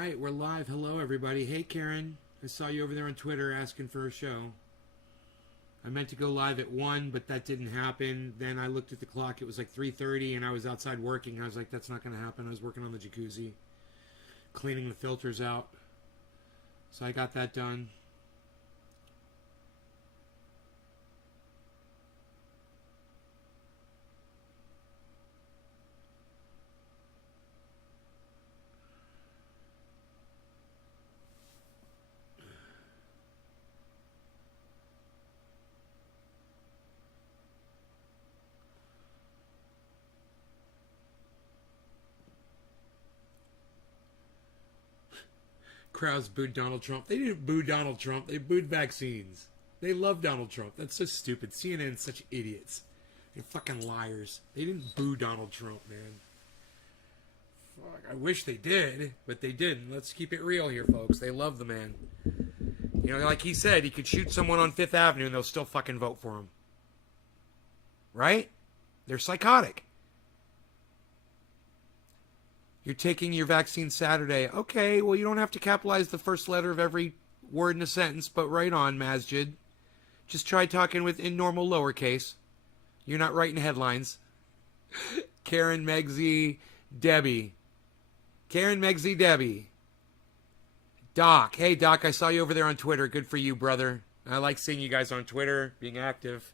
right, we're live. Hello, everybody. Hey, Karen. I saw you over there on Twitter asking for a show. I meant to go live at 1, but that didn't happen. Then I looked at the clock. It was like 3:30, and I was outside working. I was like, that's not going to happen. I was working on the jacuzzi, cleaning the filters out. So I got that done. Crowds booed Donald Trump. They didn't boo Donald Trump. They booed vaccines. They love Donald Trump. That's so stupid. CNN's such idiots. They're fucking liars. They didn't boo Donald Trump, man. Fuck, I wish they did, but they didn't. Let's keep it real here, folks. They love the man. You know, like he said, he could shoot someone on Fifth Avenue and they'll still fucking vote for him. Right? They're psychotic. You're taking your vaccine Saturday. Okay, well, you don't have to capitalize the first letter of every word in a sentence, but right on, Masjid. Just try talking in normal lowercase. You're not writing headlines. Karen, Megsy, Debbie. Karen, Megsy, Debbie. Doc. Hey, Doc, I saw you over there on Twitter. Good for you, brother. I like seeing you guys on Twitter, being active.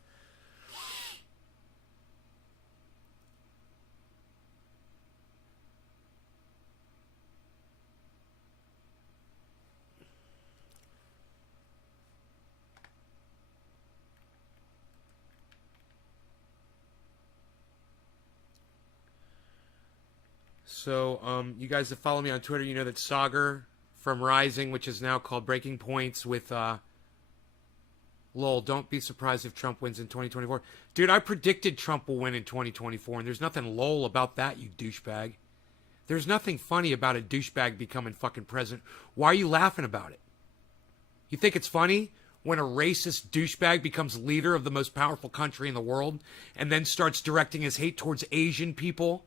So, you guys that follow me on Twitter, you know that Saagar from Rising, which is now called Breaking Points with, lol, don't be surprised if Trump wins in 2024. Dude, I predicted Trump will win in 2024, and there's nothing lol about that, you douchebag. There's nothing funny about a douchebag becoming fucking president. Why are you laughing about it? You think it's funny when a racist douchebag becomes leader of the most powerful country in the world and then starts directing his hate towards Asian people?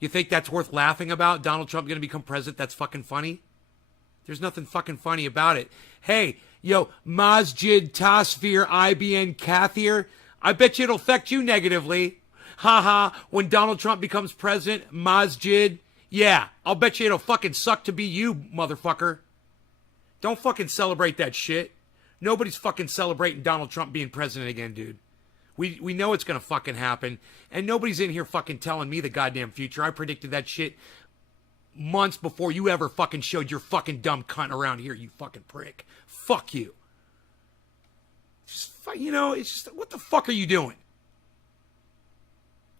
You think that's worth laughing about? Donald Trump going to become president? That's fucking funny? There's nothing fucking funny about it. Hey, yo, Masjid Tasfir IBN Kathir, I bet you it'll affect you negatively. Haha, when Donald Trump becomes president, Masjid, yeah, I'll bet you it'll fucking suck to be you, motherfucker. Don't fucking celebrate that shit. Nobody's fucking celebrating Donald Trump being president again, dude. We know it's going to fucking happen. And nobody's in here fucking telling me the goddamn future. I predicted that shit months before you ever fucking showed your fucking dumb cunt around here, you fucking prick. Fuck you. Just, you know, it's just, what the fuck are you doing?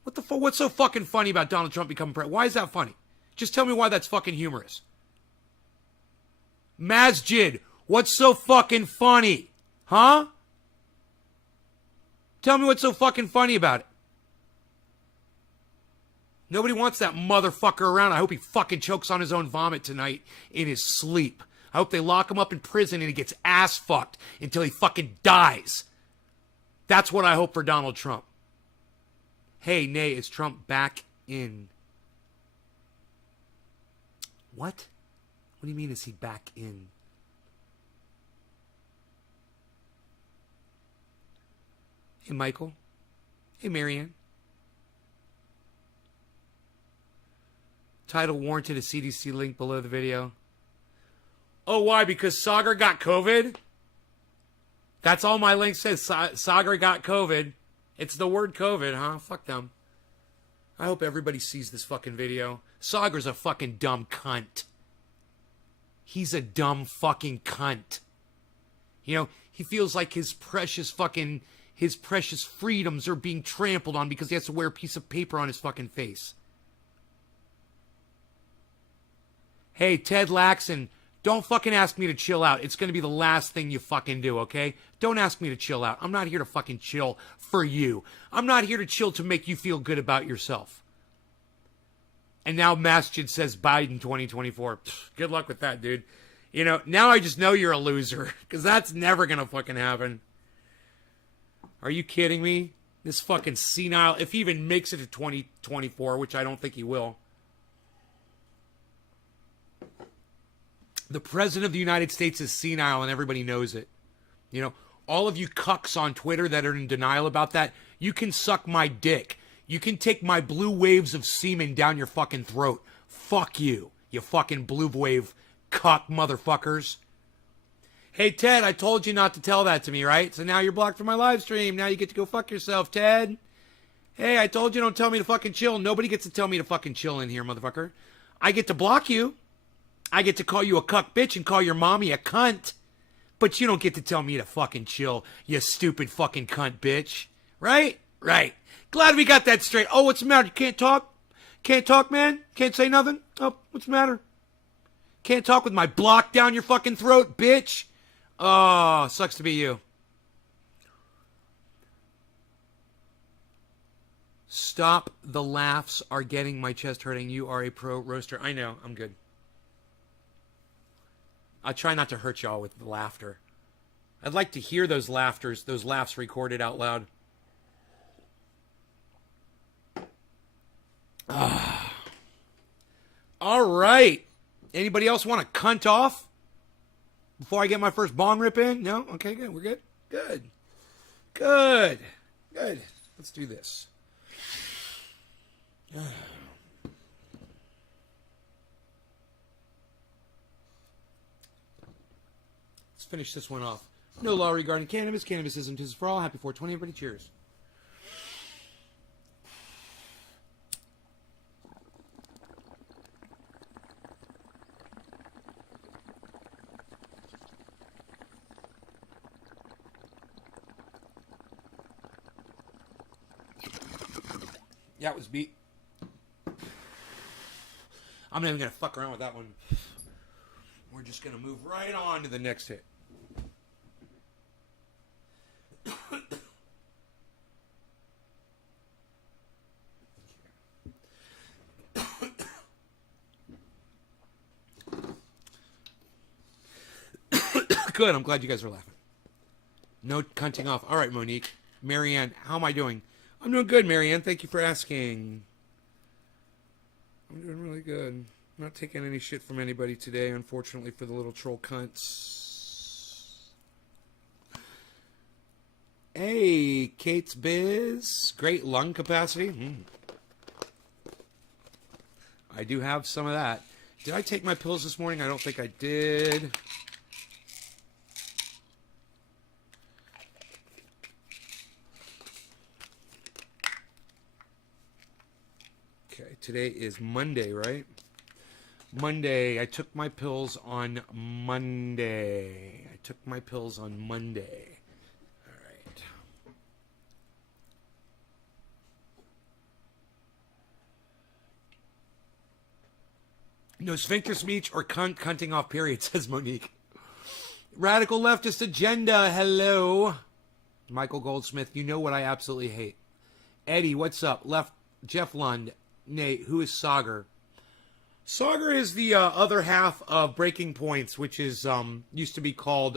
What the fuck? What's so fucking funny about Donald Trump becoming president? Why is that funny? Just tell me why that's fucking humorous. Masjid, what's so fucking funny? Huh? Tell me what's so fucking funny about it. Nobody wants that motherfucker around. I hope he fucking chokes on his own vomit tonight in his sleep. I hope they lock him up in prison and he gets ass fucked until he fucking dies. That's what I hope for Donald Trump. Hey, Nay, is Trump back in? What? What do you mean is he back in? Hey, Michael. Hey, Marianne. Title warranted a CDC link below the video. Oh, why? Because Saagar got COVID? That's all my link says. Saagar got COVID. It's the word COVID, huh? Fuck them. I hope everybody sees this fucking video. Saagar's a fucking dumb cunt. He's a dumb fucking cunt. You know, he feels like his precious freedoms are being trampled on because he has to wear a piece of paper on his fucking face. Hey, Ted Laxon, don't fucking ask me to chill out. It's going to be the last thing you fucking do, okay? Don't ask me to chill out. I'm not here to fucking chill for you. I'm not here to chill to make you feel good about yourself. And now Masjid says Biden 2024. Good luck with that, dude. You know, now I just know you're a loser because that's never going to fucking happen. Are you kidding me? This fucking senile, if he even makes it to 2024, which I don't think he will. The president of the United States is senile and everybody knows it. You know, all of you cucks on Twitter that are in denial about that, you can suck my dick. You can take my blue waves of semen down your fucking throat. Fuck you, you fucking blue wave cuck motherfuckers. Hey, Ted, I told you not to tell that to me, right? So now you're blocked from my live stream. Now you get to go fuck yourself, Ted. Hey, I told you don't tell me to fucking chill. Nobody gets to tell me to fucking chill in here, motherfucker. I get to block you. I get to call you a cuck bitch and call your mommy a cunt. But you don't get to tell me to fucking chill, you stupid fucking cunt bitch. Right? Right. Glad we got that straight. Oh, what's the matter? You can't talk? Can't talk, man? Can't say nothing? Oh, what's the matter? Can't talk with my block down your fucking throat, bitch? Oh, sucks to be you. Stop the laughs are getting my chest hurting. You are a pro roaster. I know. I'm good. I try not to hurt y'all with the laughter. I'd like to hear those laughs recorded out loud. All right. Anybody else want to cunt off before I get my first bong rip in? No? Okay, good. We're good? Good. Good. Good. Let's do this. Let's finish this one off. No law regarding cannabis. Cannabis isn't for all. Happy 420, everybody. Cheers. Yeah, it was beat. I'm not even going to fuck around with that one. We're just going to move right on to the next hit. Good, I'm glad you guys are laughing. No cunting off. All right, Monique. Marianne, how am I doing? I'm doing good, Marianne. Thank you for asking. I'm doing really good. I'm not taking any shit from anybody today, unfortunately, for the little troll cunts. Hey, Kate's Biz. Great lung capacity. I do have some of that. Did I take my pills this morning? I don't think I did. Today is Monday, right? Monday. I took my pills on Monday. All right. No sphincter speech or cunting off period, says Monique. Radical leftist agenda. Hello. Michael Goldsmith. You know what I absolutely hate. Eddie, what's up? Left. Jeff Lund. Nate, who is Saagar? Saagar is the other half of Breaking Points, which is used to be called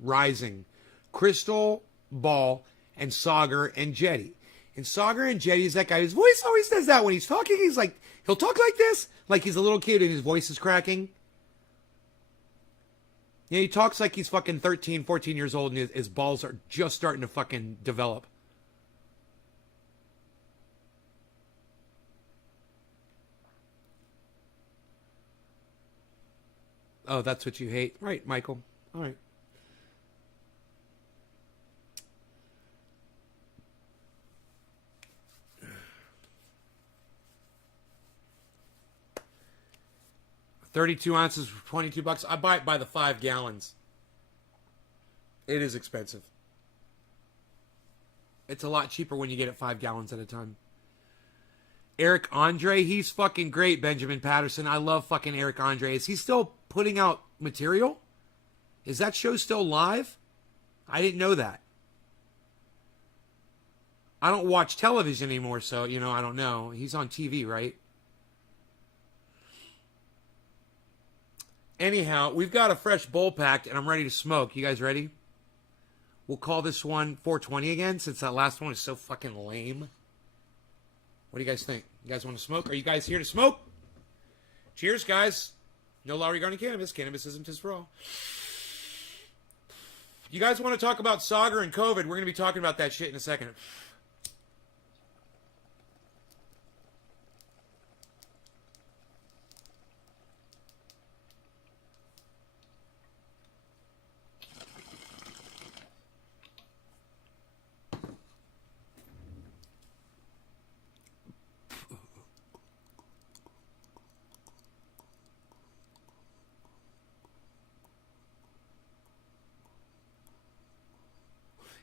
Rising. Crystal, Ball, and Saagar and Jetty. And Saagar and Jetty is that guy whose voice always does that when he's talking. He's like, he'll talk like this, like he's a little kid and his voice is cracking. Yeah, he talks like he's fucking 13, 14 years old and his balls are just starting to fucking develop. Oh, that's what you hate. Right, Michael. All right. $32 ounces for $22. I buy it by the 5 gallons. It is expensive. It's a lot cheaper when you get it 5 gallons at a time. Eric Andre, he's fucking great, Benjamin Patterson. I love fucking Eric Andre. Is he still putting out material? Is that show still live? I didn't know that. I don't watch television anymore, so, I don't know. He's on TV, right? Anyhow, we've got a fresh bowl packed, and I'm ready to smoke. You guys ready? We'll call this one 420 again, since that last one is so fucking lame. What do you guys think? You guys want to smoke? Are you guys here to smoke? Cheers, guys. No law regarding cannabis. Cannabis isn't just for all. You guys want to talk about Saagar and COVID? We're going to be talking about that shit in a second.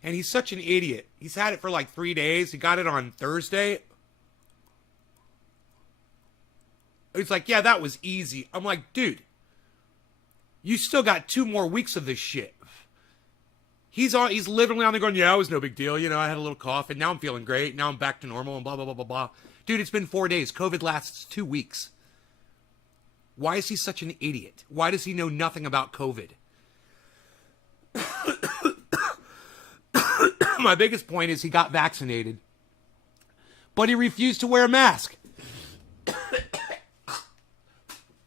And he's such an idiot. He's had it for like 3 days. He got it on Thursday. He's like, yeah, that was easy. I'm like, dude, you still got 2 more weeks of this shit. He's literally on there going, yeah, it was no big deal. You know, I had a little cough and now I'm feeling great. Now I'm back to normal and blah, blah, blah, blah, blah. Dude, it's been 4 days. COVID lasts 2 weeks. Why is he such an idiot? Why does he know nothing about COVID? My biggest point is he got vaccinated, but he refused to wear a mask.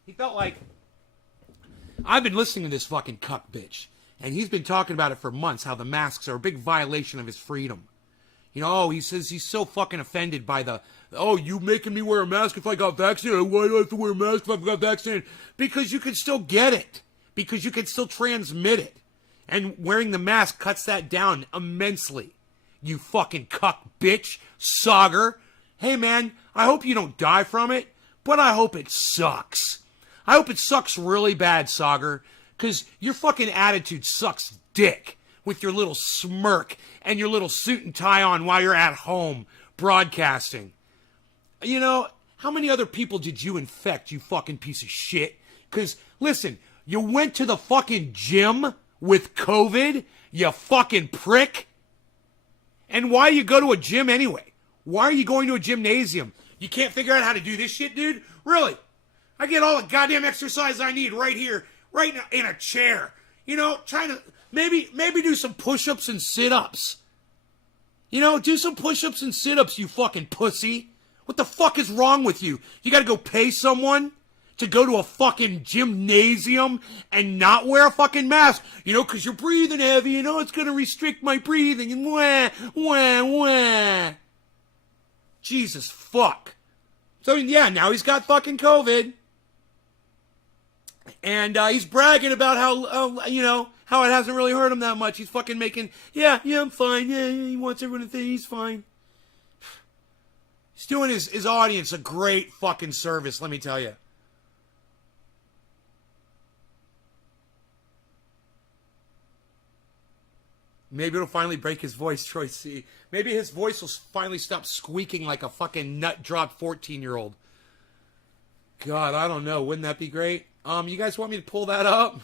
He felt like, I've been listening to this fucking cuck bitch, and he's been talking about it for months, how the masks are a big violation of his freedom. You know, oh, he says he's so fucking offended by the, oh, you making me wear a mask if I got vaccinated? Why do I have to wear a mask if I got vaccinated? Because you can still get it. Because you can still transmit it. And wearing the mask cuts that down immensely. You fucking cuck bitch, Saagar. Hey man, I hope you don't die from it, but I hope it sucks. I hope it sucks really bad, Saagar, because your fucking attitude sucks dick with your little smirk and your little suit and tie on while you're at home broadcasting. You know, how many other people did you infect, you fucking piece of shit? Because, listen, you went to the fucking gym with COVID, you fucking prick. And why you go to a gym anyway? Why are you going to a gymnasium? You can't figure out how to do this shit, dude? Really? I get all the goddamn exercise I need right here, right in a chair. You know, trying to maybe do some push-ups and sit-ups. You know, do some push-ups and sit-ups, you fucking pussy. What the fuck is wrong with you? You gotta go pay someone to go to a fucking gymnasium and not wear a fucking mask, you know, because you're breathing heavy, you know, it's going to restrict my breathing, and wah, wah, wah. Jesus fuck. So, yeah, now he's got fucking COVID. And he's bragging about how, you know, how it hasn't really hurt him that much. He's fucking making, yeah, I'm fine. Yeah, he wants everyone to think he's fine. He's doing his audience a great fucking service, let me tell you. Maybe it'll finally break his voice, Troy C. Maybe his voice will finally stop squeaking like a fucking nut-dropped 14-year-old. God, I don't know. Wouldn't that be great? You guys want me to pull that up?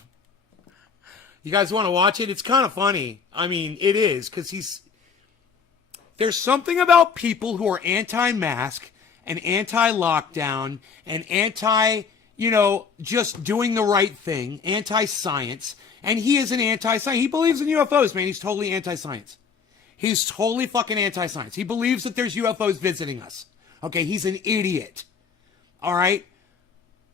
You guys want to watch it? It's kind of funny. I mean, it is, because there's something about people who are anti-mask and anti-lockdown and anti, you know, just doing the right thing, anti-science. And he is an anti-science. He believes in UFOs, man. He's totally anti-science. He's totally fucking anti-science. He believes that there's UFOs visiting us. Okay, he's an idiot. All right?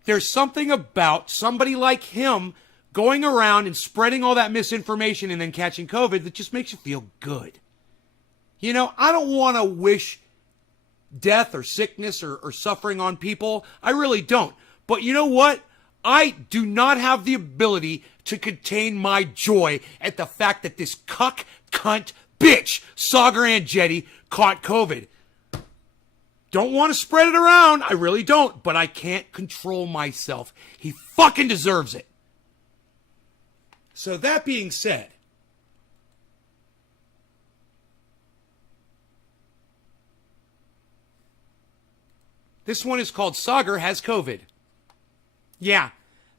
There's something about somebody like him going around and spreading all that misinformation and then catching COVID that just makes you feel good. You know, I don't want to wish death or sickness or suffering on people. I really don't. But you know what? I do not have the ability to contain my joy at the fact that this cuck, cunt, bitch, Saagar Enjeti caught COVID. Don't want to spread it around. I really don't. But I can't control myself. He fucking deserves it. So that being said, this one is called Saagar Has COVID. Yeah,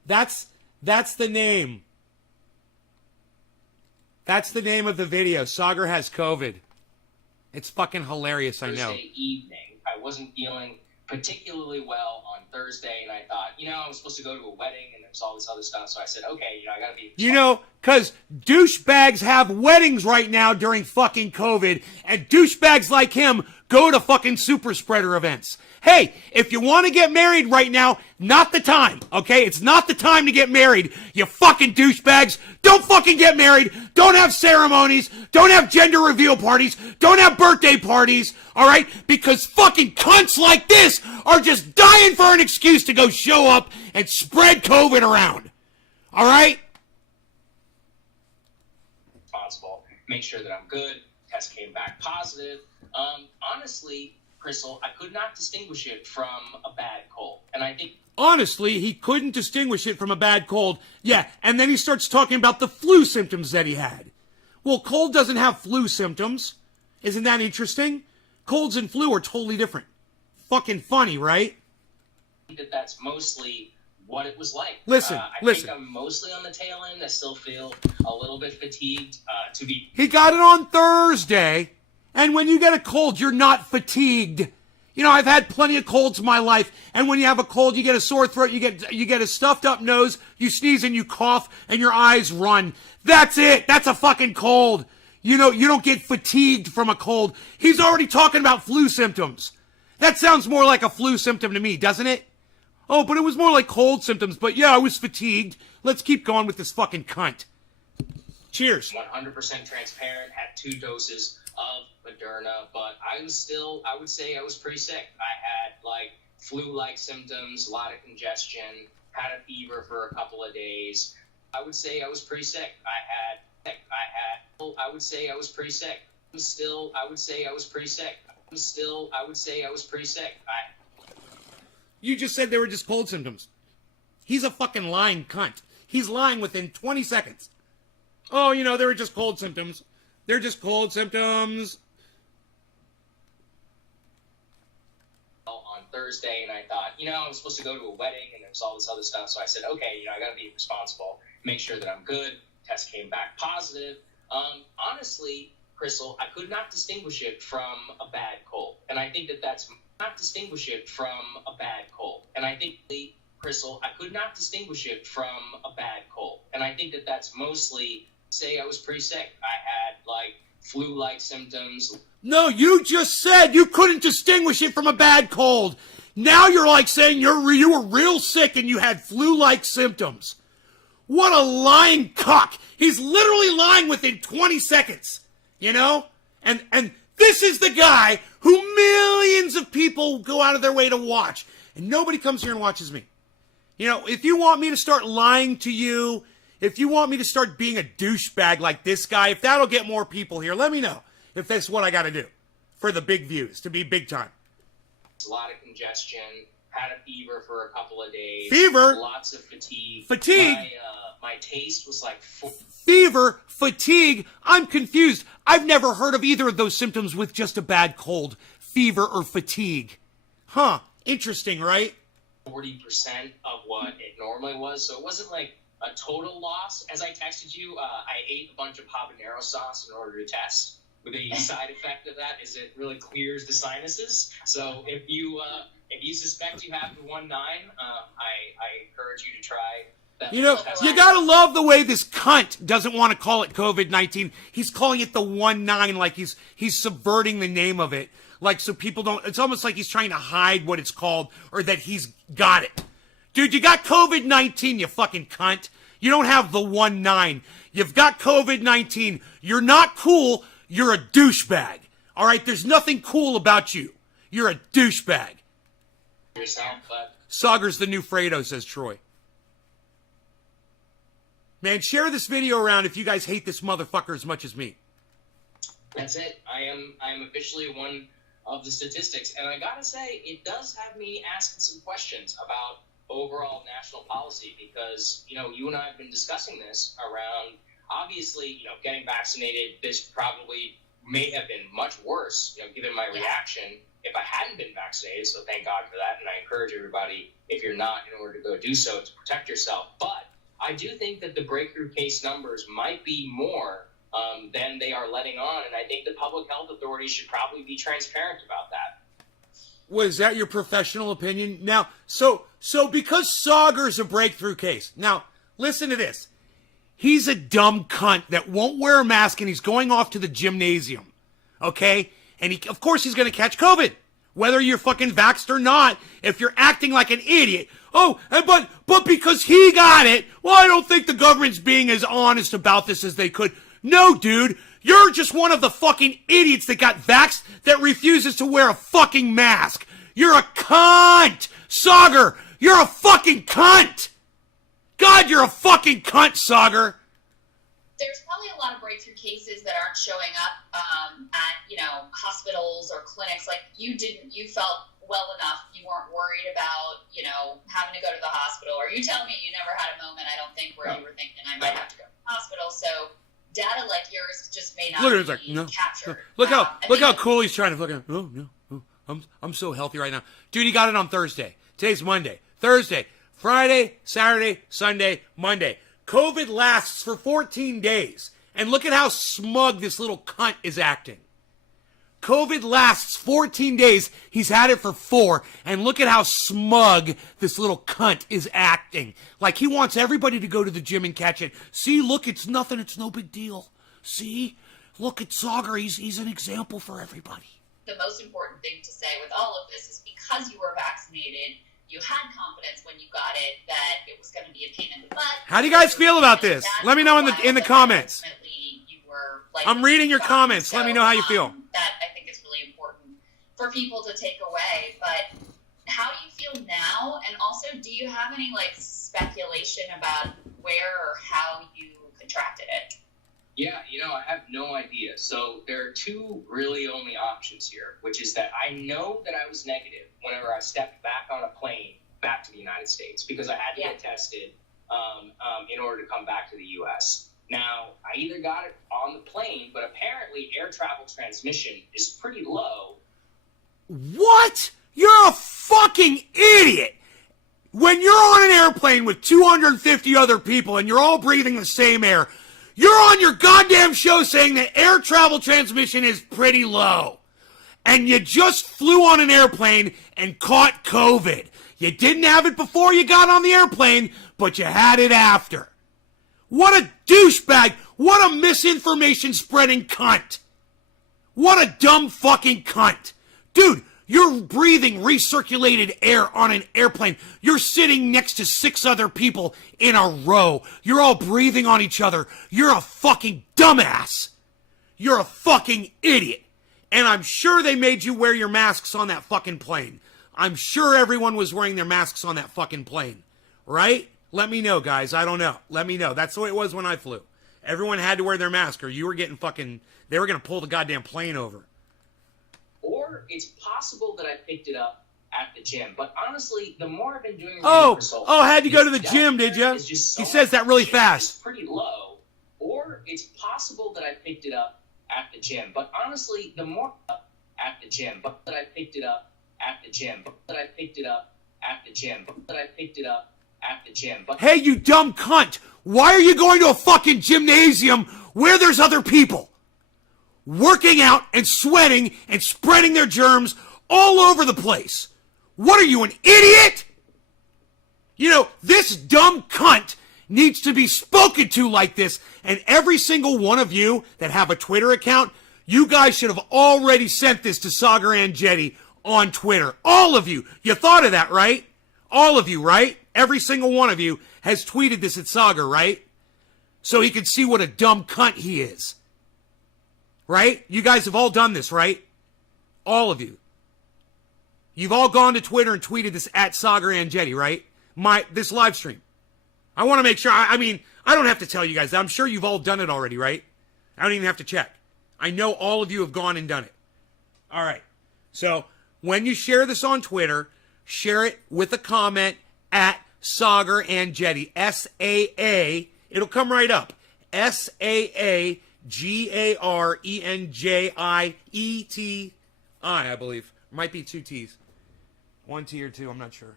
that's the name. That's the name of the video. Saagar Has COVID. It's fucking hilarious, I know. Thursday evening, I wasn't feeling particularly well on Thursday, and I thought, you know, I was supposed to go to a wedding, and there's all this other stuff, so I said, okay, you know, I gotta be... You know, because douchebags have weddings right now during fucking COVID, and douchebags like him go to fucking super spreader events. Hey, if you want to get married right now, not the time, okay? It's not the time to get married, you fucking douchebags. Don't fucking get married. Don't have ceremonies. Don't have gender reveal parties. Don't have birthday parties, all right? Because fucking cunts like this are just dying for an excuse to go show up and spread COVID around, all right? Responsible. Make sure that I'm good. Test came back positive. Honestly, Crystal, I could not distinguish it from a bad cold. And I think... Honestly, he couldn't distinguish it from a bad cold. Yeah, and then he starts talking about the flu symptoms that he had. Well, cold doesn't have flu symptoms. Isn't that interesting? Colds and flu are totally different. Fucking funny, right? That's mostly what it was like. Listen. I think I'm mostly on the tail end. I still feel a little bit fatigued He got it on Thursday. And when you get a cold, you're not fatigued. You know, I've had plenty of colds in my life, and when you have a cold, you get a sore throat, you get a stuffed up nose, you sneeze and you cough, and your eyes run. That's it. That's a fucking cold. You know, you don't get fatigued from a cold. He's already talking about flu symptoms. That sounds more like a flu symptom to me, doesn't it? Oh, but it was more like cold symptoms. But yeah, I was fatigued. Let's keep going with this fucking cunt. Cheers. 100% transparent, had 2 doses of Moderna, but I would say I was pretty sick. I had like flu-like symptoms, a lot of congestion, had a fever for a couple of days. I would say I was pretty sick. I would say I was pretty sick. I would say I was pretty sick. You just said they were just cold symptoms. He's a fucking lying cunt. He's lying within 20 seconds. Oh, you know, they were just cold symptoms. They're just cold symptoms. On Thursday, and I thought, you know, I'm supposed to go to a wedding, and there's all this other stuff, so I said, okay, you know, I gotta be responsible, make sure that I'm good. Test came back positive. Honestly, Crystal, I could not distinguish it from a bad cold, and I think that's not distinguish it from a bad cold, and I think Crystal, I could not distinguish it from a bad cold, and I think that's mostly say I was pretty sick. I had like flu-like symptoms. No, you just said you couldn't distinguish it from a bad cold. Now you're like saying you were real sick and you had flu-like symptoms. What a lying cock. He's literally lying within 20 seconds, you know? And this is the guy who millions of people go out of their way to watch. And nobody comes here and watches me. You know, if you want me to start lying to you, if you want me to start being a douchebag like this guy, if that'll get more people here, let me know if that's what I got to do for the big views, to be big time. A lot of congestion, had a fever for a couple of days. Fever? Lots of fatigue. Fatigue? My taste was like... Fever, fatigue, I'm confused. I've never heard of either of those symptoms with just a bad cold, fever or fatigue. Huh, interesting, right? 40% of what it normally was, so it wasn't like a total loss. As I texted you, I ate a bunch of habanero sauce in order to test. The side effect of that is it really clears the sinuses. So if you suspect you have the 1.9, I encourage you to try that. You know, you gotta love the way this cunt doesn't want to call it COVID-19. He's calling it the 1.9, like he's subverting the name of it. Like, so people don't, it's almost like he's trying to hide what it's called, or that he's got it. Dude, you got COVID-19, you fucking cunt. You don't have the 1.9. You've got COVID-19. You're not cool. You're a douchebag. All right? There's nothing cool about you. You're a douchebag. Yourself, but... Saagar's the new Fredo, says Troy. Man, share this video around if you guys hate this motherfucker as much as me. That's it. I am officially one of the statistics. And I gotta say, it does have me asking some questions about overall national policy, because, you know, you and I have been discussing this around, obviously, you know, getting vaccinated. This probably may have been much worse, you know, given my reaction if I hadn't been vaccinated. So thank God for that. And I encourage everybody, if you're not, in order to go do so, to protect yourself. But I do think that the breakthrough case numbers might be more than they are letting on. And I think the public health authorities should probably be transparent about that. Was that your professional opinion? Now, so because Saagar's a breakthrough case. Now, listen to this. He's a dumb cunt that won't wear a mask and he's going off to the gymnasium. Okay? And of course he's going to catch COVID. Whether you're fucking vaxxed or not, if you're acting like an idiot. Oh, but because he got it, well, I don't think the government's being as honest about this as they could. No, dude, you're just one of the fucking idiots that got vaxxed that refuses to wear a fucking mask. You're a cunt! Saagar, you're a fucking cunt! God, you're a fucking cunt, Saagar! There's probably a lot of breakthrough cases that aren't showing up at, hospitals or clinics. Like, you felt well enough, you weren't worried about, having to go to the hospital. Or you tell me you never had a moment, I don't think, where you were thinking, I might have to go to the hospital. So data like yours just may not be captured. Look how cool he's trying to fucking, I'm so healthy right now. Dude, he got it on Thursday. Today's Monday. Thursday, Friday, Saturday, Sunday, Monday. COVID lasts for 14 days. And look at how smug this little cunt is acting. COVID lasts 14 days. He's had it for 4. And look at how smug this little cunt is acting. Like he wants everybody to go to the gym and catch it. See, look, it's nothing. It's no big deal. See? Look at Saagar. He's an example for everybody. The most important thing to say with all of this is because you were vaccinated, you had confidence when you got it that it was going to be a pain in the butt. How do you guys feel about this? Let me know in the comments. You were, I'm reading your comments. Let me know how you feel. That I think is really important for people to take away. But how do you feel now? And also, do you have any speculation about where or how you contracted it? Yeah, I have no idea. So there are two really only options here, which is that I know that I was negative whenever I stepped back on a plane back to the United States because I had to get tested in order to come back to the U.S. Now, I either got it on the plane, but apparently air travel transmission is pretty low. What? You're a fucking idiot! When you're on an airplane with 250 other people and you're all breathing the same air, you're on your goddamn show saying that air travel transmission is pretty low. And you just flew on an airplane and caught COVID. You didn't have it before you got on the airplane, but you had it after. What a douchebag. What a misinformation spreading cunt. What a dumb fucking cunt. Dude, you're breathing recirculated air on an airplane. You're sitting next to 6 other people in a row. You're all breathing on each other. You're a fucking dumbass. You're a fucking idiot. And I'm sure they made you wear your masks on that fucking plane. I'm sure everyone was wearing their masks on that fucking plane. Right? Let me know, guys. I don't know. Let me know. That's the way it was when I flew. Everyone had to wear their mask or you were getting fucking... They were going to pull the goddamn plane over. Or it's possible that I picked it up at the gym. But honestly, the more I've been doing... Had you go to the gym, did you? He says that really fast. It's pretty low. Or it's possible that I picked it up at the gym. But honestly, the more... At the gym. But that I picked it up at the gym. But that I picked it up at the gym. But that I picked it up at the gym. But hey, you dumb cunt! Why are you going to a fucking gymnasium where there's other people? Working out and sweating and spreading their germs all over the place. What are you, an idiot? This dumb cunt needs to be spoken to like this. And every single one of you that have a Twitter account, you guys should have already sent this to Saagar and Jetty on Twitter. All of you. You thought of that, right? All of you, right? Every single one of you has tweeted this at Saagar, right? So he can see what a dumb cunt he is. Right? You guys have all done this, right? All of you. You've all gone to Twitter and tweeted this at Saagar and Jetty, right? This live stream. I want to make sure, I don't have to tell you guys that. I'm sure you've all done it already, right? I don't even have to check. I know all of you have gone and done it. All right. So when you share this on Twitter, share it with a comment at Saagar and Jetty. S-A-A. It'll come right up. S-A-A. Garenjietti, I believe. Might be 2 T's. 1 T or 2, I'm not sure.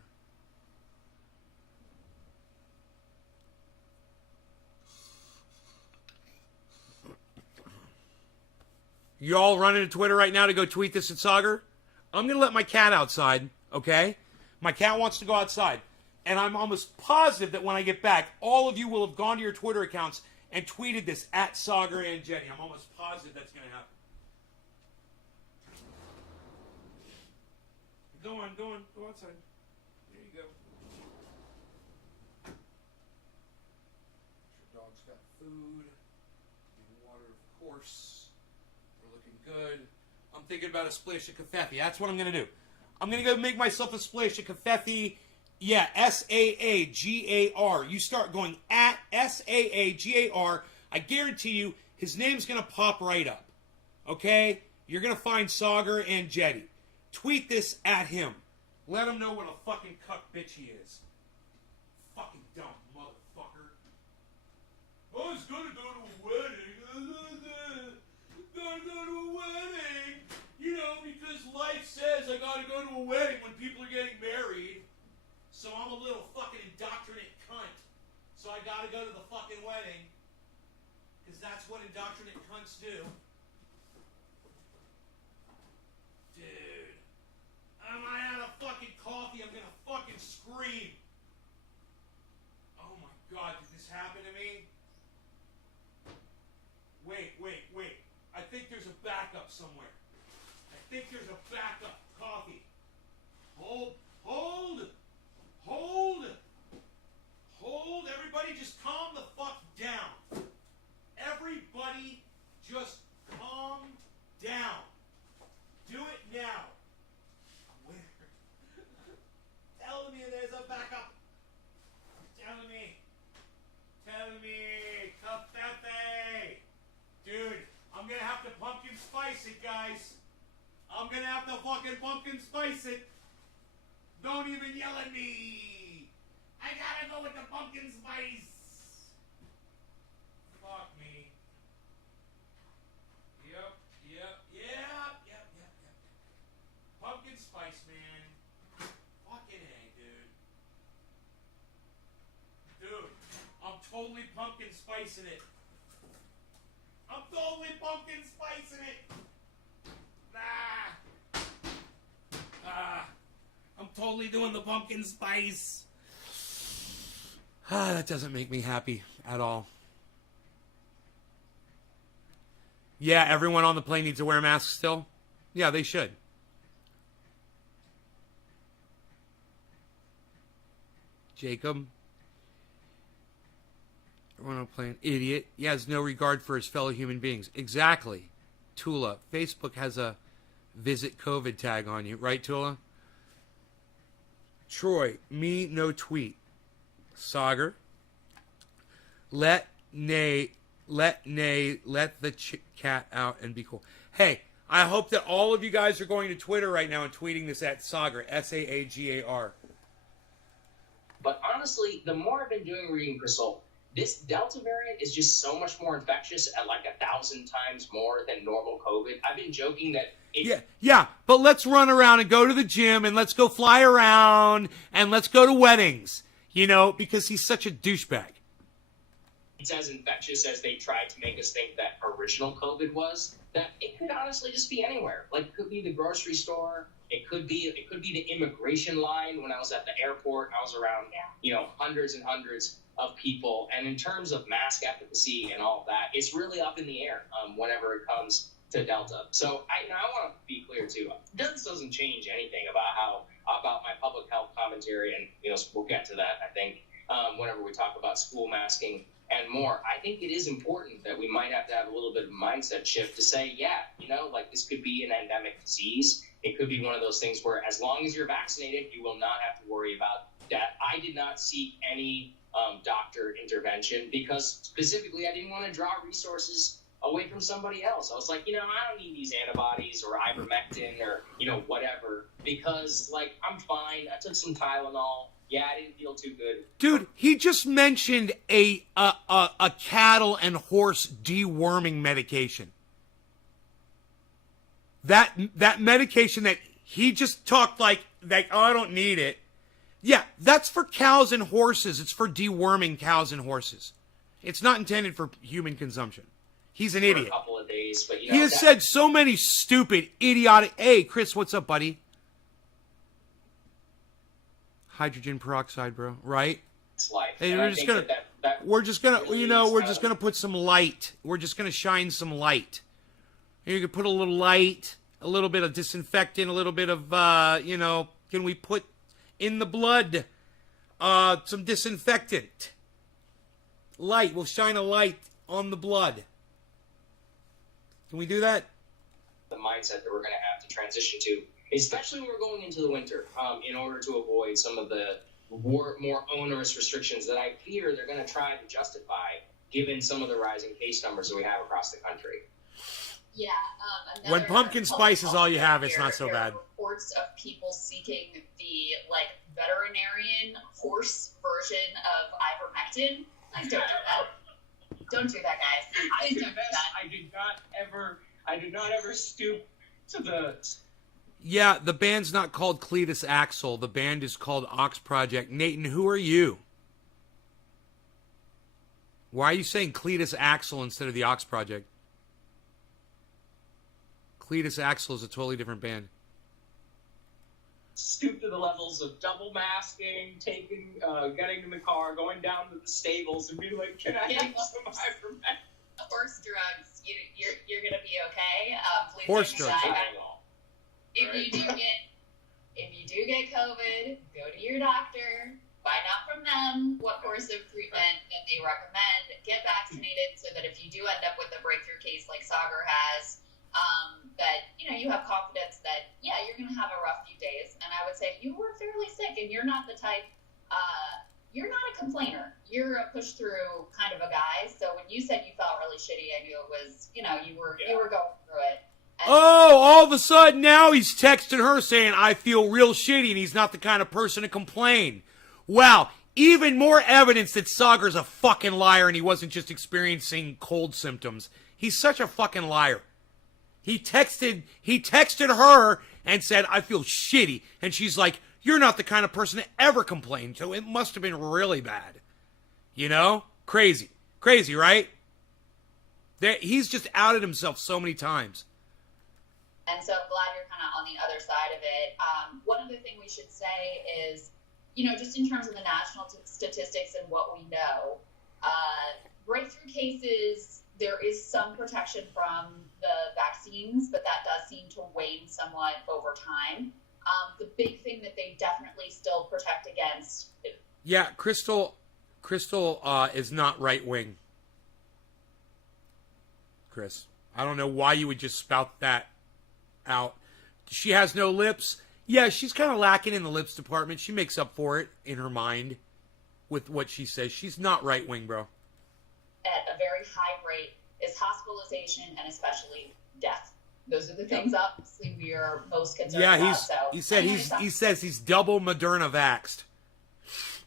You all running to Twitter right now to go tweet this at Saagar? I'm going to let my cat outside, okay? My cat wants to go outside. And I'm almost positive that when I get back, all of you will have gone to your Twitter accounts and tweeted this at Saagar and Jetty. I'm almost positive that's going to happen. Go on. Go outside. There you go. Your dog's got food. Water, of course. We're looking good. I'm thinking about a splash of kefefe. That's what I'm going to do. I'm going to go make myself a splash of kefefe. Yeah, Saagar. You start going at Saagar. I guarantee you his name's going to pop right up. Okay? You're going to find Saagar and Jetty. Tweet this at him. Let him know what a fucking cuck bitch he is. Fucking dumb motherfucker. I was going to go to a wedding. Gotta go to a wedding. You know, because life says I gotta go to a wedding when people are getting married. So I'm a little fucking indoctrinate cunt. So I gotta go to the fucking wedding. Because that's what indoctrinate cunts do. Dude. Am I out of fucking coffee? I'm gonna fucking scream. Oh my god, did this happen to me? Wait. I think there's a backup somewhere. I think there's a backup. Coffee. Hold. Everybody just calm the fuck down. Everybody just calm down. Do it now. Where? Tell me there's a backup. Tell me. Cafefe. Dude, I'm gonna have to pumpkin spice it, guys. I'm gonna have to fucking pumpkin spice it. Don't even yell at me. I gotta go with the pumpkin spice. Fuck me. Yep. Pumpkin spice, man. Fucking A, dude. I'm totally pumpkin spicing it. I'm totally doing the pumpkin spice. That doesn't make me happy at all. Yeah, everyone on the plane needs to wear masks still. Yeah, they should. Jacob. Everyone on the plane. Idiot. He has no regard for his fellow human beings. Exactly. Tula. Facebook has a visit COVID tag on you. Right, Tula? Troy. Me, no tweet. Saagar. Let the cat out and be cool. Hey, I hope that all of you guys are going to Twitter right now and tweeting this at Saagar, Saagar. But honestly, the more I've been doing reading, Crystal, this Delta variant is just so much more infectious at like 1,000 times more than normal COVID. I've been joking that Yeah, but let's run around and go to the gym and let's go fly around and let's go to weddings, you know, because he's such a douchebag. It's as infectious as they tried to make us think that original COVID was, that it could honestly just be anywhere. Like, it could be the grocery store. It could be the immigration line. When I was at the airport, I was around, hundreds and hundreds of people. And in terms of mask efficacy and all of that, it's really up in the air whenever it comes to Delta. So I want to be clear too. This doesn't change anything about my public health commentary, and we'll get to that, I think, whenever we talk about school masking and more. I think it is important that we might have to have a little bit of a mindset shift to say, this could be an endemic disease. It could be one of those things where as long as you're vaccinated, you will not have to worry about that. I did not seek any doctor intervention because specifically I didn't want to draw resources away from somebody else. I was like, I don't need these antibodies or ivermectin or, whatever, because I'm fine. I took some Tylenol. Yeah, I didn't feel too good. Dude, he just mentioned a cattle and horse deworming medication. That medication that he just talked like, oh, I don't need it. Yeah, that's for cows and horses. It's for deworming cows and horses. It's not intended for human consumption. He's an idiot. For a couple of days, but he has said so many stupid, idiotic. Hey, Chris, what's up, buddy? Hydrogen peroxide, bro. Right? It's life. Hey, we're just gonna put some light. We're just gonna shine some light. You can put a little light, a little bit of disinfectant, a little bit of Can we put in the blood some disinfectant? Light. We'll shine a light on the blood. Can we do that? The mindset that we're going to have to transition to, especially when we're going into the winter, in order to avoid some of the more onerous restrictions that I fear they're going to try to justify, given some of the rising case numbers that we have across the country. Yeah. When pumpkin spice is all you have, it's not so bad. Reports of people seeking the veterinarian horse version of ivermectin. Please don't do that. Don't do that, guys. Please don't do that. I did not ever stoop to the. Yeah, the band's not called Cletus Axel. The band is called Ox Project. Nathan, who are you? Why are you saying Cletus Axel instead of the Ox Project? Cletus Axel is a totally different band. Stoop to the levels of double masking, getting in the car, going down to the stables, and being like, "Can I have some ivermectin?" Horse drugs. You're gonna be okay. Please Horse don't drugs. die. If you do get COVID, go to your doctor. Find out from them what course of treatment that they recommend. Get vaccinated so that if you do end up with a breakthrough case like Saagar has, that you have confidence that you're going to have a rough few days. And I would say you were fairly sick, and you're not the type. You're not a complainer. You're a push through kind of a guy. So when you said you felt really shitty, I knew it was you were going through it. And all of a sudden now he's texting her saying, I feel real shitty, and he's not the kind of person to complain. Wow, even more evidence that Saagar's a fucking liar and he wasn't just experiencing cold symptoms. He's such a fucking liar. He texted her and said, I feel shitty. And she's like, you're not the kind of person to ever complain. So it must have been really bad. Crazy. Crazy, right? He's just outed himself so many times. And so I'm glad you're kind of on the other side of it. One other thing we should say is, just in terms of the national statistics and what we know, breakthrough cases, there is some protection from the vaccines, but that does seem to wane somewhat over time. The big thing that they definitely still protect against. Yeah, Crystal is not right wing. Chris, I don't know why you would just spout that out. She has no lips. Yeah, she's kind of lacking in the lips department. She makes up for it in her mind with what she says. She's not right wing, bro. At a very high rate is hospitalization and especially death. Those are the things obviously we are most concerned about. He says he's double Moderna vaxxed,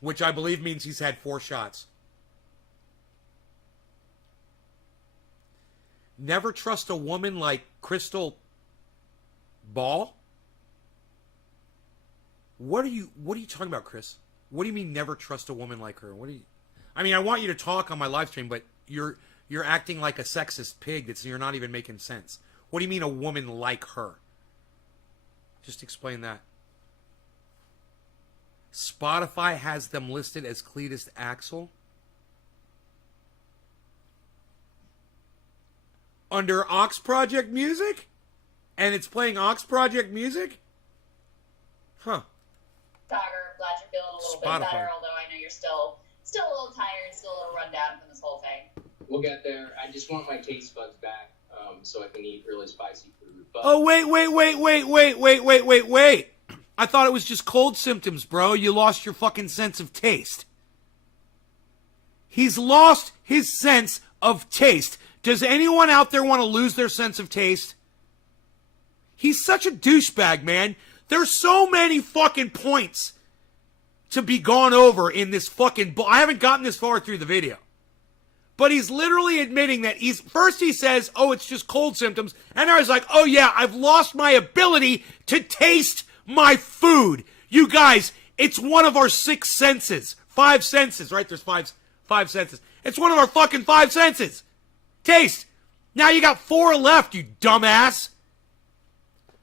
which I believe means he's had 4 shots. Never trust a woman like Crystal Ball? What are you talking about, Chris? What do you mean never trust a woman like her? I want you to talk on my live stream, but you're acting like a sexist pig you're not even making sense. What do you mean a woman like her? Just explain that. Spotify has them listed as Cletus Axel. Under Ox Project music? And it's playing Ox Project music? Huh. Saagar, glad you're feeling a little bit better, although I know you're still a little tired, still a little run down from this whole thing. We'll get there. I just want my taste buds back so I can eat really spicy food. But oh, wait. I thought it was just cold symptoms, bro. You lost your fucking sense of taste. He's lost his sense of taste. Does anyone out there want to lose their sense of taste? He's such a douchebag, man. There's so many fucking points to be gone over in this fucking... I haven't gotten this far through the video. But he's literally admitting that first he says, oh, it's just cold symptoms. And now he's like, oh yeah, I've lost my ability to taste my food. You guys, it's one of our 6 senses. 5 senses, right? There's five senses. It's one of our fucking 5 senses. Taste. Now you got 4 left, you dumbass.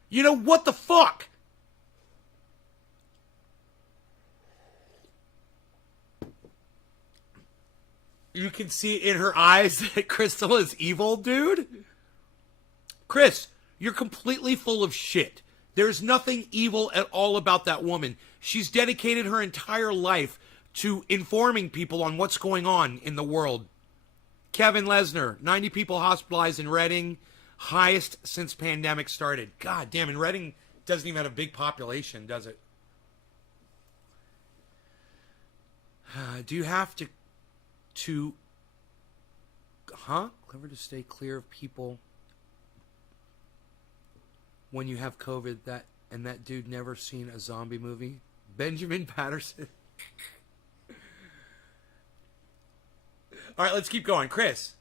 You know, what the fuck? You can see in her eyes that Crystal is evil, dude. Chris, you're completely full of shit. There's nothing evil at all about that woman. She's dedicated her entire life to informing people on what's going on in the world. Kevin Lesnar, 90 people hospitalized in Reading, highest since pandemic started. God damn, and Reading doesn't even have a big population, does it? Do you have to clever to stay clear of people when you have COVID? That dude never seen a zombie movie? Benjamin Patterson. All right, let's keep going. Chris,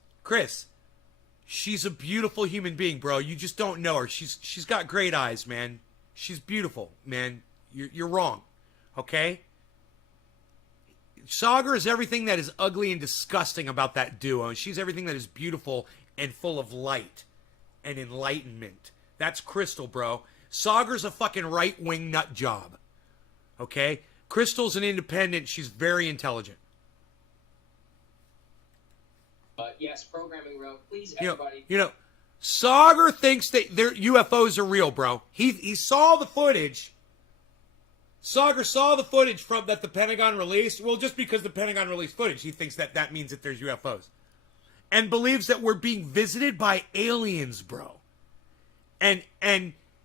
she's a beautiful human being, bro. You just don't know her. She's got great eyes, man. She's beautiful, man. You're wrong, okay? Saagar is everything that is ugly and disgusting about that duo, and she's everything that is beautiful and full of light and enlightenment. That's Crystal, bro. Saagar's a fucking right-wing nut job, okay? Crystal's an independent. She's very intelligent. Yes, programming row. Please, everybody. Saagar thinks that their UFOs are real, bro. He saw the footage. Saagar saw the footage that the Pentagon released. Well, just because the Pentagon released footage, he thinks that means that there's UFOs. And believes that we're being visited by aliens, bro. And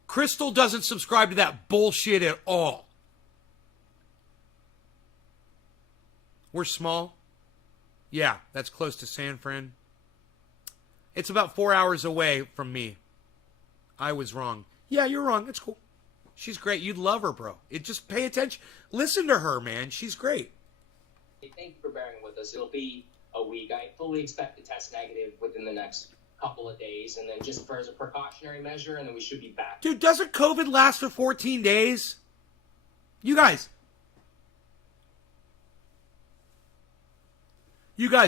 Crystal doesn't subscribe to that bullshit at all. We're small. Yeah, that's close to San Fran. It's about 4 hours away from me. I was wrong. Yeah, you're wrong. That's cool. She's great. You'd love her, bro. Just pay attention. Listen to her, man. She's great. Hey, thank you for bearing with us. It'll be a week. I fully expect to test negative within the next couple of days, and then just as a precautionary measure, and then we should be back. Dude, doesn't COVID last for 14 days? You guys,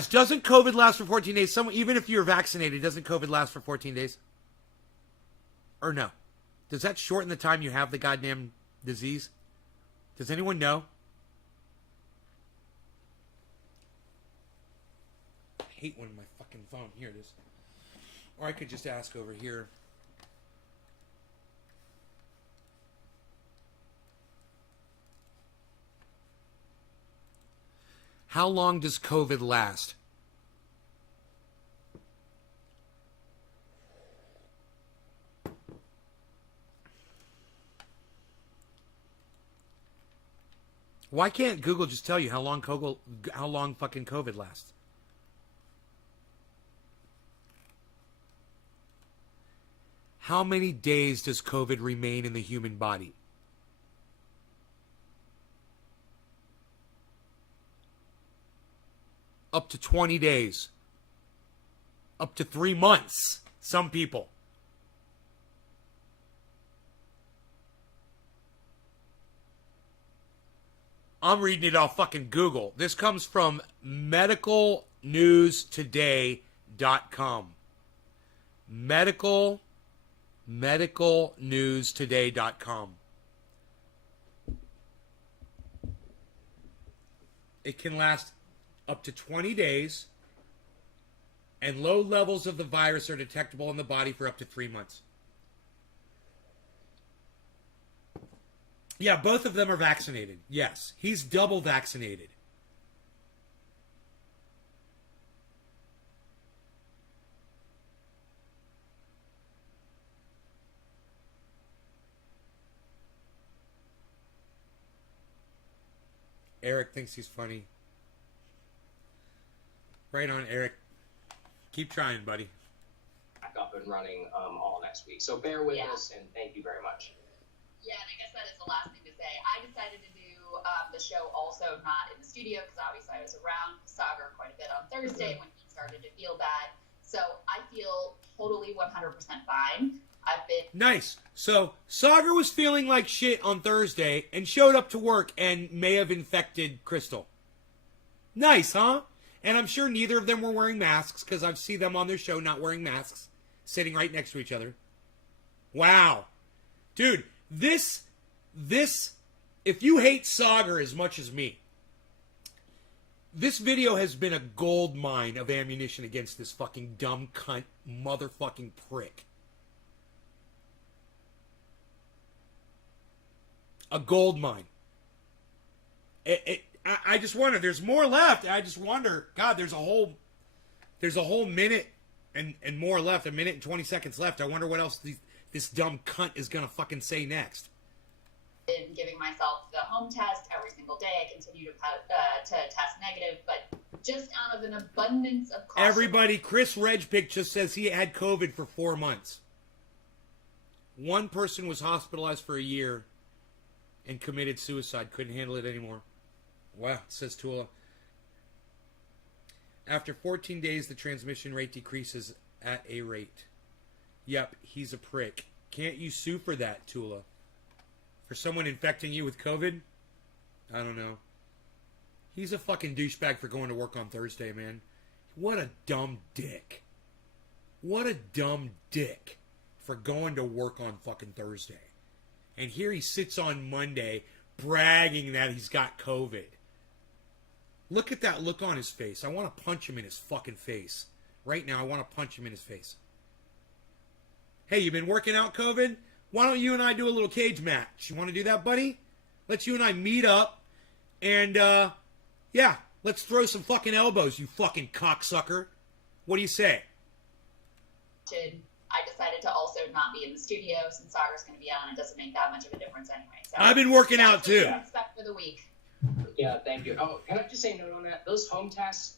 doesn't COVID last for 14 days? Even if you're vaccinated, doesn't COVID last for 14 days? Or no? Does that shorten the time you have the goddamn disease? Does anyone know? I hate when my fucking phone. Here it is. Or I could just ask over here. How long does COVID last? Why can't Google just tell you how long fucking COVID lasts? How many days does COVID remain in the human body? Up to 20 days. Up to 3 months. Some people. I'm reading it off fucking Google. This comes from medicalnewstoday.com. Medicalnewstoday.com. It can last up to 20 days, and low levels of the virus are detectable in the body for up to 3 months. Yeah, both of them are vaccinated. Yes, he's double vaccinated. Eric thinks he's funny. Right on, Eric. Keep trying, buddy. Back up and running all next week. So bear with us, and thank you very much. Yeah, and I guess that is the last thing to say. I decided to do the show also not in the studio because obviously I was around Saagar quite a bit on Thursday when he started to feel bad. So I feel totally 100% fine. I've been... Nice. So Saagar was feeling like shit on Thursday and showed up to work and may have infected Crystal. Nice, huh? And I'm sure neither of them were wearing masks because I've seen them on their show not wearing masks, sitting right next to each other. Wow. Dude, this, if you hate Saagar as much as me, this video has been a gold mine of ammunition against this fucking dumb cunt motherfucking prick. a gold mine. I just wonder. There's more left. I just wonder. God, there's a whole minute and more left. A minute and 20 seconds left. I wonder what else this dumb cunt is gonna fucking say next. In giving myself the home test every single day, I continue to test negative, but just out of an abundance of caution. Everybody, Chris Regpick just says he had COVID for 4 months. One person was hospitalized for a year and committed suicide. Couldn't handle it anymore. Wow, says Tula. After 14 days, the transmission rate decreases at a rate. Yep, he's a prick. Can't you sue for that, Tula? For someone infecting you with COVID? I don't know. He's a fucking douchebag for going to work on Thursday, man. What a dumb dick. What a dumb dick for going to work on fucking Thursday. And here he sits on Monday bragging that he's got COVID. Look at that look on his face. I want to punch him in his fucking face. Right now, I want to punch him in his face. Hey, you been working out, COVID? Why don't you and I do a little cage match? You want to do that, buddy? Let's you and I meet up. And, yeah, let's throw some fucking elbows, you fucking cocksucker. What do you say? I decided to also not be in the studio since Saagar's going to be on. It doesn't make that much of a difference anyway. So I've been working out, too. Expect for the week. Yeah, thank you. Oh, can I just say no on that? Those home tests,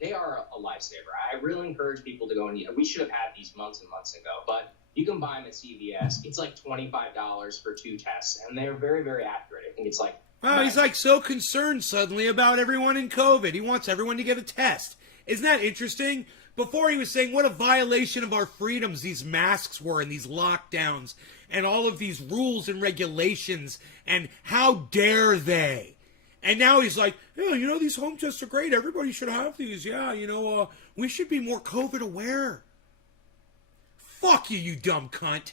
they are a lifesaver. I really encourage people to go and we should have had these months and months ago, but you can buy them at CVS. It's like $25 for 2 tests, and they're very, very accurate. I think it's like... Wow, he's like so concerned suddenly about everyone in COVID. He wants everyone to get a test. Isn't that interesting? Before he was saying what a violation of our freedoms these masks were and these lockdowns and all of these rules and regulations and how dare they. And now he's like, yeah, you know, these home tests are great. Everybody should have these. Yeah, you know, we should be more COVID aware. Fuck you, you dumb cunt.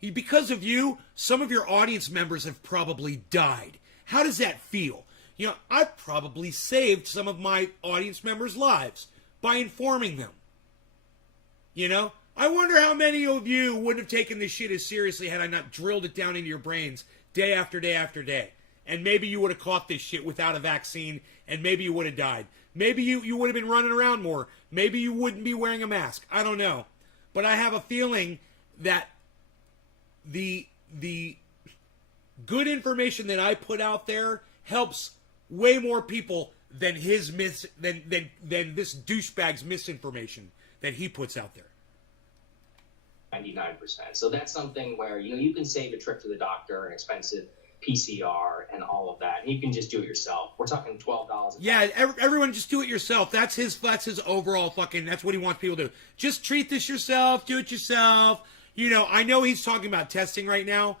Because of you, some of your audience members have probably died. How does that feel? You know, I've probably saved some of my audience members' lives by informing them. You know? I wonder how many of you wouldn't have taken this shit as seriously had I not drilled it down into your brains day after day after day. And maybe you would have caught this shit without a vaccine, and maybe you would have died. Maybe you would have been running around more. Maybe you wouldn't be wearing a mask. I don't know. But I have a feeling that the good information that I put out there helps way more people than than this douchebag's misinformation that he puts out there. 99%. So that's something where, you know, you can save a trip to the doctor, an expensive PCR and all of that, and you can just do it yourself. We're talking $12. Yeah, everyone just do it yourself. That's his overall fucking, that's what he wants people to do. Just treat this yourself, do it yourself. You know, I know he's talking about testing right now,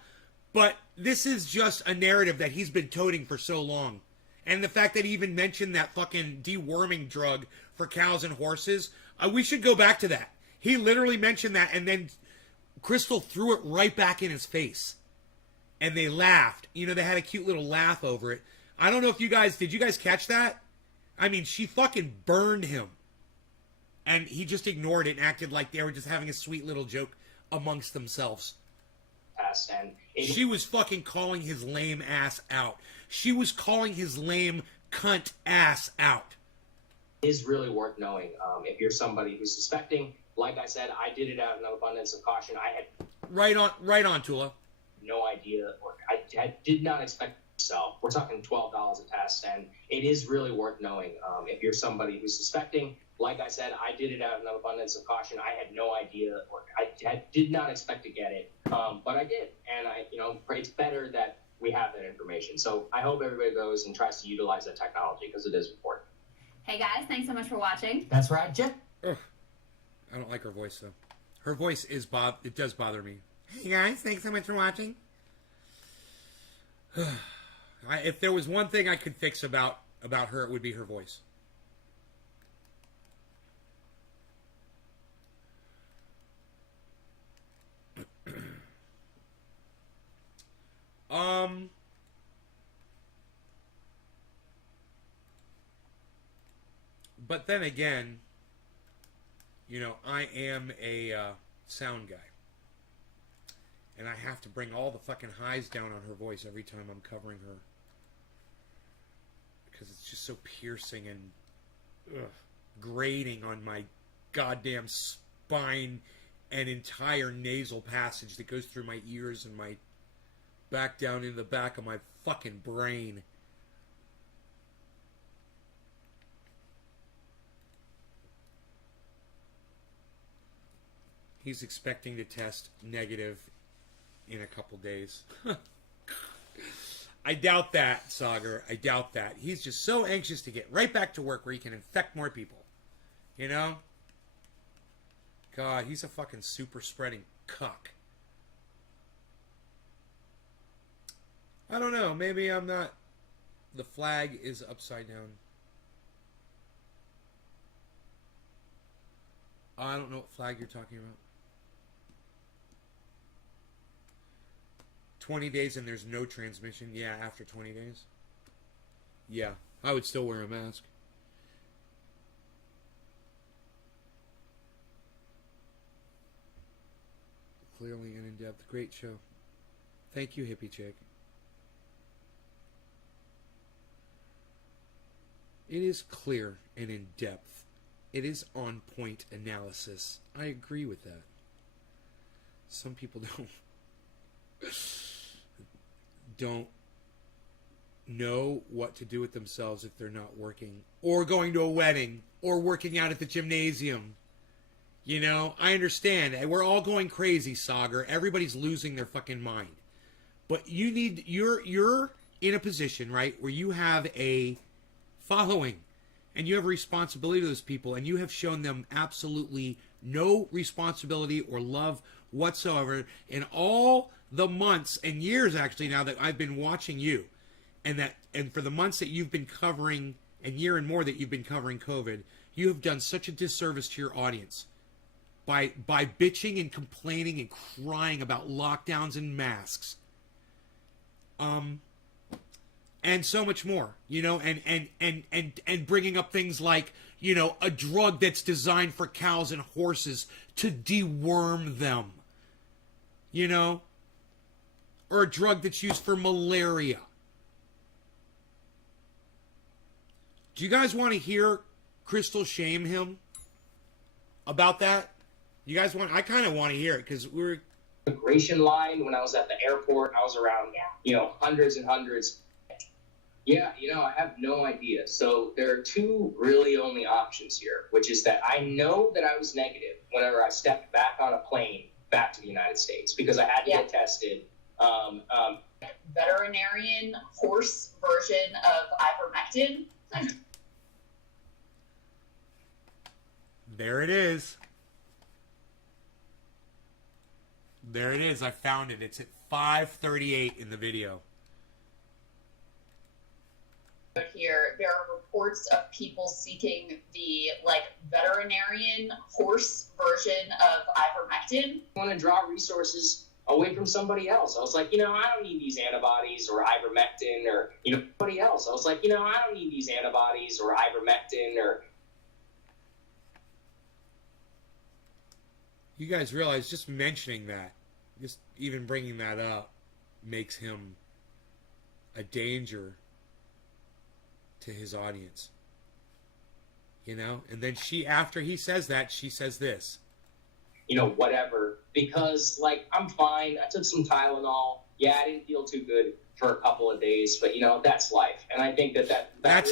but this is just a narrative that he's been toting for so long. And the fact that he even mentioned that fucking deworming drug for cows and horses, we should go back to that. He literally mentioned that, and then Crystal threw it right back in his face. And they laughed. You know, they had a cute little laugh over it. I don't know if did you guys catch that? I mean, she fucking burned him. And he just ignored it and acted like they were just having a sweet little joke amongst themselves. And she was fucking calling his lame ass out. She was calling his lame cunt ass out. It is really worth knowing if you're somebody who's suspecting. Like I said, I did it out of an abundance of caution. I had right on, Tula. No idea, or I did not expect myself. We're talking $12 a test, and it is really worth knowing if you're somebody who's suspecting. Like I said, I did it out of an abundance of caution. I had no idea, or I did not expect to get it, but I did, and it's better that we have that information. So I hope everybody goes and tries to utilize that technology because it is important. Hey guys, thanks so much for watching. That's right, Jeff. I don't like her voice though. Her voice it does bother me. Hey guys, thanks so much for watching. If there was one thing I could fix about her, it would be her voice. But then again, you know, I am a sound guy. And I have to bring all the fucking highs down on her voice every time I'm covering her. Because it's just so piercing and grating on my goddamn spine and entire nasal passage that goes through my ears and my back down in the back of my fucking brain. He's expecting to test negative in a couple days. I doubt that, Saagar. I doubt that. He's just so anxious to get right back to work where he can infect more people. You know? God, he's a fucking super spreading cuck. I don't know. Maybe I'm not. The flag is upside down. I don't know what flag you're talking about. 20 days and there's no transmission. Yeah, after 20 days. Yeah, I would still wear a mask. Clearly and in depth. Great show. Thank you, hippie chick. It is clear and in depth. It is on point analysis. I agree with that. Some people don't know what to do with themselves if they're not working or going to a wedding or working out at the gymnasium. You know, I understand. We're all going crazy, Saagar. Everybody's losing their fucking mind. But you're in a position, right, where you have a following and you have a responsibility to those people, and you have shown them absolutely no responsibility or love whatsoever in all the months and years, actually, now that I've been watching you, and for the months that you've been covering, and year and more that you've been covering COVID, you have done such a disservice to your audience by bitching and complaining and crying about lockdowns and masks, and so much more, you know, and bringing up things like, you know, a drug that's designed for cows and horses to deworm them, you know, or a drug that's used for malaria. Do you guys want to hear Crystal shame him about that? You guys want? I kind of want to hear it because we're immigration line when I was at the airport. I was around, you know, hundreds and hundreds. Yeah, you know, I have no idea. So there are two really only options here, which is that I know that I was negative whenever I stepped back on a plane back to the United States because I had to get tested. Veterinarian horse version of ivermectin. There it is. There it is. I found it. It's at 5:38 in the video. Here, there are reports of people seeking the veterinarian horse version of ivermectin. I want to draw resources away from somebody else. I was like, you know, I don't need these antibodies or ivermectin or, you know, somebody else. I was like, you know, I don't need these antibodies or ivermectin or. You guys realize just mentioning that, just even bringing that up, makes him a danger to his audience. You know? And then after he says that, she says this. You know, whatever. Because, I'm fine. I took some Tylenol. Yeah, I didn't feel too good for a couple of days, but, you know, that's life. And I think that's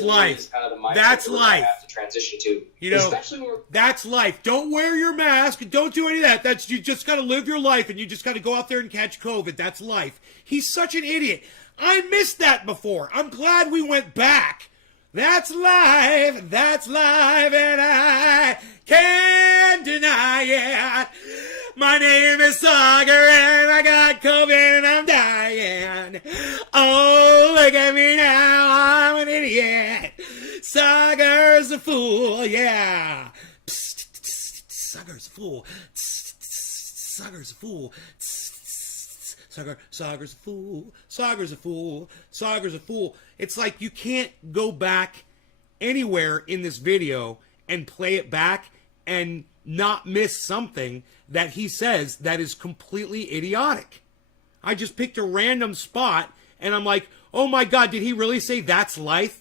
really life. Is kind of the mindset that's that life. I have to transition to. You know, especially when that's life. Don't wear your mask. Don't do any of that. You just got to live your life, and you just got to go out there and catch COVID. That's life. He's such an idiot. I missed that before. I'm glad we went back. That's life, and I can't deny it. My name is Saagar, and I got COVID, and I'm dying. Oh, look at me now, I'm an idiot. Saagar's a fool, yeah. Saagar's a fool. Saagar's a fool. Saagar's a fool. Saagar's a fool. Saagar's a fool. It's like you can't go back anywhere in this video and play it back and not miss something that he says that is completely idiotic. I just picked a random spot, and I'm like, oh my God, did he really say that's life?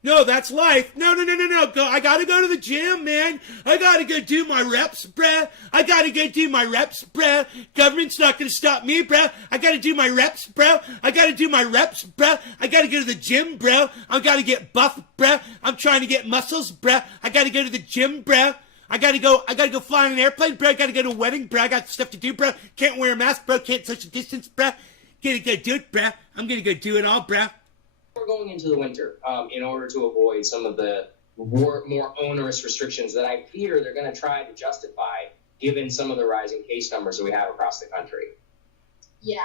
No, that's life. No. I gotta go to the gym, man. I gotta go do my reps, bruh. Government's not gonna stop me, bruh. I gotta do my reps, bro. I gotta go to the gym, bro. I gotta get buff, bruh. I'm trying to get muscles, bruh. I gotta go to the gym, bruh. I gotta go fly on an airplane, bro. I gotta go to a wedding, bro. I got stuff to do, bro. Can't wear a mask, bro. Can't social distance, bro. Gonna go do it, bro. I'm gonna go do it all, bro. We're going into the winter in order to avoid some of the more onerous restrictions that I fear they're going to try to justify given some of the rising case numbers that we have across the country. Yeah,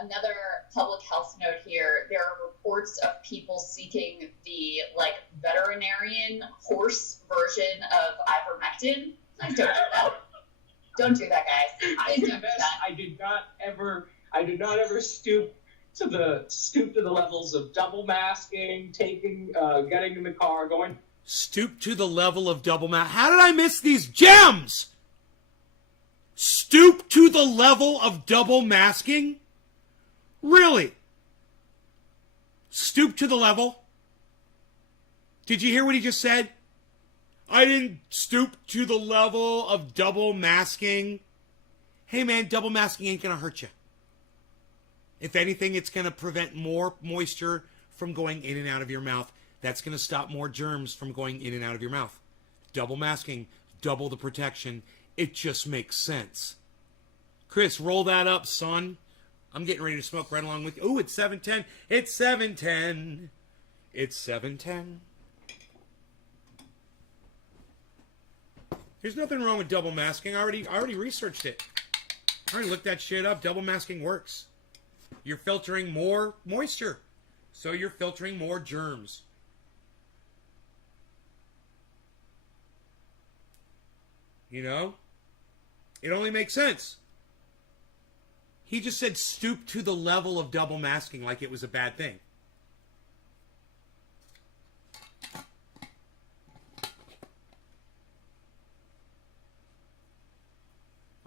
another public health note here. There are reports of people seeking the veterinarian horse version of ivermectin. Please don't do that. Don't do that, guys. Please don't do that. I did not ever stoop to the levels of double masking, getting in the car, going. Stoop to the level of double mask. How did I miss these gems? Stoop to the level of double masking? Really? Stoop to the level? Did you hear what he just said? I didn't stoop to the level of double masking. Hey man, double masking ain't gonna hurt you. If anything, it's going to prevent more moisture from going in and out of your mouth. That's going to stop more germs from going in and out of your mouth. Double masking, double the protection. It just makes sense. Chris, roll that up, son. I'm getting ready to smoke right along with you. Ooh, it's 7:10. It's 7:10. It's 7:10. There's nothing wrong with double masking. I already researched it. I already looked that shit up. Double masking works. You're filtering more moisture, so you're filtering more germs. You know? It only makes sense. He just said stoop to the level of double masking like it was a bad thing.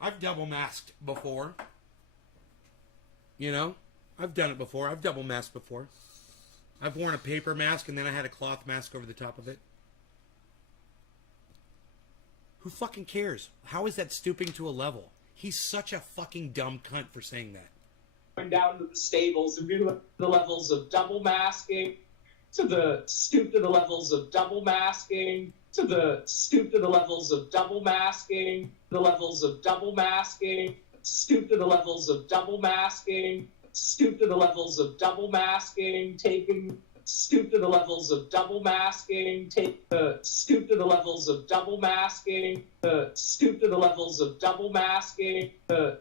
I've double masked before. You know? I've done it before. I've double masked before. I've worn a paper mask and then I had a cloth mask over the top of it. Who fucking cares? How is that stooping to a level? He's such a fucking dumb cunt for saying that. Going down to the stables and do the levels of double masking, stoop to the levels of double masking, stoop to the levels of double masking, the levels of double masking, stoop to the levels of double masking, stoop to the levels of double masking, stoop to the levels of double masking, stoop to the levels of double masking, stoop to the levels of double masking,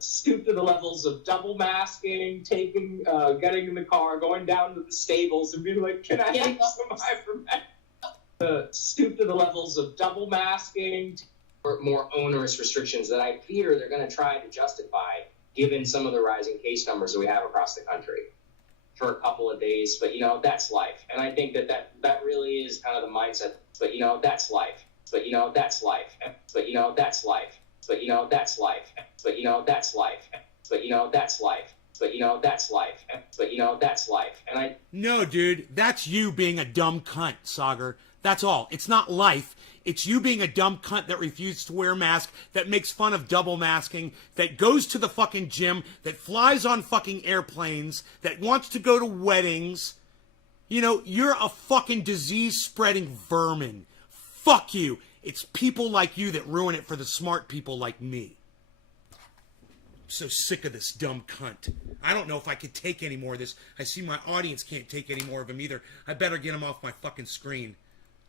stoop to the levels of double masking, getting in the car, going down to the stables and being like, can I have some ivermectin? Stoop to the levels of double masking. More onerous restrictions that I fear they're going to try to justify given some of the rising case numbers that we have across the country for a couple of days. But, that's life. And I think that really is kind of the mindset. But, that's life. But, that's life. But, that's life. But, that's life. But, that's life. But, that's life. But, that's life. But, that's life. And No, dude. That's you being a dumb cunt, Saagar. That's all. It's not life. It's you being a dumb cunt that refuses to wear a mask, that makes fun of double masking, that goes to the fucking gym, that flies on fucking airplanes, that wants to go to weddings. You're a fucking disease-spreading vermin. Fuck you. It's people like you that ruin it for the smart people like me. I'm so sick of this dumb cunt. I don't know if I can take any more of this. I see my audience can't take any more of him either. I better get him off my fucking screen.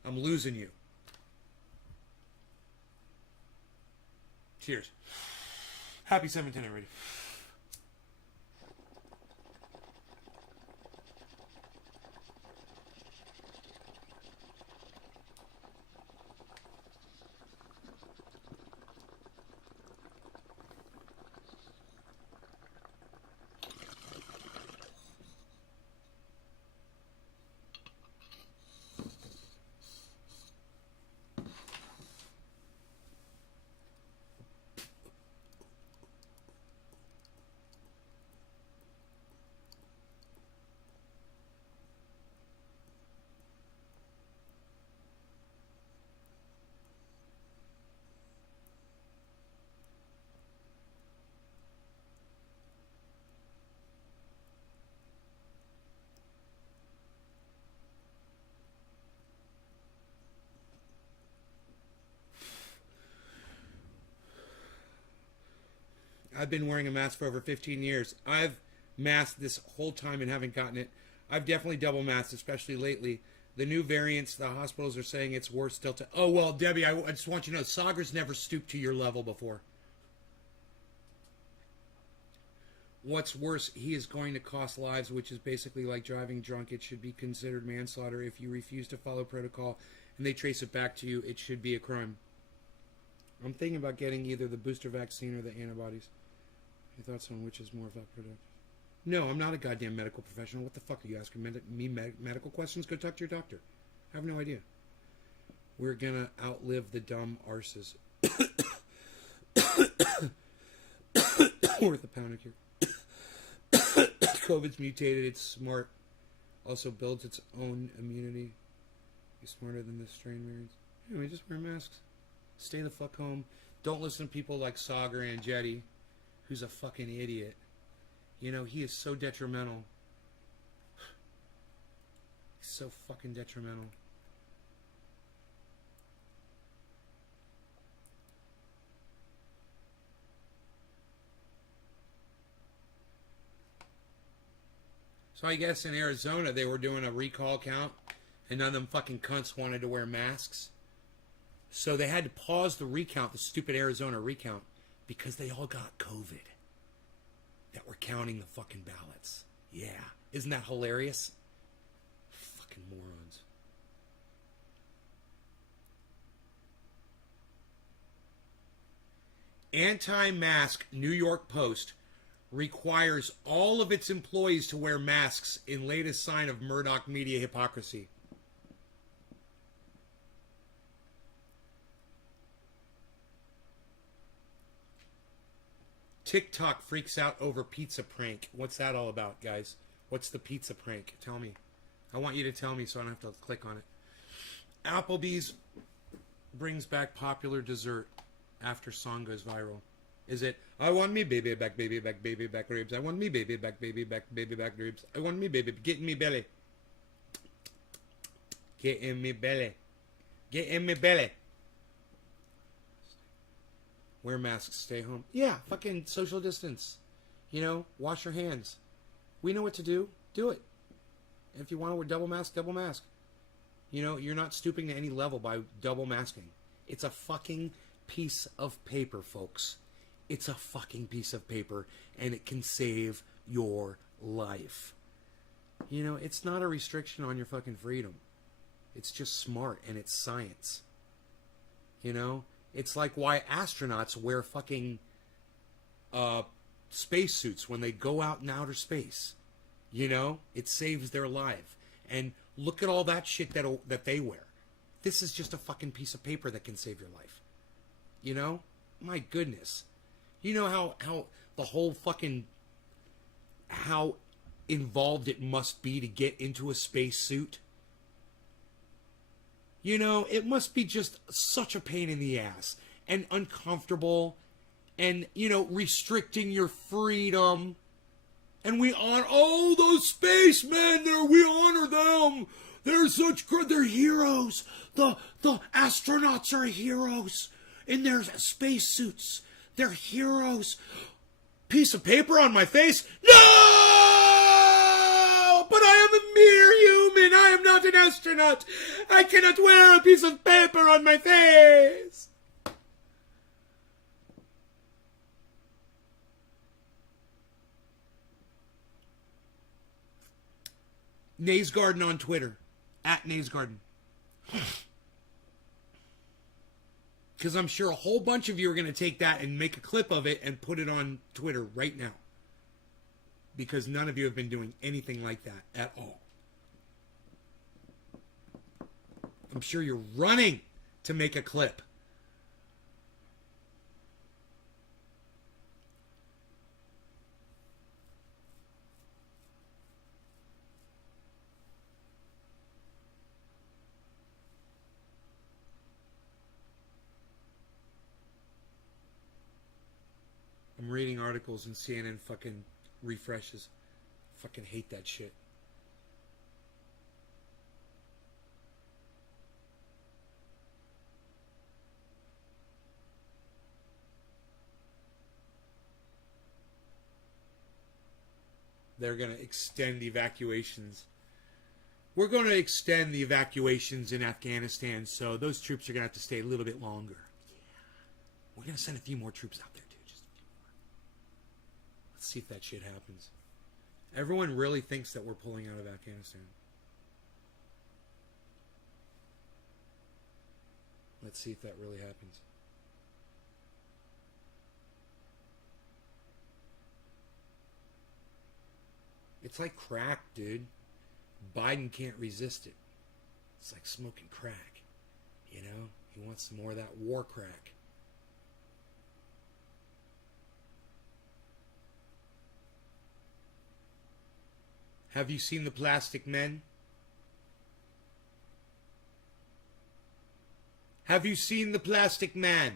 I'm losing you. Cheers. Happy 710 already. I've been wearing a mask for over 15 years. I've masked this whole time and haven't gotten it. I've definitely double masked, especially lately. The new variants, the hospitals are saying it's worse still to... Oh, well, Debbie, I just want you to know, Saagar's never stooped to your level before. What's worse, he is going to cost lives, which is basically like driving drunk. It should be considered manslaughter. If you refuse to follow protocol and they trace it back to you, it should be a crime. I'm thinking about getting either the booster vaccine or the antibodies. Your thoughts on which is more productive? No, I'm not a goddamn medical professional. What the fuck are you asking me medical questions? Go talk to your doctor. I have no idea. We're gonna outlive the dumb arses. Worth a pound of cure. COVID's mutated. It's smart. Also builds its own immunity. You're smarter than the strain variants. Anyway, just wear masks. Stay the fuck home. Don't listen to people like Saagar and Jetty, who's a fucking idiot. You know, he is so detrimental. He's so fucking detrimental. So I guess in Arizona they were doing a recall count and none of them fucking cunts wanted to wear masks. So they had to pause the recount, the stupid Arizona recount, because they all got COVID. That we're counting the fucking ballots. Yeah. Isn't that hilarious? Fucking morons. Anti-mask New York Post requires all of its employees to wear masks in latest sign of Murdoch media hypocrisy. TikTok freaks out over pizza prank. What's that all about, guys? What's the pizza prank? Tell me. I want you to tell me so I don't have to click on it. Applebee's brings back popular dessert after song goes viral. Is it, I want me baby back ribs. I want me baby back ribs. I want me baby, get in me belly. Get in me belly. Get in me belly. Wear masks, stay home. Yeah, fucking social distance. You know, wash your hands. We know what to do. Do it. If you want to wear double mask, double mask. You know, you're not stooping to any level by double masking. It's a fucking piece of paper, folks. It's a fucking piece of paper, and it can save your life. You know, it's not a restriction on your fucking freedom. It's just smart, and it's science. You know? It's like why astronauts wear fucking spacesuits when they go out in outer space. You know? It saves their life. And look at all that shit that they wear. This is just a fucking piece of paper that can save your life. You know? My goodness. You know how the whole fucking... how involved it must be to get into a spacesuit? You know, it must be just such a pain in the ass and uncomfortable and, you know, restricting your freedom. And we honor, oh, those spacemen there, we honor them. They're such good, they're heroes. The astronauts are heroes in their spacesuits. They're heroes. Piece of paper on my face? No! But I am a mere human. I am not an astronaut. I cannot wear a piece of paper on my face. Nays Garden on Twitter. At Nays Garden. Because I'm sure a whole bunch of you are going to take that and make a clip of it and put it on Twitter right now. Because none of you have been doing anything like that at all. I'm sure you're running to make a clip. I'm reading articles and CNN fucking refreshes. Fucking hate that shit. They're going to extend evacuations. We're going to extend the evacuations in Afghanistan, so those troops are going to have to stay a little bit longer. Yeah. We're going to send a few more troops out there, too. Just a few more. Let's see if that shit happens. Everyone really thinks that we're pulling out of Afghanistan. Let's see if that really happens. It's like crack, dude. Biden can't resist it. It's like smoking crack. You know? He wants some more of that war crack. Have you seen the Plastic Men? Have you seen the Plastic Man?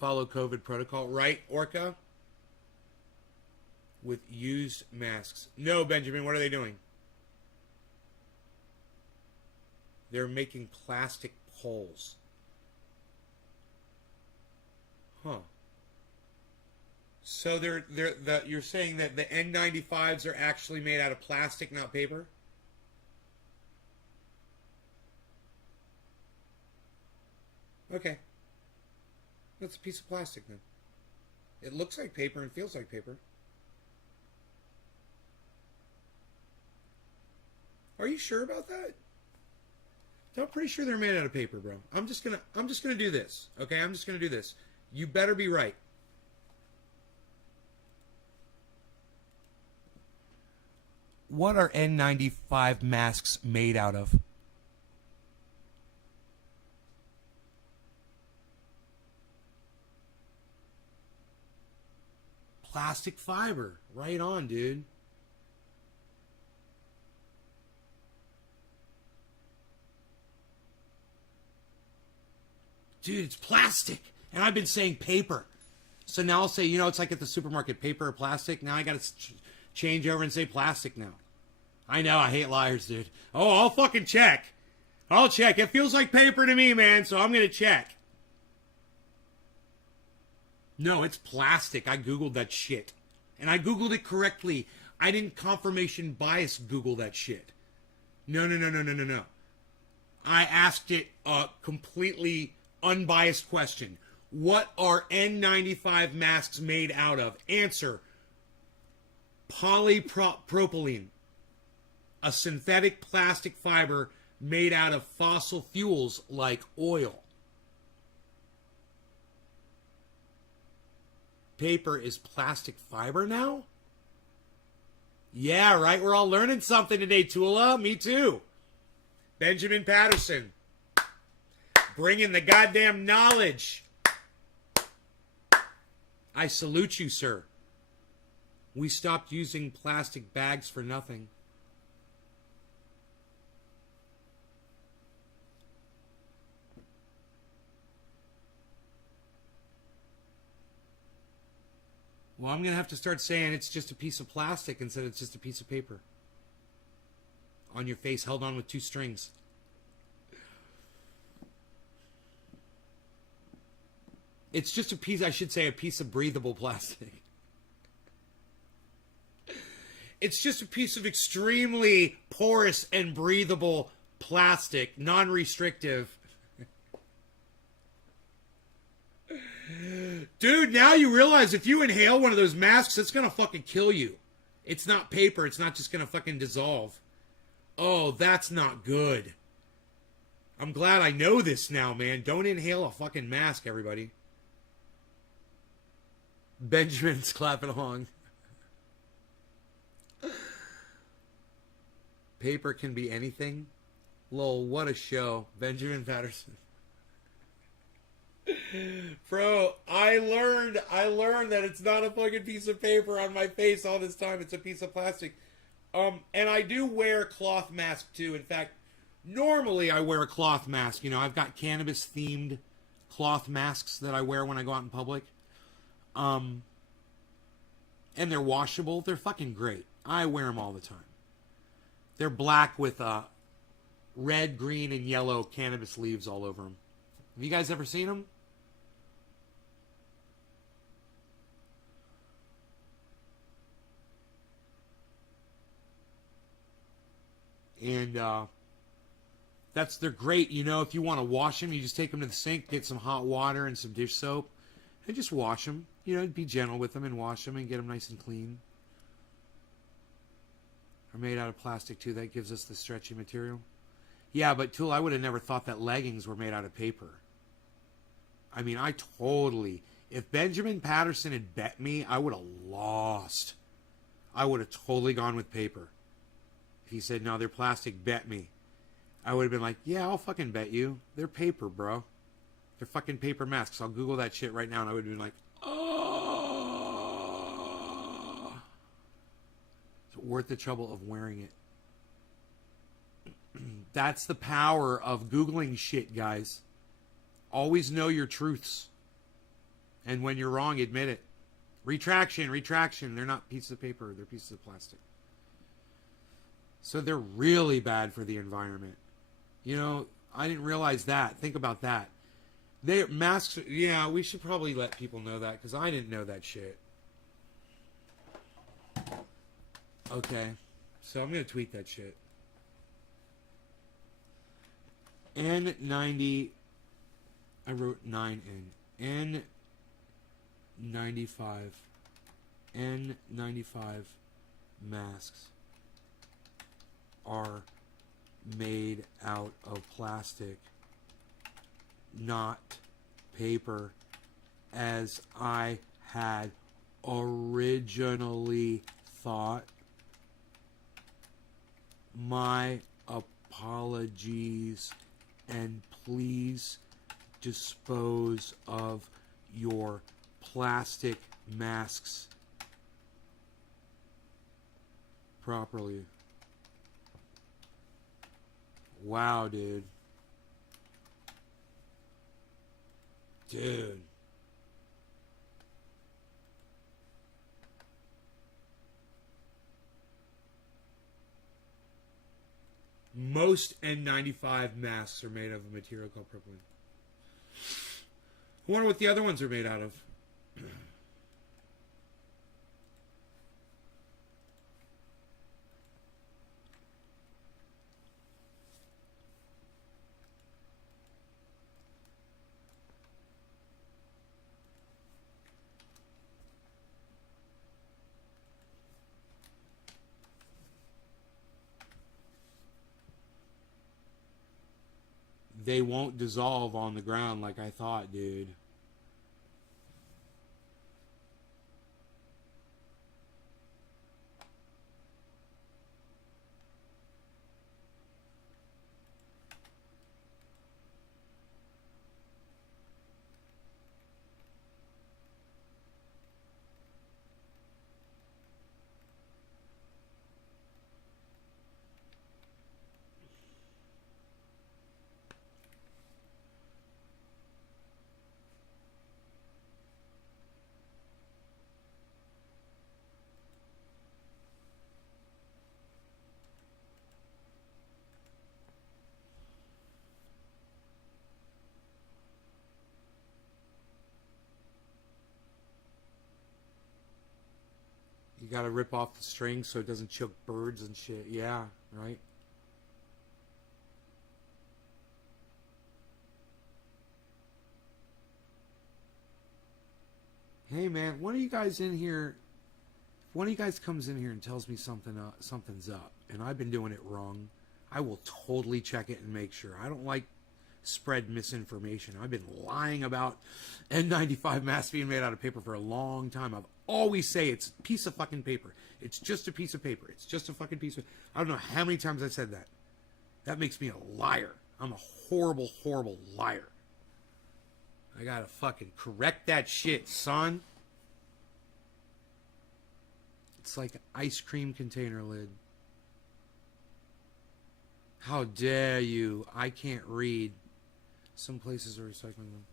Follow COVID protocol, right, Orca? With used masks. No, Benjamin, what are they doing? They're making plastic poles. Huh. So you're saying that the N95s are actually made out of plastic, not paper? Okay. That's a piece of plastic then. It looks like paper and feels like paper. Are you sure about that? I'm pretty sure they're made out of paper, bro. I'm just gonna do this. Okay, I'm just gonna do this. You better be right. What are N95 masks made out of? Plastic fiber. Right on, dude. Dude, it's plastic. And I've been saying paper. So now I'll say, you know, it's like at the supermarket, paper or plastic. Now I got to change over and say plastic now. I know, I hate liars, dude. Oh, I'll fucking check. I'll check. It feels like paper to me, man, so I'm going to check. No, it's plastic. I Googled that shit. And I Googled it correctly. I didn't confirmation bias Google that shit. No. I asked it a completely unbiased question. What are N95 masks made out of? Answer: polypropylene, a synthetic plastic fiber made out of fossil fuels like oil. Paper is plastic fiber now? Yeah, right? We're all learning something today, Tula. Me too. Benjamin Patterson. Bringing the goddamn knowledge. I salute you, sir. We stopped using plastic bags for nothing. Well, I'm going to have to start saying it's just a piece of plastic instead of it's just a piece of paper. On your face, held on with 2 strings. It's just a piece, I should say, a piece of breathable plastic. It's just a piece of extremely porous and breathable plastic, non-restrictive. Dude, now you realize if you inhale one of those masks, it's going to fucking kill you. It's not paper. It's not just going to fucking dissolve. Oh, that's not good. I'm glad I know this now, man. Don't inhale a fucking mask, everybody. Benjamin's clapping along. Paper can be anything. Lol, what a show. Benjamin Patterson. Bro, I learned that it's not a fucking piece of paper on my face all this time. It's a piece of plastic. And I do wear a cloth mask too. In fact, normally I wear a cloth mask. You know, I've got cannabis themed cloth masks that I wear when I go out in public. And they're washable. They're fucking great. I wear them all the time. They're black with red, green, and yellow cannabis leaves all over them. Have you guys ever seen them? And they're great. You know, if you want to wash them, you just take them to the sink, get some hot water and some dish soap, and just wash them. You know, be gentle with them and wash them and get them nice and clean. Are made out of plastic too. That gives us the stretchy material. Yeah, but Tool, I would have never thought that leggings were made out of paper. I mean, if Benjamin Patterson had bet me, I would have lost. I would have totally gone with paper. If he said, no, they're plastic, bet me. I would have been like, yeah, I'll fucking bet you. They're paper, bro. They're fucking paper masks. I'll Google that shit right now, and I would have been like, oh. It's worth the trouble of wearing it. That's the power of Googling shit, guys. Always know your truths. And when you're wrong, admit it. Retraction. They're not pieces of paper. They're pieces of plastic. So they're really bad for the environment. You know, I didn't realize that. Think about that. Masks, yeah, we should probably let people know that because I didn't know that shit. Okay. So I'm going to tweet that shit. N90, I wrote 9N. N95 masks are made out of plastic, not paper, as I had originally thought. My apologies, and please dispose of your plastic masks properly. Wow, dude. Dude. Most N95 masks are made of a material called propylene. I wonder what the other ones are made out of. They won't dissolve on the ground like I thought, dude. You gotta rip off the string so it doesn't choke birds and shit. Yeah, right? Hey man, one of you guys in here, if one of you guys comes in here and tells me something's up, and I've been doing it wrong, I will totally check it and make sure. I don't like spread misinformation. I've been lying about N95 masks being made out of paper for a long time. I've always say it's a piece of fucking paper. It's just a piece of paper. It's just a fucking piece of... I don't know how many times I said that. That makes me a liar. I'm a horrible, horrible liar. I gotta fucking correct that shit, son. It's like an ice cream container lid. How dare you? I can't read. Some places are recycling them.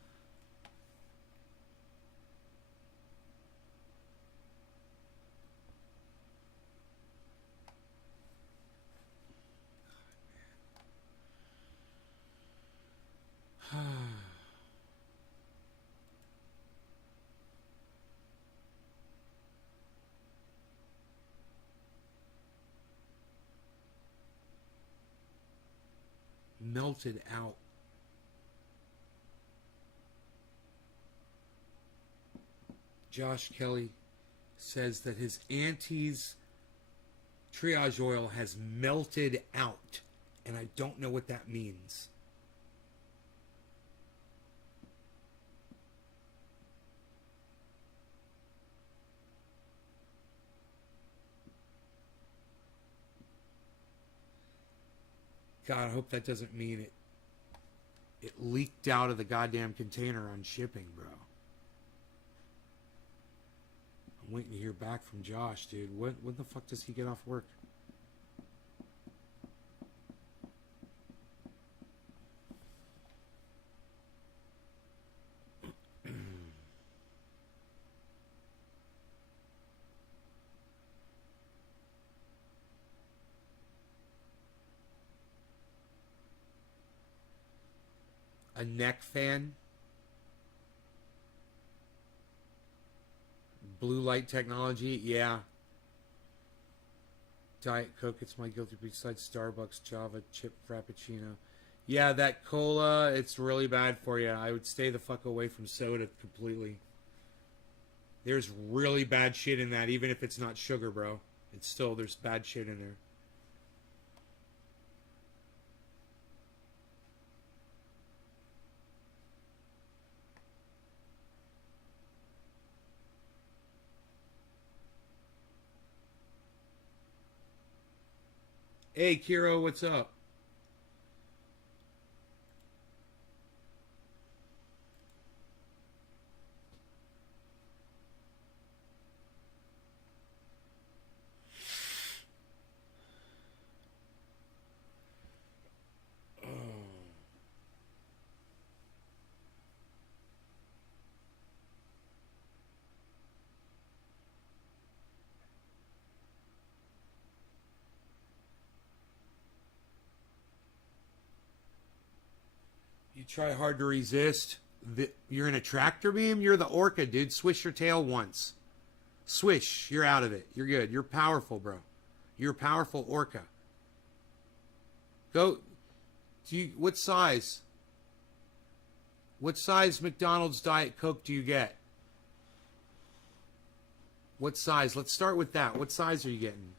melted out. Josh Kelly says that his auntie's triage oil has melted out, and I don't know what that means. God, I hope that doesn't mean it leaked out of the goddamn container on shipping, bro. I'm waiting to hear back from Josh, dude. When the fuck does he get off work? A neck fan? Blue light technology? Yeah. Diet Coke, it's my guilty besides Starbucks, Java, chip Frappuccino. Yeah, that cola, it's really bad for you. I would stay the fuck away from soda completely. There's really bad shit in that, even if it's not sugar, bro. It's still, there's bad shit in there. Hey, Kiro, what's up? You try hard to resist. You're in a tractor beam? You're the orca, dude. Swish your tail once. Swish. You're out of it. You're good. You're powerful, bro. You're a powerful orca. Go. What size? What size McDonald's Diet Coke do you get? What size? Let's start with that. What size are you getting?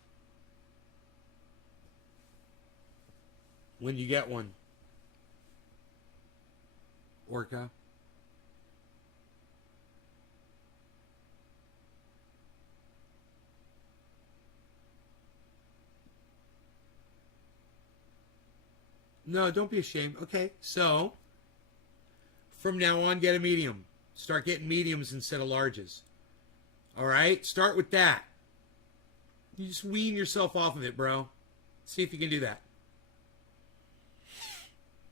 When you get one? Orca. No, don't be ashamed. Okay, so from now on, get a medium. Start getting mediums instead of larges. All right, start with that. You just wean yourself off of it, bro. See if you can do that.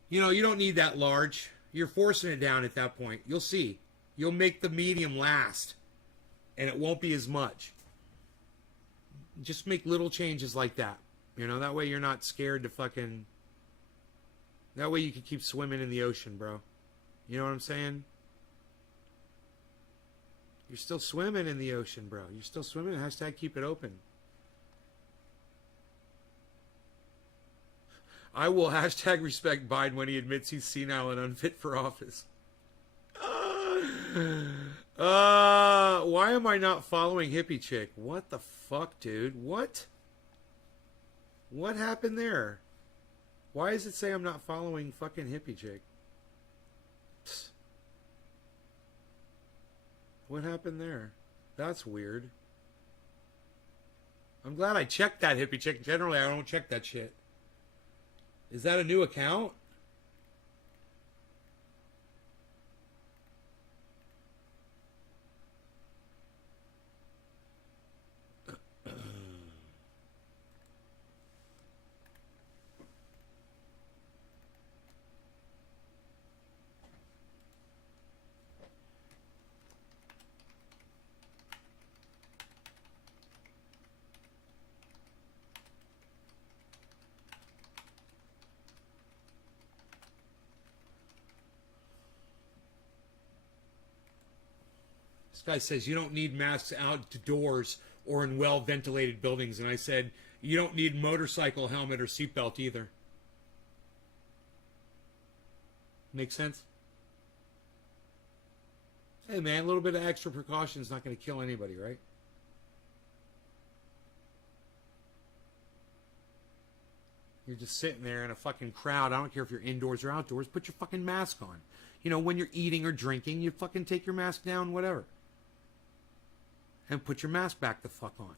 You know, you don't need that large. You're forcing it down at that point. You'll see. You'll make the medium last, and it won't be as much. Just make little changes like that. You know, that way you're not scared to fucking... That way you can keep swimming in the ocean, bro. You know what I'm saying? You're still swimming in the ocean, bro. You're still swimming. Hashtag keep it open. I will hashtag respect Biden when he admits he's senile and unfit for office. Why am I not following Hippie Chick? What the fuck, dude? What? What happened there? Why does it say I'm not following fucking Hippie Chick? Psst. What happened there? That's weird. I'm glad I checked that, Hippie Chick. Generally, I don't check that shit. Is that a new account? This guy says you don't need masks outdoors or in well-ventilated buildings. And I said, you don't need motorcycle helmet or seatbelt either. Make sense? Hey, man, a little bit of extra precaution is not going to kill anybody, right? You're just sitting there in a fucking crowd. I don't care if you're indoors or outdoors. Put your fucking mask on. You know, when you're eating or drinking, you fucking take your mask down, whatever. And put your mask back the fuck on.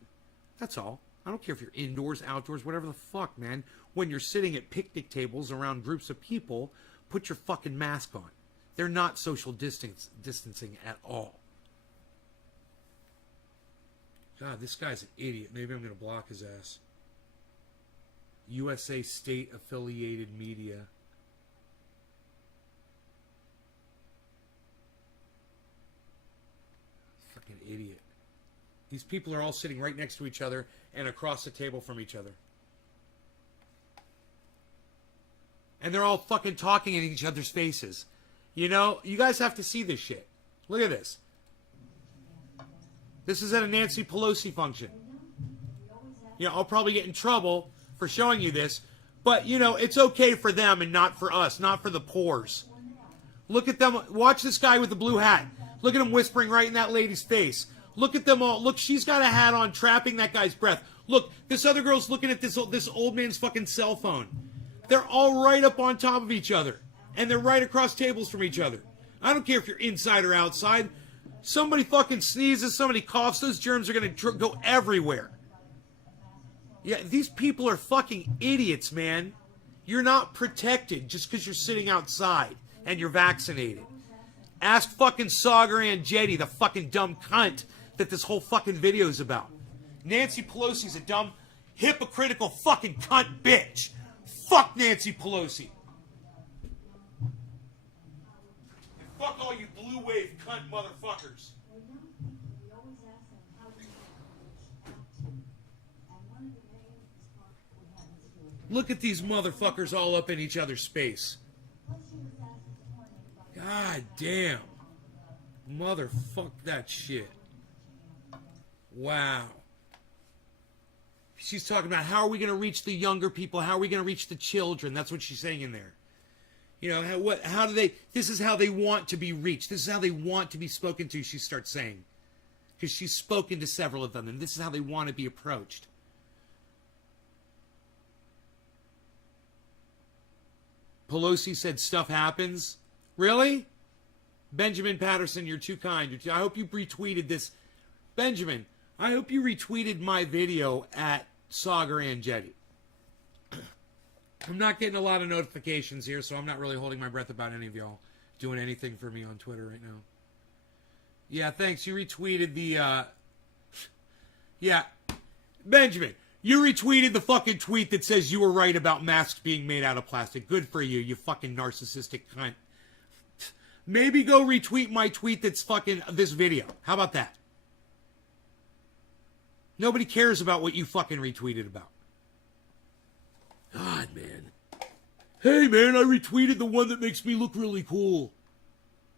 That's all. I don't care if you're indoors, outdoors, whatever the fuck, man. When you're sitting at picnic tables around groups of people, put your fucking mask on. They're not social distancing at all. God, this guy's an idiot. Maybe I'm going to block his ass. USA state affiliated media. Fucking idiot. These people are all sitting right next to each other and across the table from each other. And they're all fucking talking in each other's faces. You know, you guys have to see this shit. Look at this. This is at a Nancy Pelosi function. You know, I'll probably get in trouble for showing you this, but, you know, it's okay for them and not for us, not for the pores. Look at them. Watch this guy with the blue hat. Look at him whispering right in that lady's face. Look at them all. Look, she's got a hat on, trapping that guy's breath. Look, this other girl's looking at this old man's fucking cell phone. They're all right up on top of each other, and they're right across tables from each other. I don't care if you're inside or outside. Somebody fucking sneezes, somebody coughs, those germs are going to go everywhere. Yeah, these people are fucking idiots, man. You're not protected just because you're sitting outside and you're vaccinated. Ask fucking Saagar and Jetty, the fucking dumb cunt that this whole fucking video is about. Nancy Pelosi's a dumb, hypocritical fucking cunt bitch. Fuck Nancy Pelosi. And fuck all you blue wave cunt motherfuckers. Look at these motherfuckers all up in each other's space. God damn. Motherfuck that shit. Wow. She's talking about how are we going to reach the younger people? How are we going to reach the children? That's what she's saying in there. You know, how do they, this is how they want to be reached. This is how they want to be spoken to, she starts saying. Because she's spoken to several of them, and this is how they want to be approached. Pelosi said stuff happens. Really? Benjamin Patterson, you're too kind. I hope you retweeted this. Benjamin, I hope you retweeted my video at Saagar and Jetty. I'm not getting a lot of notifications here, so I'm not really holding my breath about any of y'all doing anything for me on Twitter right now. Yeah, thanks. You retweeted the, yeah. Benjamin, you retweeted the fucking tweet that says you were right about masks being made out of plastic. Good for you, you fucking narcissistic cunt. Maybe go retweet my tweet that's fucking this video. How about that? Nobody cares about what you fucking retweeted about. God, man. Hey, man, I retweeted the one that makes me look really cool.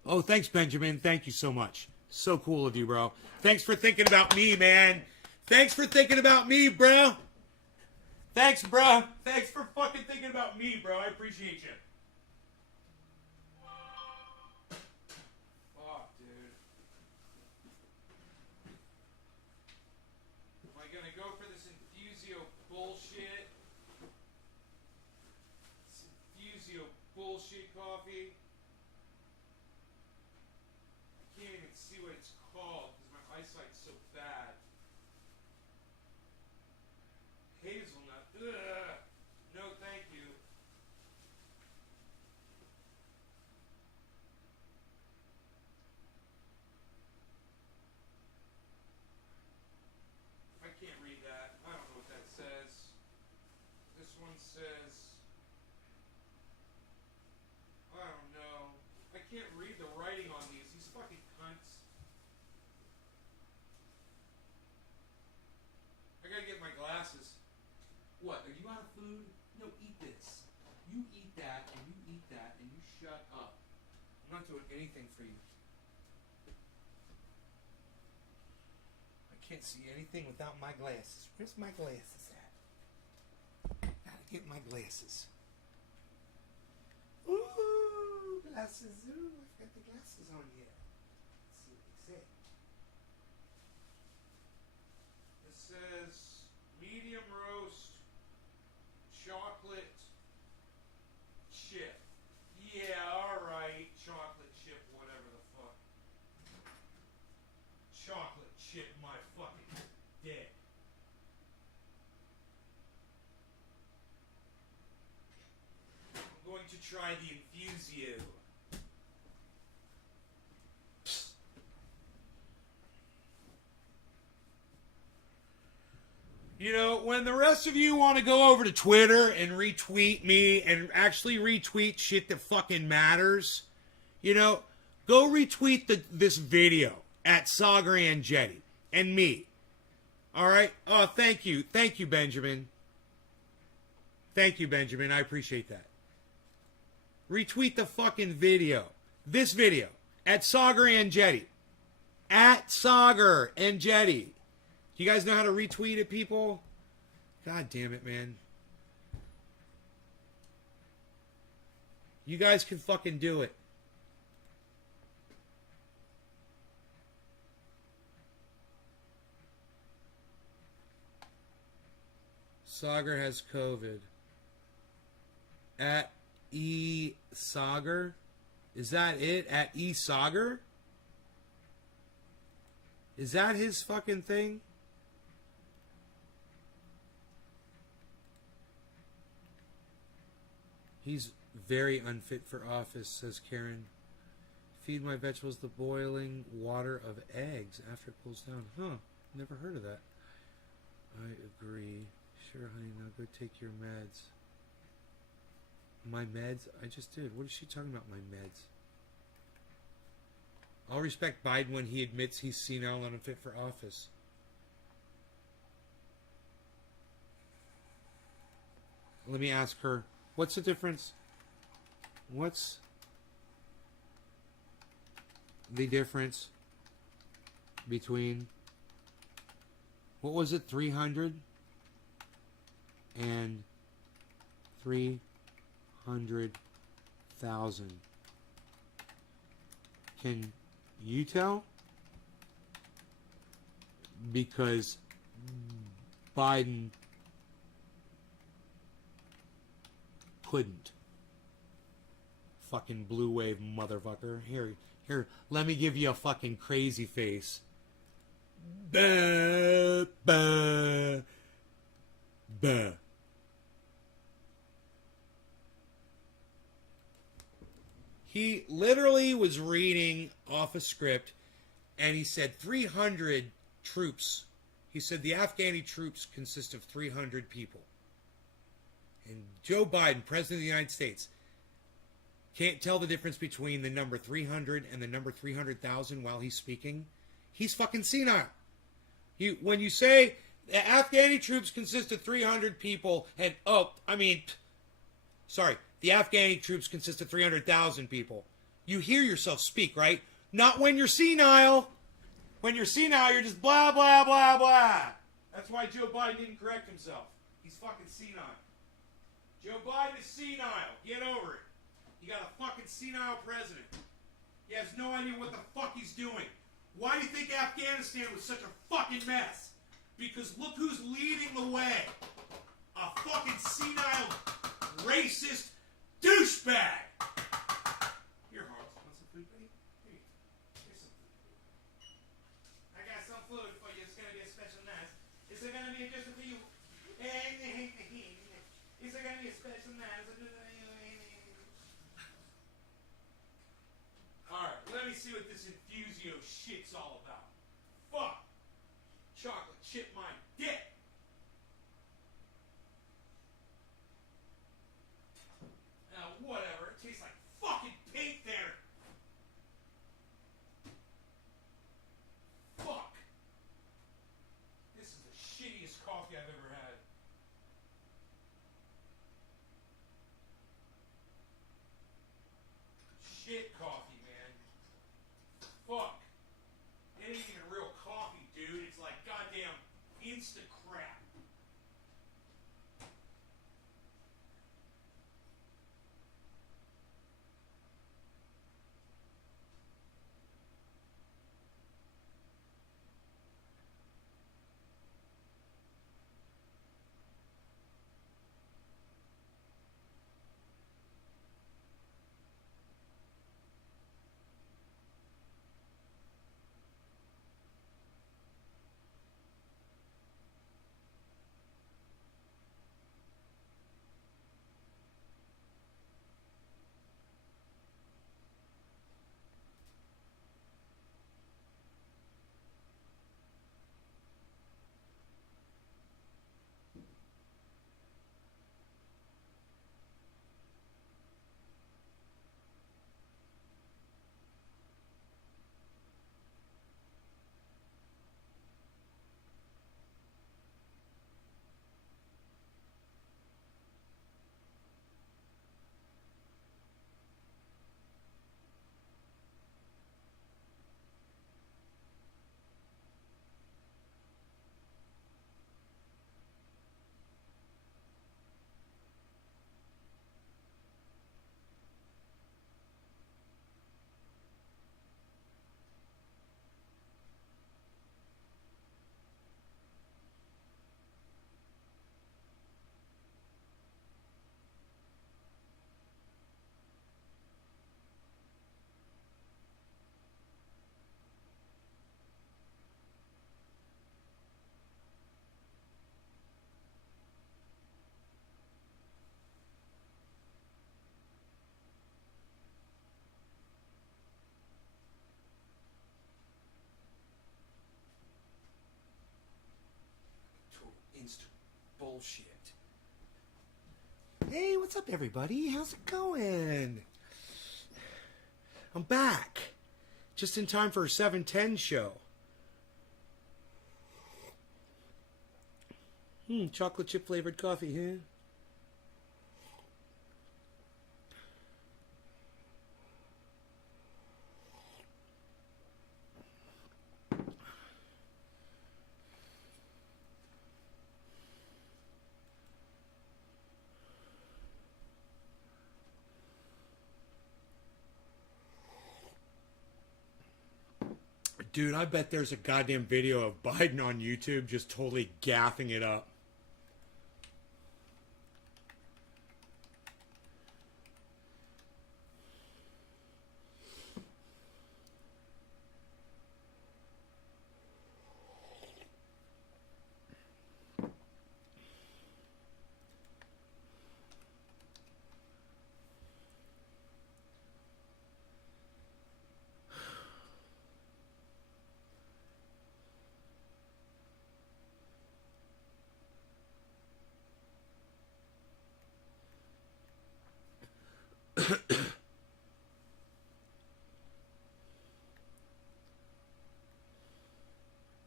Oh, thanks, Benjamin. Thank you so much. So cool of you, bro. Thanks for thinking about me, man. Thanks for thinking about me, bro. Thanks, bro. Thanks for fucking thinking about me, bro. I appreciate you. Fuck, dude. Am I gonna go for this Infusio bullshit? This Infusio bullshit coffee? I can't even see what it's called because my eyesight's so bad. Hazelnut. Ugh. No, thank you. I can't read that. I don't know what that says. This one says, I don't know. I can't read the writing on these. These fucking cunts. I gotta get my glasses. What, are you out of food? No, eat this. You eat that, and you eat that, and you shut up. I'm not doing anything for you. I can't see anything without my glasses. Where's my glasses at? Gotta get my glasses. Ooh, glasses. Ooh, I've got the glasses on here. Let's see what they say. It says medium roast chocolate chip. Yeah, alright. Chocolate chip, whatever the fuck. Chocolate chip my fucking dick. I'm going to try the Infusio. You know, when the rest of you want to go over to Twitter and retweet me and actually retweet shit that fucking matters, you know, go retweet this video at Saagar and Jetty and me. All right? Oh, thank you. Thank you, Benjamin. Thank you, Benjamin. I appreciate that. Retweet the fucking video. This video at Saagar and Jetty. At Saagar and Jetty. Do you guys know how to retweet it, people? God damn it, man. You guys can fucking do it. Saagar has COVID. At E Saagar? Is that it? At E Saagar? Is that his fucking thing? He's very unfit for office, says Karen. Feed my vegetables the boiling water of eggs after it cools down. Huh, never heard of that. I agree. Sure, honey, now go take your meds. My meds? I just did. What is she talking about, my meds? I'll respect Biden when he admits he's senile and unfit for office. Let me ask her. What's the difference? What's the difference between, what was it, 300 and 300,000? Can you tell? Because Biden couldn't. Fucking blue wave motherfucker. Here, let me give you a fucking crazy face. Bah, bah, bah. He literally was reading off a script and he said 300 troops. He said the Afghani troops consist of 300 people. And Joe Biden, President of the United States, can't tell the difference between the number 300 and the number 300,000 while he's speaking. He's fucking senile. When you say the Afghani troops consist of 300 people, and the Afghani troops consist of 300,000 people. You hear yourself speak, right? Not when you're senile. When you're senile, you're just blah, blah, blah, blah. That's why Joe Biden didn't correct himself. He's fucking senile. Joe Biden is senile. Get over it. You got a fucking senile president. He has no idea what the fuck he's doing. Why do you think Afghanistan was such a fucking mess? Because look who's leading the way. A fucking senile, racist douchebag. Here, Harles, want some food, buddy? Here, here's some food. I got some food for you. It's gonna be a special night. Is it gonna be just for you? Is it gonna be a special night? Alright, let me see what this Infusio shit's all about. Fuck! Chocolate chip my dick! Whatever. It tastes like fucking paint there! Fuck! This is the shittiest coffee I've ever had. Shit coffee, man. Fuck. It ain't even real coffee, dude. It's like goddamn instant bullshit. Hey, what's up, everybody? How's it going? I'm back. Just in time for a 7:10 show. Chocolate chip flavored coffee, huh? Dude, I bet there's a goddamn video of Biden on YouTube just totally gaffing it up.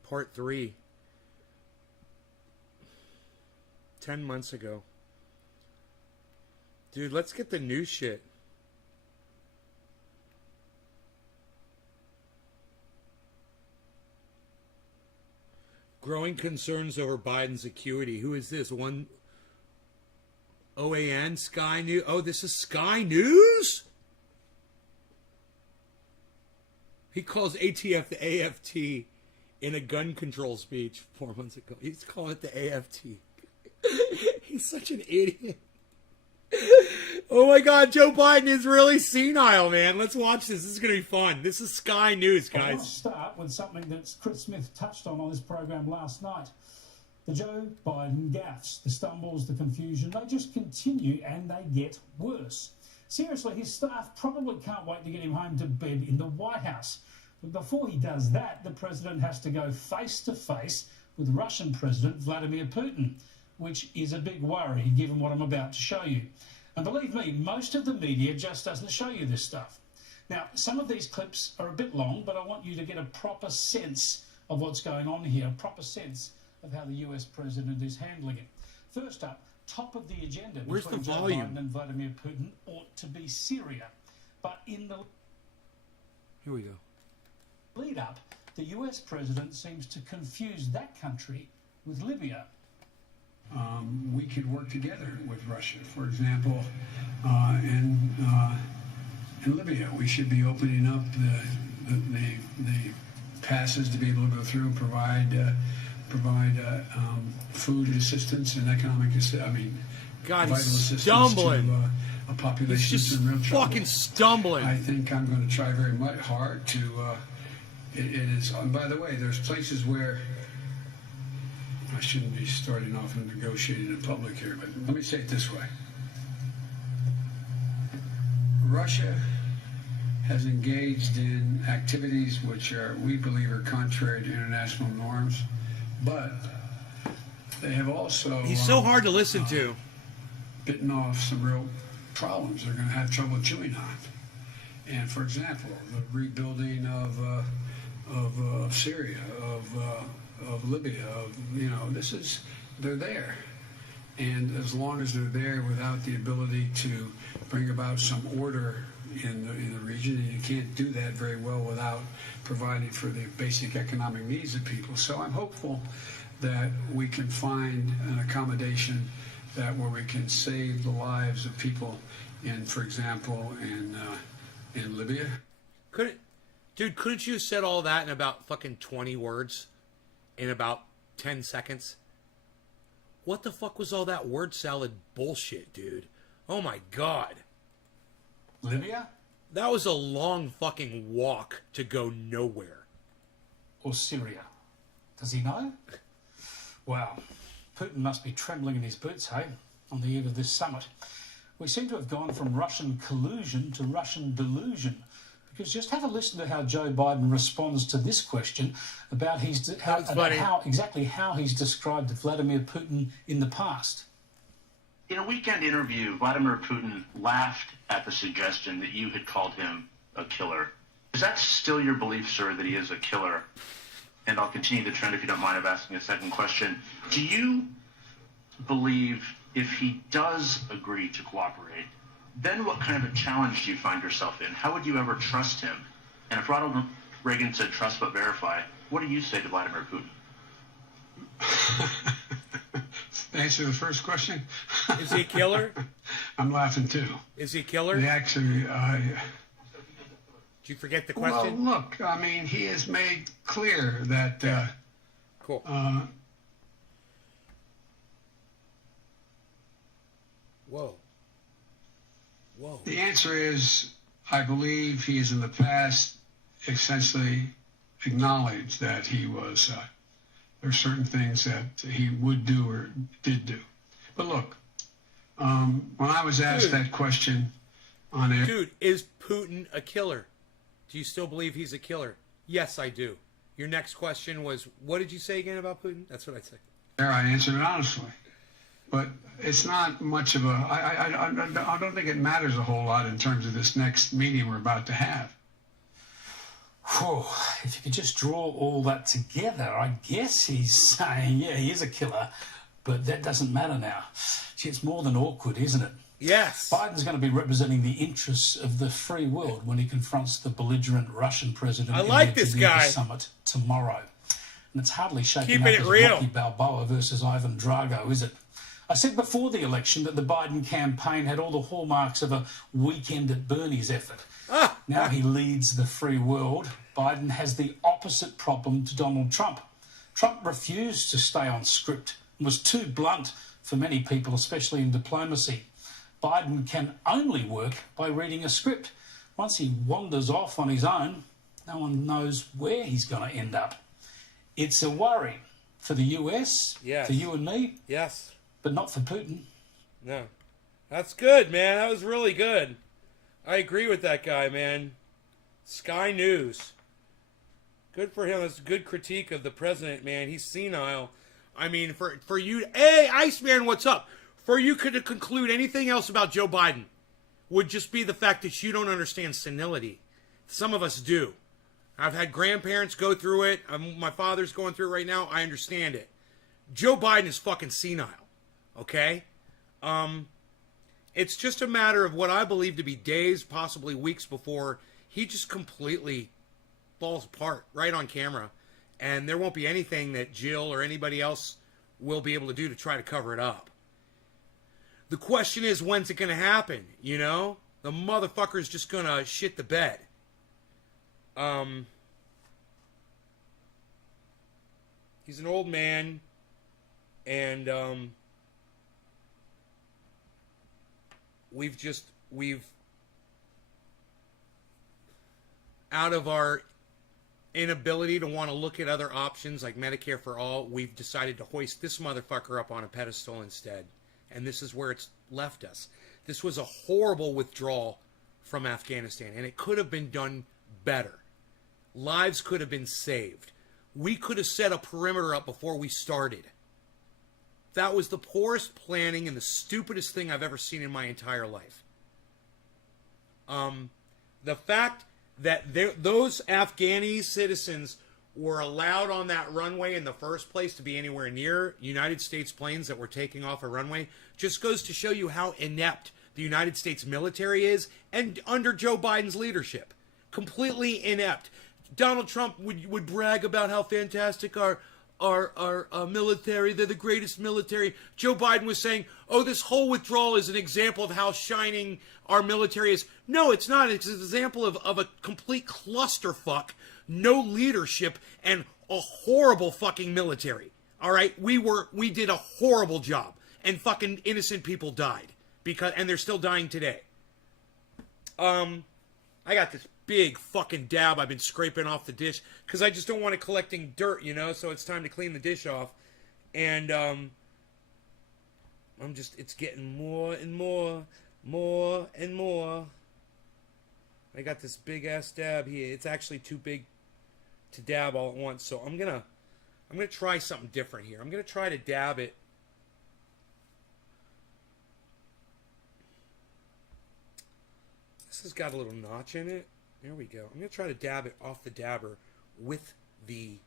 Part 3. 10 months ago. Dude, let's get the new shit. Growing concerns over Biden's acuity. Who is this? One OAN? Sky News? Oh, this is Sky News? He calls ATF the AFT in a gun control speech 4 months ago. He's calling it the AFT. He's such an idiot. Oh my God, Joe Biden is really senile, man. Let's watch this. This is going to be fun. This is Sky News, guys. I want to start with something that Chris Smith touched on this program last night. The Joe Biden gaffes, the stumbles, the confusion, they just continue and they get worse. Seriously, his staff probably can't wait to get him home to bed in the White House. But before he does that, the president has to go face-to-face with Russian President Vladimir Putin, which is a big worry given what I'm about to show you. And believe me, most of the media just doesn't show you this stuff. Now, some of these clips are a bit long, but I want you to get a proper sense of what's going on here, a proper sense of how the US president is handling it. First up, top of the agenda Where's between the Joe volume? Biden and Vladimir Putin ought to be Syria. But in the Here we go. lead up, the US president seems to confuse that country with Libya. We could work together with Russia, for example, in Libya. We should be opening up the passes to be able to go through and provide food assistance and economic assistance. I mean, God, vital he's assistance stumbling. to a population He's just that's in real trouble. fucking stumbling. I think I'm going to try very much hard to. It is. And by the way, there's places where I shouldn't be starting off and negotiating in public here, but let me say it this way: Russia has engaged in activities which we believe are contrary to international norms, but they have also. He's so hard to listen to. Bitten off some real problems they're going to have trouble chewing on. And for example, the rebuilding of Syria, of Libya, they're there. And as long as they're there without the ability to bring about some order in the region, and you can't do that very well without providing for the basic economic needs of people. So I'm hopeful that we can find an accommodation where we can save the lives of people for example, in Libya. Couldn't you have said all that in about fucking 20 words? In about 10 seconds? What the fuck was all that word salad bullshit, dude? Oh my God. Libya? That was a long fucking walk to go nowhere. Or Syria? Does he know? Wow. Putin must be trembling in his boots, hey, on the eve of this summit. We seem to have gone from Russian collusion to Russian delusion. Because just have a listen to how Joe Biden responds to this question about exactly how he's described Vladimir Putin in the past. In a weekend interview, Vladimir Putin laughed at the suggestion that you had called him a killer. Is that still your belief, sir, that he is a killer? And I'll continue the trend if you don't mind of asking a second question. Do you believe if he does agree to cooperate, then what kind of a challenge do you find yourself in? How would you ever trust him? And if Ronald Reagan said trust but verify, what do you say to Vladimir Putin? Answer the first question. Is he a killer? I'm laughing too. Is he a killer? Actually, Did you forget the question? Well, look, I mean, he has made clear that. Cool. Whoa. The answer is, I believe he has in the past essentially acknowledged that he was, there are certain things that he would do or did do. But look, when I was asked that question on air. Dude, is Putin a killer? Do you still believe he's a killer? Yes, I do. Your next question was, what did you say again about Putin? That's what I said. There, I answered it honestly. But it's not much of a, I don't think it matters a whole lot in terms of this next meeting we're about to have. Whew, if you could just draw all that together, I guess he's saying, yeah, he is a killer, but that doesn't matter now. Gee, it's more than awkward, isn't it? Yes. Biden's going to be representing the interests of the free world when he confronts the belligerent Russian president I like this guy. summit tomorrow. And it's hardly shaping Keeping up it as real. Rocky Balboa versus Ivan Drago, is it? I said before the election that the Biden campaign had all the hallmarks of a weekend at Bernie's effort. Now he leads the free world. Biden has the opposite problem to Donald Trump. Trump refused to stay on script and was too blunt for many people, especially in diplomacy. Biden can only work by reading a script. Once he wanders off on his own, no one knows where he's going to end up. It's a worry for the US, yes. for you and me, yes, but not for Putin. No. That's good, man. That was really good. I agree with that guy, man. Sky News. Good for him. That's a good critique of the president, man. He's senile. I mean, for you... Hey, Iceman, what's up? For you to conclude anything else about Joe Biden would just be the fact that you don't understand senility. Some of us do. I've had grandparents go through it. My father's going through it right now. I understand it. Joe Biden is fucking senile. Okay? It's just a matter of what I believe to be days, possibly weeks before he just completely falls apart right on camera. And there won't be anything that Jill or anybody else will be able to do to try to cover it up. The question is, when's it going to happen? You know? The motherfucker's just going to shit the bed. He's an old man. And, we've out of our inability to want to look at other options like Medicare for all, we've decided to hoist this motherfucker up on a pedestal instead. And this is where it's left us. This was a horrible withdrawal from Afghanistan, and it could have been done better. Lives could have been saved. We could have set a perimeter up before we started. That was the poorest planning and the stupidest thing I've ever seen in my entire life. The fact that those Afghani citizens were allowed on that runway in the first place to be anywhere near United States planes that were taking off a runway just goes to show you how inept the United States military is, and under Joe Biden's leadership. Completely inept. Donald Trump would brag about how fantastic our military, they're the greatest military. Joe Biden was saying, oh, this whole withdrawal is an example of how shining our military is. No, it's not. It's an example of a complete clusterfuck, no leadership, and a horrible fucking military. All right? We did a horrible job, and fucking innocent people died, and they're still dying today. I got this big fucking dab I've been scraping off the dish because I just don't want it collecting dirt, you know, so it's time to clean the dish off. And it's getting more and more. I got this big ass dab here. It's actually too big to dab all at once, so I'm gonna try something different here. I'm gonna try to dab it. This has got a little notch in it. There we go. I'm gonna try to dab it off the dabber with the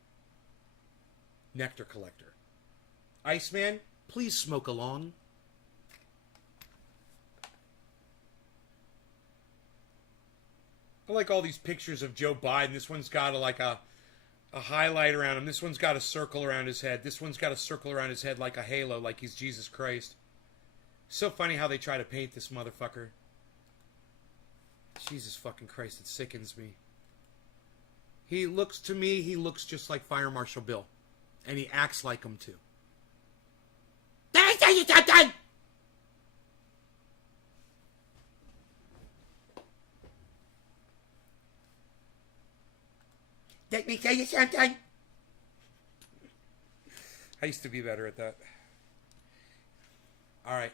nectar collector. Iceman, please smoke along. I like all these pictures of Joe Biden. This one's got a highlight around him. This one's got a circle around his head. This one's got a circle around his head like a halo, like he's Jesus Christ. So funny how they try to paint this motherfucker. Jesus fucking Christ, it sickens me. He looks just like Fire Marshal Bill. And he acts like him too. Let me tell you something! Let me tell you something! I used to be better at that. Alright.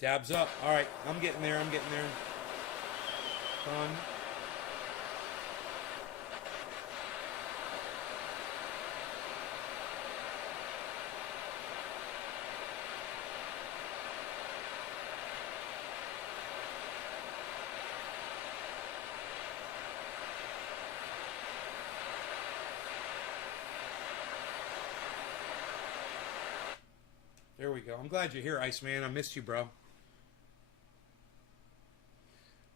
Dabs up. Alright, I'm getting there. Fun. There we go. I'm glad you're here, Iceman. I missed you, bro.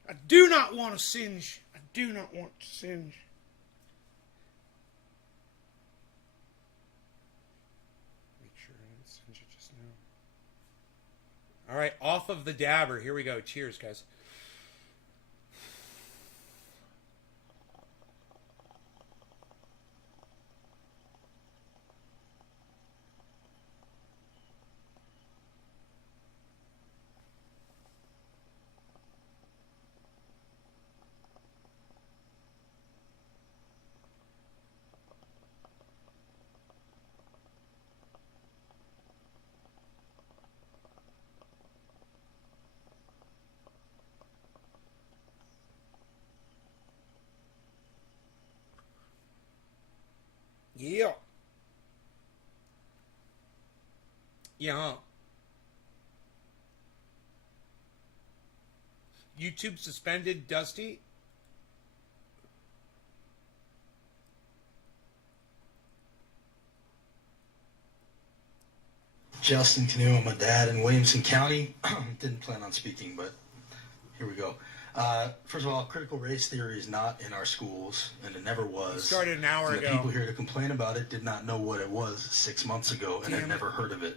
I do not want to singe. I do not want to singe. Make sure I didn't singe it just now. All right, off of the dabber. Here we go. Cheers, guys. Yeah. Yeah. YouTube suspended Dusty? Justin Canoe, I'm a dad in Williamson County. Didn't plan on speaking, but here we go. First of all, critical race theory is not in our schools, and it never was. It started an hour and ago. The people here to complain about it did not know what it was 6 months ago and had never heard of it.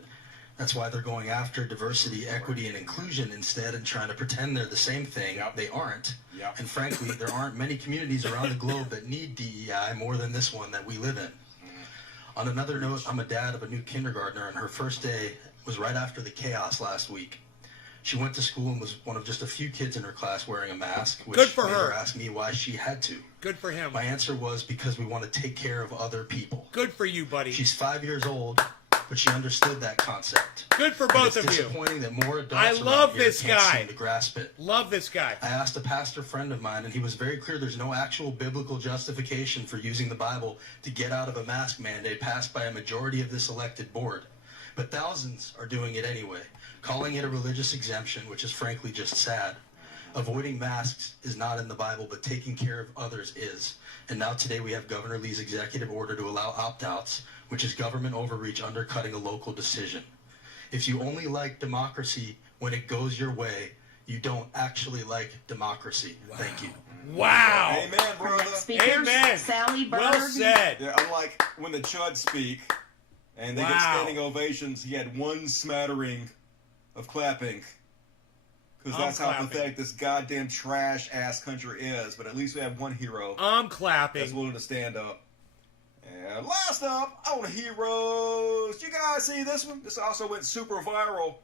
That's why they're going after diversity, equity, and inclusion instead and trying to pretend they're the same thing. Yep. They aren't. Yep. And frankly, there aren't many communities around the globe that need DEI more than this one that we live in. On another note, I'm a dad of a new kindergartner, and her first day was right after the chaos last week. She went to school and was one of just a few kids in her class wearing a mask, which Good for made her. her ask me why she had to. Good for him. My answer was because we want to take care of other people. Good for you, buddy. She's 5 years old, but she understood that concept. Good for both of you. It's disappointing that more adults I around love here this can't guy. seem to grasp it. Love this guy. I asked a pastor friend of mine, and he was very clear there's no actual biblical justification for using the Bible to get out of a mask mandate passed by a majority of this elected board. But thousands are doing it anyway, calling it a religious exemption, which is frankly just sad. Avoiding masks is not in the Bible, but taking care of others is. And now today we have Governor Lee's executive order to allow opt-outs, which is government overreach undercutting a local decision. If you only like democracy when it goes your way, you don't actually like democracy. Wow. Thank you. Wow. Amen, brother. Amen. Sally Berg. Well said. Yeah, unlike when the Chuds speak and they get standing ovations, he had one smattering of clapping. Because that's how pathetic this goddamn trash-ass country is. But at least we have one hero. I'm clapping. That's willing to stand up. And last up on Heroes, you guys see this one? This also went super viral.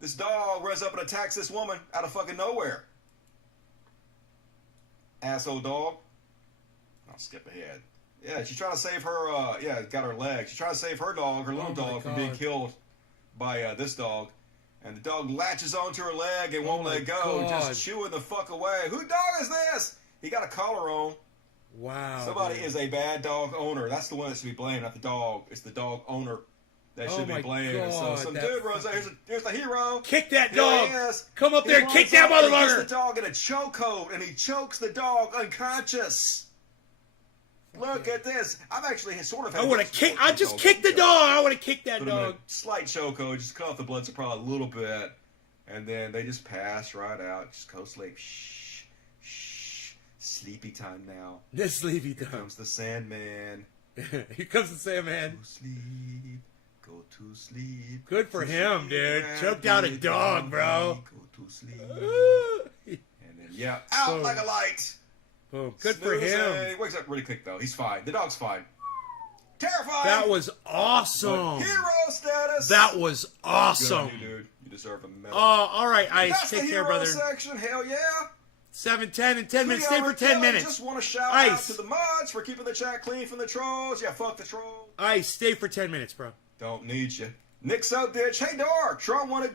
This dog runs up and attacks this woman out of fucking nowhere. Asshole dog. I'll skip ahead. Yeah, she's trying to save her, got her leg. She's trying to save her dog, her little dog, from being killed by this dog. And the dog latches onto her leg and won't let go, God. just chewing the fuck away. Who dog is this? He got a collar on. Wow. Somebody dude. is a bad dog owner. That's the one that should be blamed, not the dog. It's the dog owner that should be blamed. God, So some that dude runs out. Here's the hero. Kick that Here dog. he is. Come up He there, runs kick that up and he motherfucker. gets the dog in a chokehold, and he chokes the dog unconscious. Look at this. I've actually sort of had I want to kick. I just kicked the dog. I want to kick that Put him in dog. a slight chokehold, just cut off the blood supply a little bit, and then they just pass right out. Just go sleep. Shh. Shh. Sleepy time now. This sleepy Here time. comes the Sandman. Here comes the Sandman. Go sleep. Go to sleep. Good for him, dude. Choked out a dog, bro. Go to sleep. And then, yeah, out Boom. like a light. Boom. Good for Snoozing. him. He wakes up really quick, though. He's fine. The dog's fine. Terrifying. That was awesome. Hero status. That was Good awesome. on you, dude. You deserve a medal. Oh, all right, Ice. That's Take the care, hero brother. section. Hell yeah. 7:10 and 10 minutes. Stay for 10 I minutes. just want to shout out Ice. to the mods for keeping the chat clean from the trolls. Yeah, fuck the trolls. Ice, stay for 10 minutes, bro. Don't need you. Nick Soapditch. Hey, Dark. Trump wanted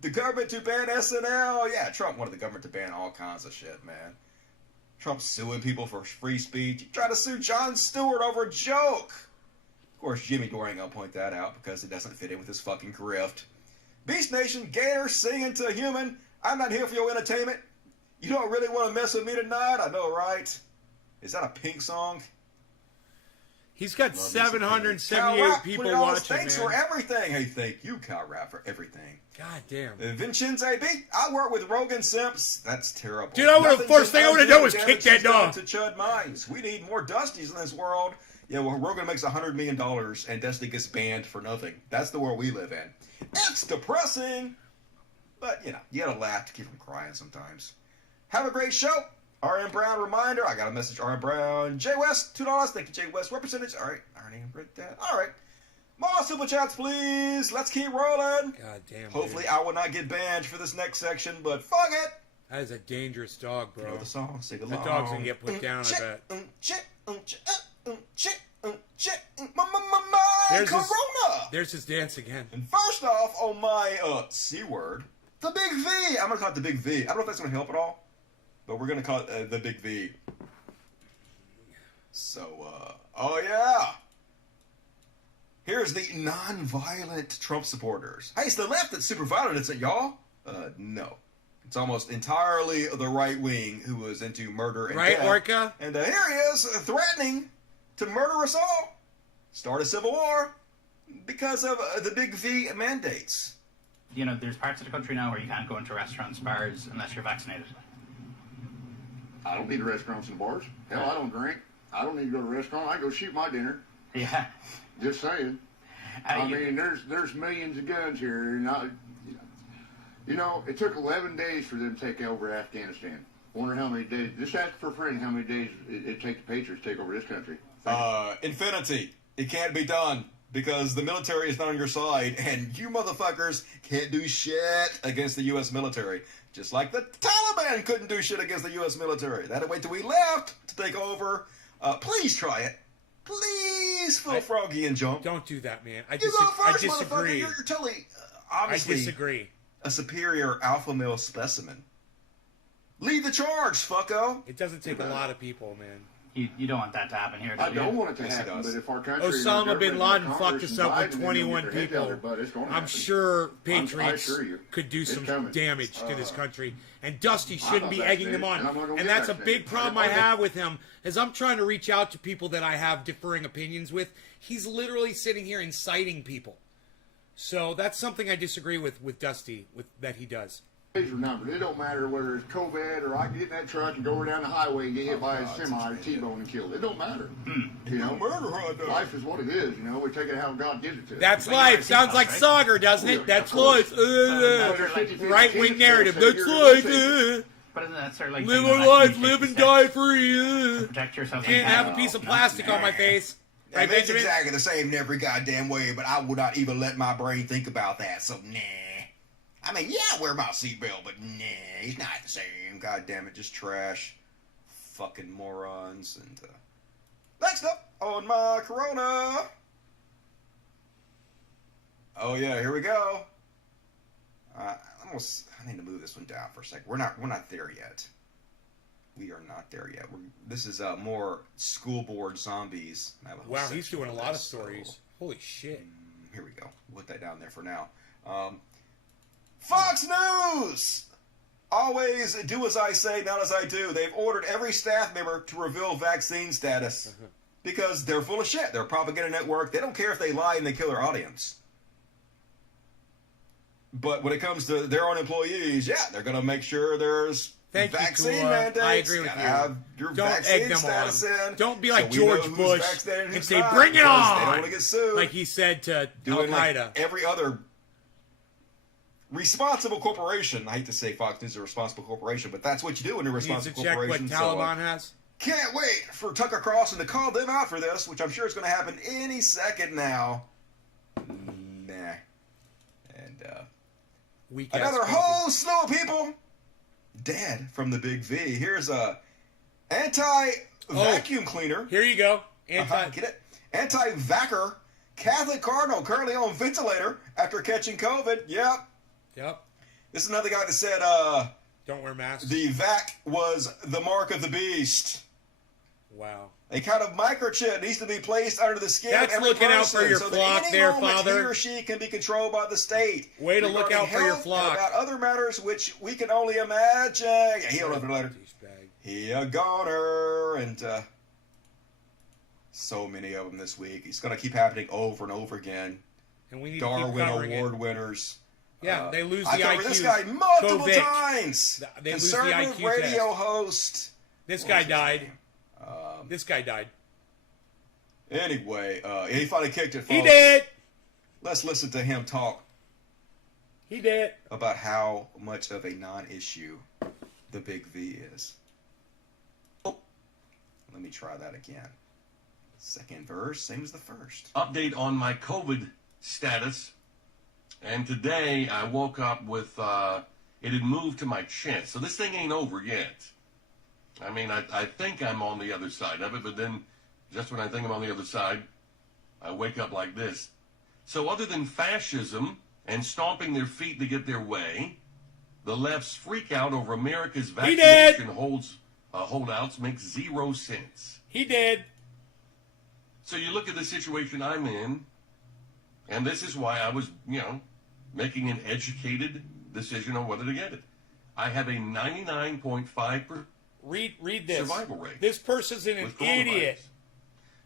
the government to ban SNL. Yeah, Trump wanted the government to ban all kinds of shit, man. Trump's suing people for free speech. He tried to sue Jon Stewart over a joke. Of course, Jimmy Dore ain't gonna point that out because it doesn't fit in with his fucking grift. Beast Nation, Gator singing to a human. I'm not here for your entertainment. You don't really want to mess with me tonight? I know, right? Is that a Pink song? He's got Love me some 778 Cal Rapp, people $20. watching, Thanks man. for everything. Hey, thank you, Cal Rapp, for everything. God damn. Vincenzo B. I work with Rogan Simps. That's terrible. Dude, I would've- Nothing first to thing I would've undo done was the kick damage that he's done dog. To Chud Minds. We need more Dusties in this world. Yeah, well, Rogan makes $100 million and Dusty gets banned for nothing. That's the world we live in. It's depressing. But, you know, you gotta laugh to keep from crying sometimes. Have a great show. R.M. Brown reminder. I got a message. R.M. Brown. J. West, $2. Thank you, J. West. What percentage? All right. I already read that. All right. More super chats, please. Let's keep rolling. God damn. Hopefully, dude. I will not get banned for this next section, but fuck it. That is a dangerous dog, bro. You know the song. Sing along. That dog's gonna get put down, I bet. Corona. There's his dance again. And first off, on my C word, the Big V. I'm gonna call it the Big V. I don't know if that's gonna help at all, but we're gonna call it the Big V. So, oh yeah. Here's the non-violent Trump supporters. Hey, it's the left that's super violent, isn't it, y'all? No. It's almost entirely the right wing who was into murder and Right, death. Orca? And here he is threatening to murder us all. Start a civil war because of the Big V mandates. You know, there's parts of the country now where you can't go into restaurants, bars, unless you're vaccinated. I don't need the restaurants and bars. Hell, I don't drink. I don't need to go to a restaurant. I go shoot my dinner. Yeah. Just saying. I mean, there's millions of guns here, and you know, it took 11 days for them to take over Afghanistan. Wonder how many days. Just ask for a friend how many days it takes the Patriots to take over this country. Infinity. It can't be done because the military is not on your side, and you motherfuckers can't do shit against the U.S. military. Just like the Taliban couldn't do shit against the U.S. military. They had to wait till we left to take over. Please try it. Please, Phil Froggy and jump. Don't do that, man. I You go first, disagree. motherfucker. You're totally, obviously, I disagree. A superior alpha male specimen. Lead the charge, fucko. It doesn't take a lot of people, man. You don't want that to happen here, do I you? don't want it to happen, but if our country... Osama bin Laden fucked us up with Biden, 21 they'll get their head down people. their butt. It's gonna I'm happen. sure I Patriots assure you. could do It's some coming. damage to this country. And Dusty shouldn't not be egging them vaccinated, on. and I'm not gonna And get that's a vaccinated. big problem I have with him, is I'm trying to reach out to people that I have differing opinions with. He's literally sitting here inciting people. So that's something I disagree with Dusty, that he does. Days are numbered. It don't matter whether it's COVID or I can get in that truck and go down the highway and get hit by a semi or T-bone and killed. It don't matter. You know, life is what it is. You know, we take it how God gives it to us. That's life. Sounds like Saagar, doesn't it? That's life. Right-wing narrative. That's life. But isn't that sort of like Live saying our that life, you live take and the die steps free. to protect yourself. Can't have a piece of plastic on my face. Right, It's Benjamin? exactly the same in every goddamn way, but I would not even let my brain think about that, so nah. I mean, yeah, I wear my seatbelt, but nah, it's not the same. God damn it, just trash. Fucking morons. And next up on my Corona. Oh yeah, here we go. I need to move this one down for a second. We're not there yet. We are not there yet. This is more school board zombies. Wow, he's doing a lot of stories. So, holy shit. Here we go. Put that down there for now. Fox News! Always do as I say, not as I do. They've ordered every staff member to reveal vaccine status because they're full of shit. They're a propaganda network. They don't care if they lie and they kill their audience. But when it comes to their own employees, yeah, they're going to make sure there's vaccine mandates. I agree with you. Have your don't vaccine egg them status on. In, Don't be like so George Bush and say, bring it on! They don't want to get sued. Like he said to Doing Al-Qaeda. Like every other responsible corporation. I hate to say Fox News is a responsible corporation, but that's what you do when you're a responsible corporation. Check what Taliban has. Can't wait for Tucker Carlson to call them out for this, which I'm sure is going to happen any second now. Nah. And another whole slew of people dead from the big V. Here's a anti-vacuum cleaner. Here you go. Get it? Anti-vacker Catholic cardinal currently on ventilator after catching COVID. Yep. This is another guy that said don't wear masks. The vac was the mark of the beast. Wow. A kind of microchip needs to be placed under the skin That's of every looking person out for your so flock that there, any moment Father. he or she can be controlled by the state. Way to look out for your health flock. And about other matters which we can only imagine. Yeah, he'll have a letter. He a goner. And so many of them this week. It's going to keep happening over and over again. And we need Darwin to keep covering Award it. winners. Yeah, they lose the I covered IQ. this guy multiple COVID. times. They lose the Conservative IQ radio test. host. This guy died. This guy died. Anyway, he finally kicked it, folks. He did. Let's listen to him talk. He did. About how much of a non-issue the big V is. Oh, let me try that again. Second verse, same as the first. Update on my COVID status. And today I woke up with, it had moved to my chest. So this thing ain't over yet. I mean, I think I'm on the other side of it, but then just when I think I'm on the other side, I wake up like this. So other than fascism and stomping their feet to get their way, the left's freak out over America's vaccination holdouts makes 0 sense. He did. So you look at the situation I'm in, and this is why I was, making an educated decision on whether to get it. I have a 99.5% Read this. survival rate. This person's an idiot.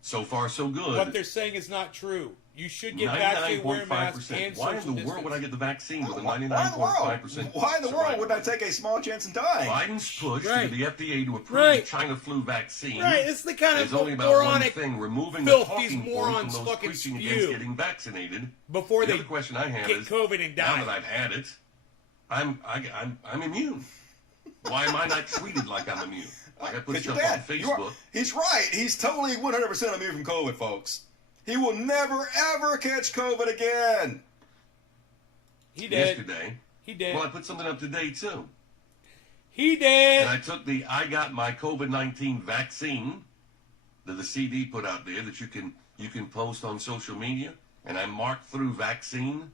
So far, so good. What they're saying is not true. You should get vaccinated, wear masks, and Why in social the world distance. would I get the vaccine with a 99.5%? Why in the world would I take a small chance and die? Biden's push to the FDA to approve the China flu vaccine. Right, it's the kind of is only about moronic one thing: removing filth the talking these points morons from those fucking preaching spew against getting vaccinated. before the they other question I have get is, COVID and die. now that I've had it, I'm immune. Why am I not treated like I'm immune? Like I put stuff on Facebook. He's right. He's totally 100% immune from COVID, folks. He will never, ever catch COVID again. He did. Yesterday. He did. Well, I put something up today, too. He did. And I took I got my COVID-19 vaccine that the CD put out there that you can post on social media, and I marked through vaccine,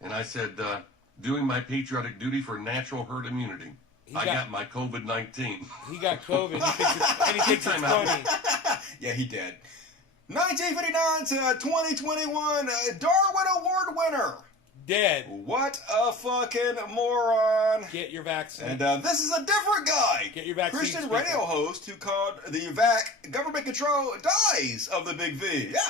and I said, doing my patriotic duty for natural herd immunity. I got my COVID-19. He got COVID, and he thinks it's funny. Yeah, he did. 1959 to 2021 Darwin Award winner. Dead. What a fucking moron. Get your vaccine. And this is a different guy. Get your vaccine. Christian radio host who called the VAC government control dies of the big V. Yeah.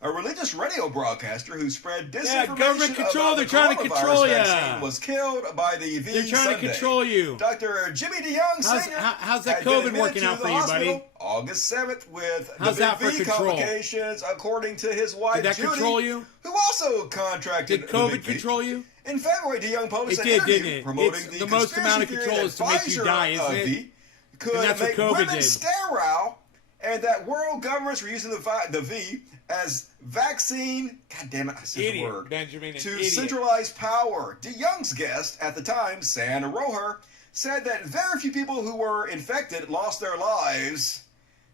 A religious radio broadcaster who spread disinformation government control. about They're the trying to control vaccine you. was killed by the V. They're trying to control you. Dr. Jimmy DeYoung Sr. How's that had been COVID admitted working to out the for you, hospital buddy? August 7th with How's the that big for V control? complications, according to his wife Did that Judy, control you? who also contracted Did the COVID big V. control you? In February, DeYoung published It an did, interview didn't it? promoting It's the most amount of conspiracy control theory is to make you that die, isn't Pfizer, it? V could And that's what make COVID women did. sterile, and that world governments were using the V as vaccine. God damn it, I said the word. Benjamin, an to idiot. centralize power. DeYoung's guest at the time, Sandra Roher, said that very few people who were infected lost their lives,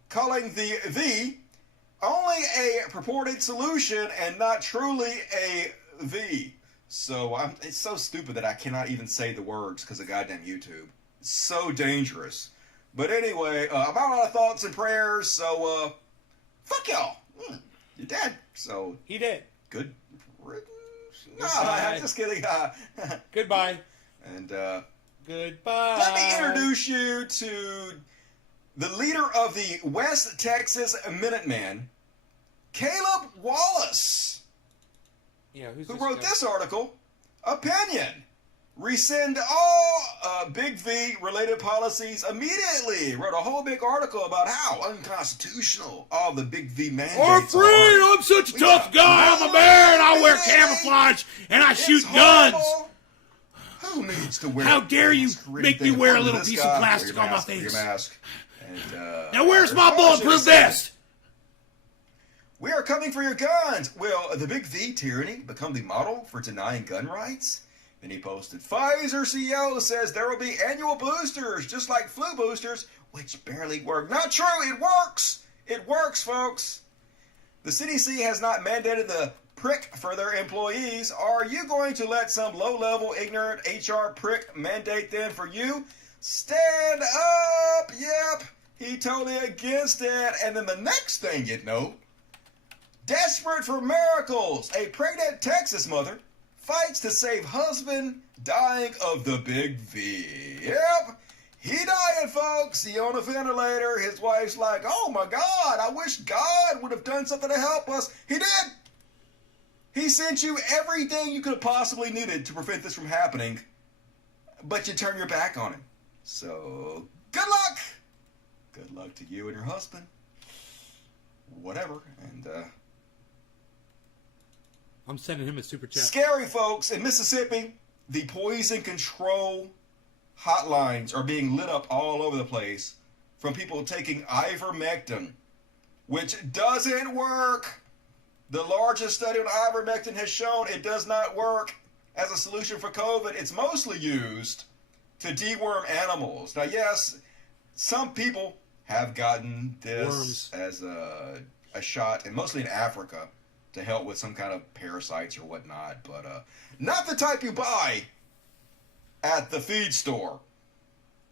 calling the V only a purported solution and not truly a V. So it's so stupid that I cannot even say the words because of goddamn YouTube. It's so dangerous. But anyway, I'm out of thoughts and prayers, so fuck y'all. You're dead. So he did. Good riddance. No, I'm just kidding. Goodbye. And goodbye. Let me introduce you to the leader of the West Texas Minutemen, Caleb Wallace. Yeah, who wrote this article? Opinion. Rescind all Big V related policies immediately. Wrote a whole big article about how unconstitutional all the Big V mandates are. I'm such a tough guy. I'm a man. I wear camouflage and I shoot guns. Who needs to wear? How dare you make me wear a little piece of plastic on my face? Your mask. And, now where's my bulletproof vest? We are coming for your guns. Will the Big V tyranny become the model for denying gun rights? Then he posted, Pfizer CEO says there will be annual boosters, just like flu boosters, which barely work. Not true. It works. It works, folks. The CDC has not mandated the prick for their employees. Are you going to let some low-level, ignorant HR prick mandate them for you? Stand up. Yep. He totally against it. And then the next thing you'd know, desperate for miracles, a pregnant Texas mother fights to save husband dying of the Big V. Yep, he dying, folks. He on a ventilator. His wife's like, oh my God, I wish God would have done something to help us. He did. He sent you everything you could have possibly needed to prevent this from happening, but you turn your back on him. So, good luck. Good luck to you and your husband. Whatever. And, I'm sending him a super chat. Scary, folks. In Mississippi, the poison control hotlines are being lit up all over the place from people taking ivermectin, which doesn't work. The largest study on ivermectin has shown it does not work as a solution for COVID. It's mostly used to deworm animals. Now, yes, some people have gotten this as a shot, and mostly in Africa, to help with some kind of parasites or whatnot, but not the type you buy at the feed store.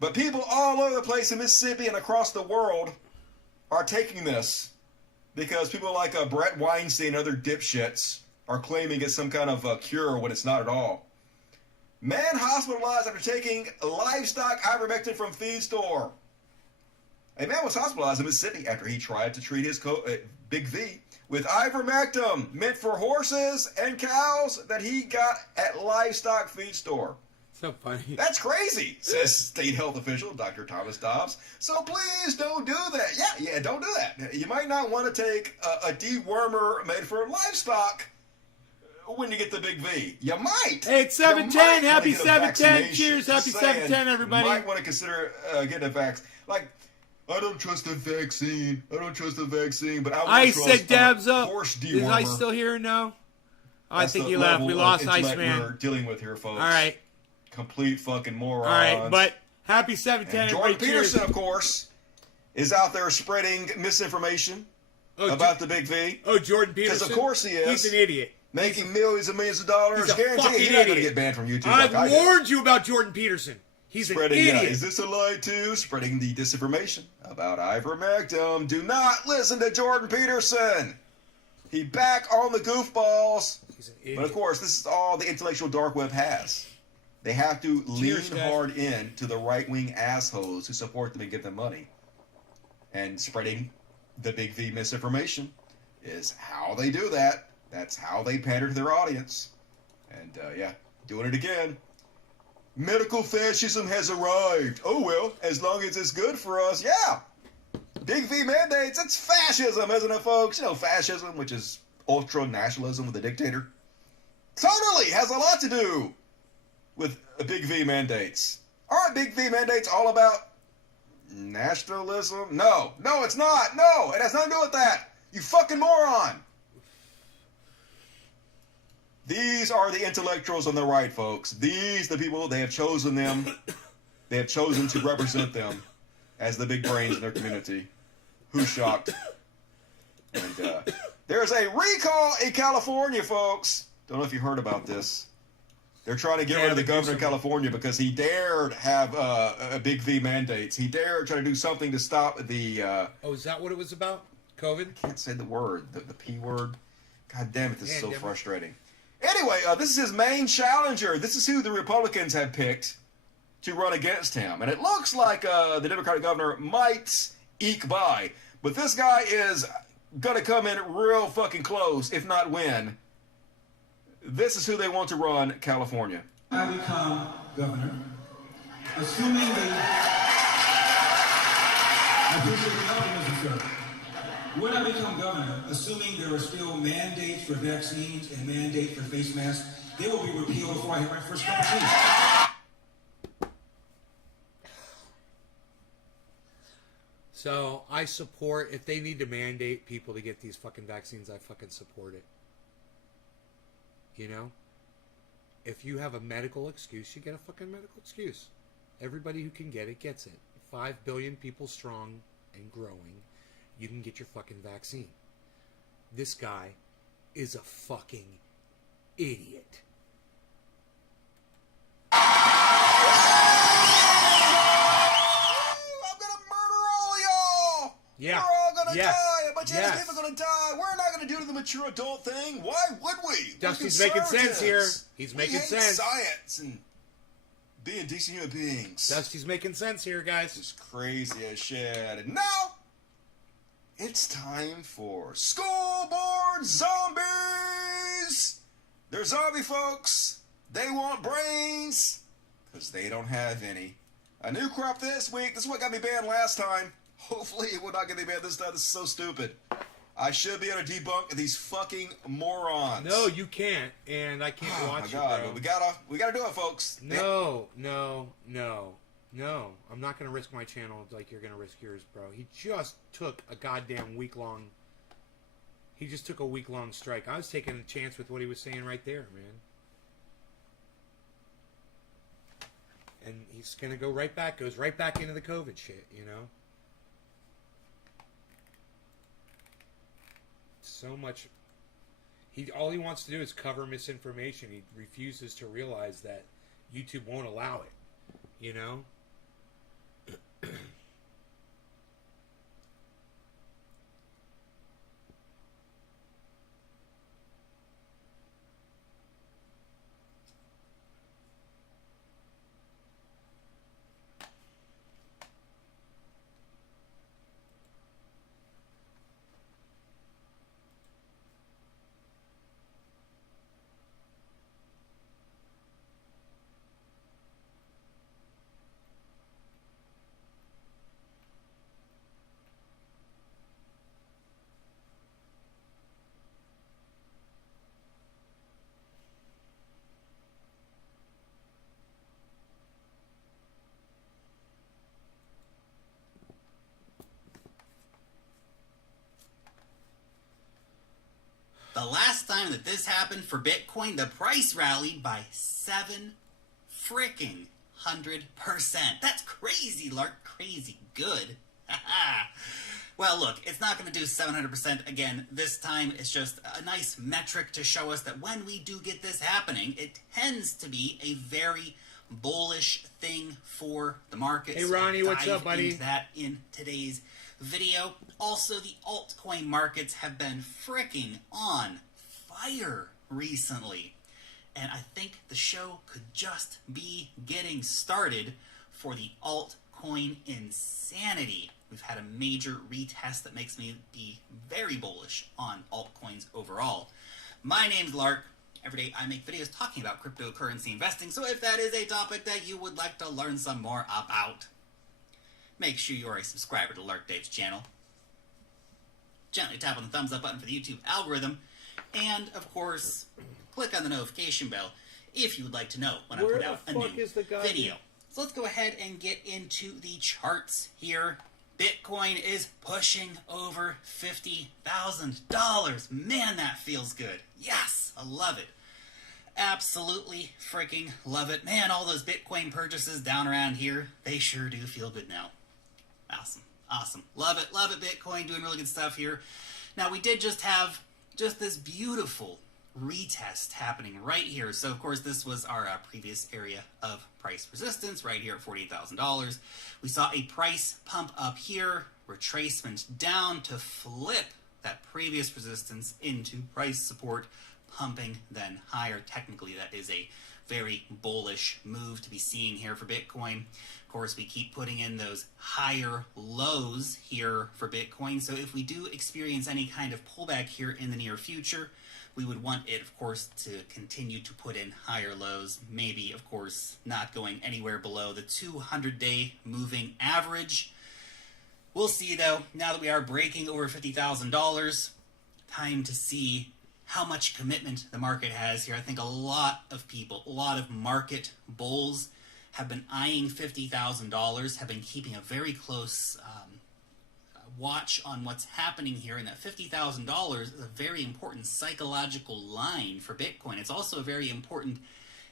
But people all over the place in Mississippi and across the world are taking this because people like Brett Weinstein and other dipshits are claiming it's some kind of cure when it's not at all. Man hospitalized after taking livestock ivermectin from feed store. A man was hospitalized in Mississippi after he tried to treat his Big V with ivermectin meant for horses and cows that he got at livestock feed store. So funny. That's crazy, says state health official Dr. Thomas Dobbs. So please don't do that. Yeah, don't do that. You might not want to take a dewormer made for livestock when you get the Big V. You might. Hey, it's 710. Happy 710. Cheers. Happy 710, everybody. You might want to consider getting a vaccine. Like, I don't trust the vaccine. But I will trust said dabs up. Horse dewormer. Is Ice still here? No? I think he left. We lost Iceman. We're dealing with here, folks. All right. Complete fucking morons. All right, but happy 710. Jordan Peterson, of course, is out there spreading misinformation about the Big V. Oh, Jordan Peterson. Because of course he is. He's an idiot. Making millions and millions of dollars. He's a Guaranteed fucking he's not going to idiot. get banned from YouTube. I've warned you about Jordan Peterson. He's Spreading, an idiot. Is this a lie too? Spreading the disinformation about ivermectin. Do not listen to Jordan Peterson. He back on the goofballs. He's an idiot. But of course, this is all the intellectual dark web has. They have to lean hard in to the right-wing assholes who support them and give them money. And spreading the Big V misinformation is how they do that. That's how they pander to their audience. And, doing it again. Medical fascism has arrived. Oh, well, as long as it's good for us, yeah. Big V mandates, it's fascism, isn't it, folks? You know, fascism, which is ultra-nationalism with a dictator. Totally has a lot to do with Big V mandates. Aren't Big V mandates all about nationalism? No, it's not. No, it has nothing to do with that. You fucking moron. These are the intellectuals on the right, folks. These, the people, they have chosen them. They have chosen to represent them as the big brains in their community. Who's shocked? And there's a recall in California, folks. Don't know if you heard about this. They're trying to get rid of the governor of California because he dared have a big V mandates. He dared try to do something to stop the... oh, is that what it was about? COVID? I can't say the word. The P word. God damn it, this is so frustrating. Anyway, this is his main challenger. This is who the Republicans have picked to run against him. And it looks like the Democratic governor might eke by. But this guy is going to come in real fucking close, if not win. This is who they want to run California. I become governor, assuming I appreciate the optimism, sir. When I become governor, assuming there are still mandates for vaccines and mandates for face masks, they will be repealed before I hit my first cup of tea. So I support, if they need to mandate people to get these fucking vaccines, I fucking support it. You know? If you have a medical excuse, you get a fucking medical excuse. Everybody who can get it gets it. 5 billion people strong and growing. You can get your fucking vaccine. This guy is a fucking idiot. I'm gonna murder all y'all! Yeah. We're all gonna die! A bunch of Yes. other people are gonna die! We're not gonna do the mature adult thing! Why would we? Dusty's We're making sense here. conservatives. He's making we hate sense. Science and being decent human beings. Dusty's making sense here, guys. It's crazy as shit. And now, it's time for School Board Zombies! They're zombie folks. They want brains, because they don't have any. A new crop this week. This is what got me banned last time. Hopefully it will not get me banned this time. This is so stupid. I should be able to debunk these fucking morons. No, you can't, and I can't watch it, bro. But we gotta do it, folks. No. I'm not gonna risk my channel like you're gonna risk yours, bro. He just took a goddamn week-long... He just took a week-long strike. I was taking a chance with what he was saying right there, man. And he's gonna go right back, goes right back into the COVID shit, you know? So much... All he wants to do is cover misinformation. He refuses to realize that YouTube won't allow it, you know? The last time that this happened for Bitcoin, the price rallied by 7 freaking 100%. That's crazy, Lark. Crazy good. Well, look, it's not going to do 700% again this time. It's just a nice metric to show us that when we do get this happening, it tends to be a very bullish thing for the market. Hey, Ronnie, what's up, buddy? Into that in today's video. Also, the altcoin markets have been freaking on fire recently. And I think the show could just be getting started for the altcoin insanity. We've had a major retest that makes me be very bullish on altcoins overall. My name's Lark. Every day I make videos talking about cryptocurrency investing, so if that is a topic that you would like to learn some more about, make sure you are a subscriber to Lark Dave's channel. Gently tap on the thumbs up button for the YouTube algorithm, and of course, click on the notification bell if you would like to know when I put out a new video. So let's go ahead and get into the charts here. Bitcoin is pushing over $50,000. Man, that feels good. Yes, I love it. Absolutely freaking love it. Man, all those Bitcoin purchases down around here, they sure do feel good now. Awesome. Awesome. Love it, Bitcoin. Doing really good stuff here. Now, we did just have this beautiful retest happening right here. So, of course, this was our previous area of price resistance right here at $48,000. We saw a price pump up here, retracement down to flip that previous resistance into price support, pumping then higher. Technically, that is a very bullish move to be seeing here for Bitcoin. Of course, we keep putting in those higher lows here for Bitcoin. So if we do experience any kind of pullback here in the near future, we would want it, of course, to continue to put in higher lows. Maybe, of course, not going anywhere below the 200-day moving average. We'll see, though. Now that we are breaking over $50,000, time to see how much commitment the market has here. I think a lot of people, a lot of market bulls have been eyeing $50,000, have been keeping a very close watch on what's happening here, and that $50,000 is a very important psychological line for Bitcoin. It's also a very important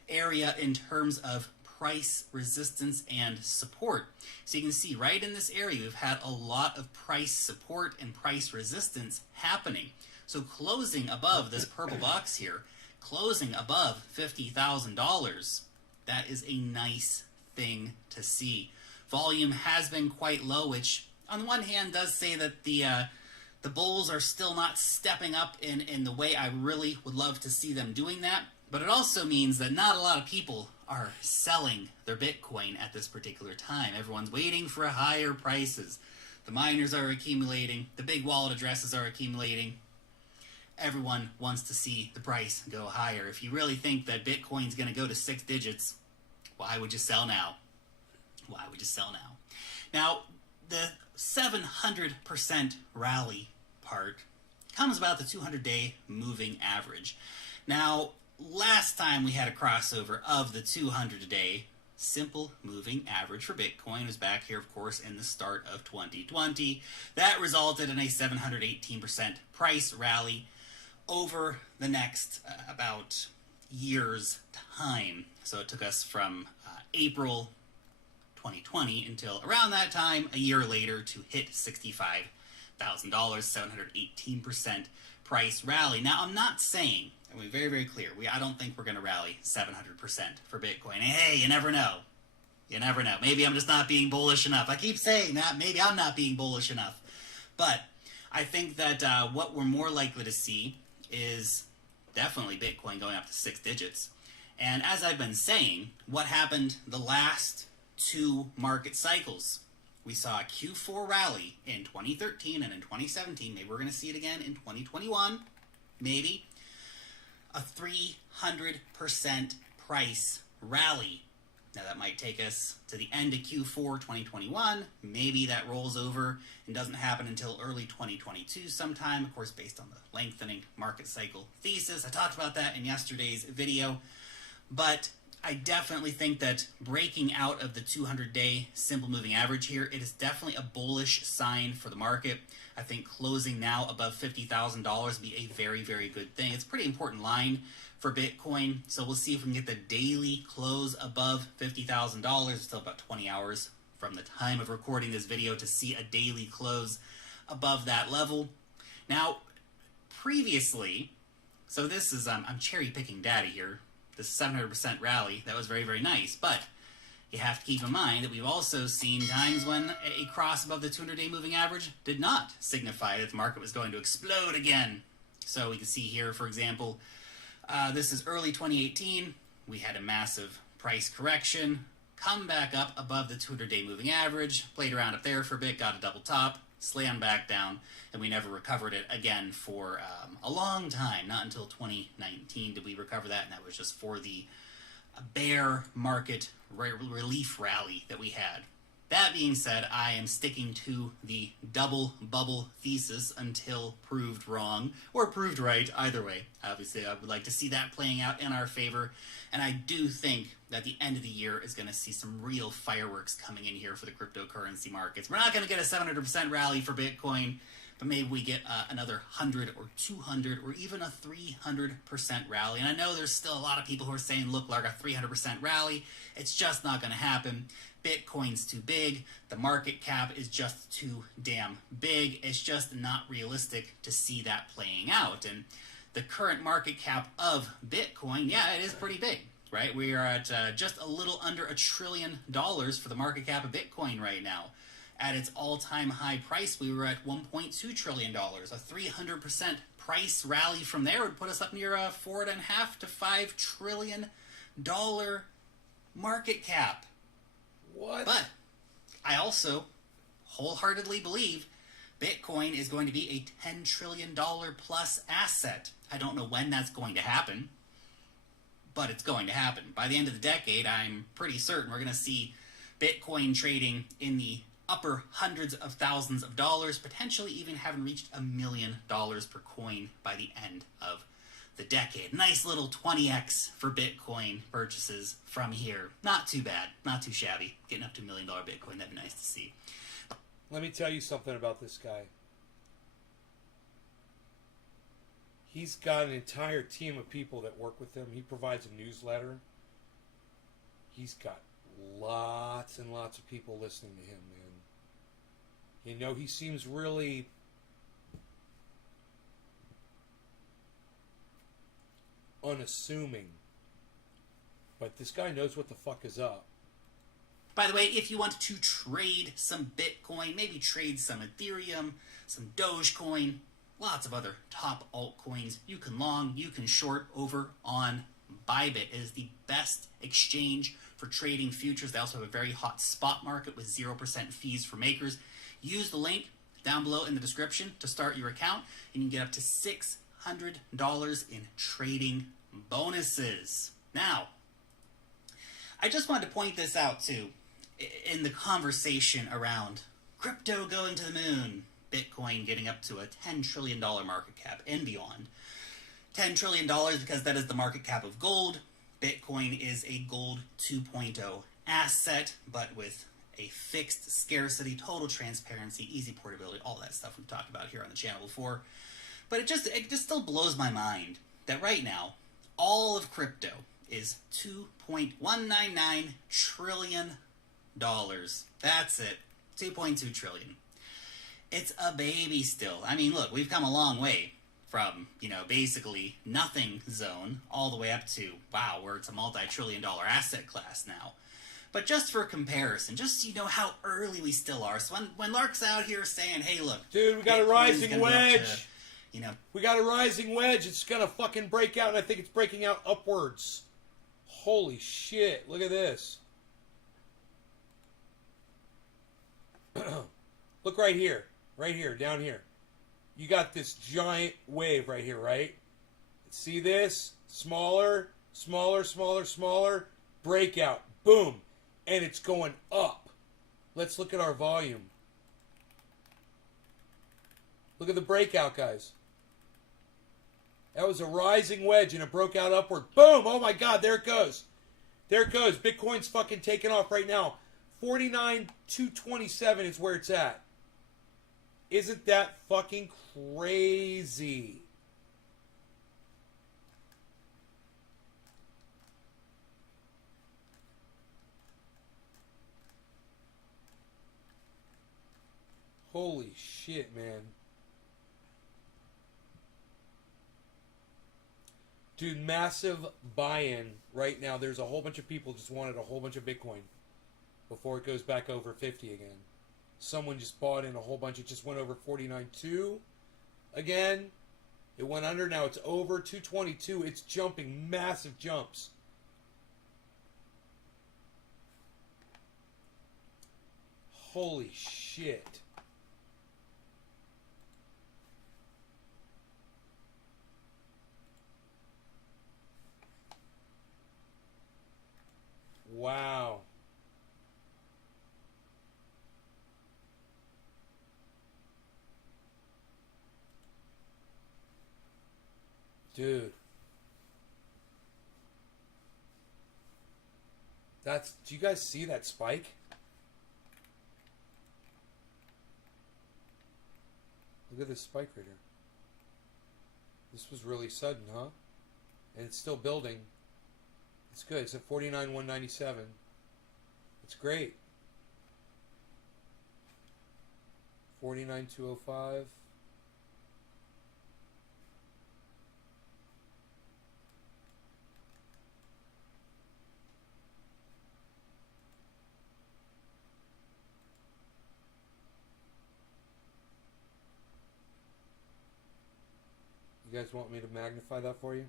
area in terms of price resistance and support. So you can see right in this area we've had a lot of price support and price resistance happening. So closing above this purple box here, closing above $50,000, that is a nice thing to see. Volume has been quite low, which on the one hand does say that the bulls are still not stepping up in the way I really would love to see them doing that. But it also means that not a lot of people are selling their Bitcoin at this particular time. Everyone's waiting for higher prices. The miners are accumulating. The big wallet addresses are accumulating. Everyone wants to see the price go higher. If you really think that Bitcoin's going to go to 6 digits, why would you sell now? Why would you sell now? Now, the 700% rally part comes about the 200-day moving average. Now, last time we had a crossover of the 200-day simple moving average for Bitcoin was back here, of course, in the start of 2020. That resulted in a 718% price rally over the next about year's time. So it took us from April 2020 until around that time, a year later, to hit $65,000, 718% price rally. Now, I'm not saying, and we're very, very clear, I don't think we're going to rally 700% for Bitcoin. And hey, you never know. You never know. Maybe I'm just not being bullish enough. I keep saying that. Maybe I'm not being bullish enough. But I think that what we're more likely to see is definitely Bitcoin going up to 6 digits. And as I've been saying, what happened the last 2 market cycles? We saw a Q4 rally in 2013 and in 2017. Maybe we're going to see it again in 2021. Maybe. A 300% price rally. Now that might take us to the end of Q4 2021. Maybe that rolls over and doesn't happen until early 2022 sometime, of course, based on the lengthening market cycle thesis. I talked about that in yesterday's video. But I definitely think that breaking out of the 200-day simple moving average here, it is definitely a bullish sign for the market. I think closing now above $50,000 would be a very, very good thing. It's a pretty important line for Bitcoin, so we'll see if we can get the daily close above $50,000. It's still about 20 hours from the time of recording this video to see a daily close above that level. Now, previously, so this is, I'm cherry-picking data here, this 700% rally, that was very, very nice, but you have to keep in mind that we've also seen times when a cross above the 200-day moving average did not signify that the market was going to explode again. So we can see here, for example, this is early 2018. We had a massive price correction, come back up above the 200-day moving average, played around up there for a bit, got a double top, slammed back down, and we never recovered it again for a long time. Not until 2019 did we recover that, and that was just for the bear market relief rally that we had. That being said, I am sticking to the double bubble thesis until proved wrong, or proved right, either way. Obviously, I would like to see that playing out in our favor, and I do think that the end of the year is going to see some real fireworks coming in here for the cryptocurrency markets. We're not going to get a 700% rally for Bitcoin, but maybe we get another 100 or 200 or even a 300% rally. And I know there's still a lot of people who are saying, look, Lark, a 300% rally, it's just not going to happen. Bitcoin's too big. The market cap is just too damn big. It's just not realistic to see that playing out. And the current market cap of Bitcoin, yeah, it is pretty big, right? We are at just a little under $1 trillion for the market cap of Bitcoin right now. At its all-time high price, we were at $1.2 trillion. A 300% price rally from there would put us up near a $4.5 to $5 trillion market cap. What? But I also wholeheartedly believe Bitcoin is going to be a $10 trillion plus asset. I don't know when that's going to happen, but it's going to happen. By the end of the decade, I'm pretty certain we're going to see Bitcoin trading in the upper hundreds of thousands of dollars, potentially even having reached $1 million per coin by the end of the decade. Nice little 20x for Bitcoin purchases from here. Not too bad, not too shabby. Getting up to $1 million Bitcoin, that'd be nice to see. Let me tell you something about this guy. He's got an entire team of people that work with him. He provides a newsletter. He's got lots and lots of people listening to him, man. You know, he seems really unassuming. But this guy knows what the fuck is up. By the way, if you want to trade some Bitcoin, maybe trade some Ethereum, some Dogecoin, lots of other top altcoins, you can long, you can short over on Bybit. It is the best exchange for trading futures. They also have a very hot spot market with 0% fees for makers. Use the link down below in the description to start your account, and you can get up to $600 in trading bonuses. Now, I just wanted to point this out too in the conversation around crypto going to the moon, Bitcoin getting up to a $10 trillion market cap and beyond. $10 trillion because that is the market cap of gold. Bitcoin is a gold 2.0 asset, but with a fixed scarcity, total transparency, easy portability, all that stuff we've talked about here on the channel before. But it just still blows my mind that right now, all of crypto is $2.199 trillion. That's it. 2.2 trillion. It's a baby still. I mean, look, we've come a long way from, basically nothing zone all the way up to, wow, where it's a multi-trillion dollar asset class now. But just for comparison, just so you know how early we still are. So when Lark's out here saying, hey, look. Dude, we got a rising wedge. To, we got a rising wedge. It's going to fucking break out, and I think it's breaking out upwards. Holy shit. Look at this. Look right here. Right here, down here. You got this giant wave right here, right? See this? Smaller, smaller, smaller, smaller. Breakout. Boom. And it's going up. Let's look at our volume. Look at the breakout, guys. That was a rising wedge and it broke out upward. Boom! Oh my God, there it goes. There it goes. Bitcoin's fucking taking off right now. 49,227 is where it's at. Isn't that fucking crazy? Holy shit, man. Dude, massive buy-in right now. There's a whole bunch of people just wanted a whole bunch of Bitcoin before it goes back over 50 again. Someone just bought in a whole bunch. It just went over 49.2 again. It went under. Now it's over 222. It's jumping massive jumps. Holy shit. Wow. Dude. Do you guys see that spike? Look at this spike right here. This was really sudden, huh? And it's still building. It's good. It's at 49,197. It's great. 49,205. You guys want me to magnify that for you?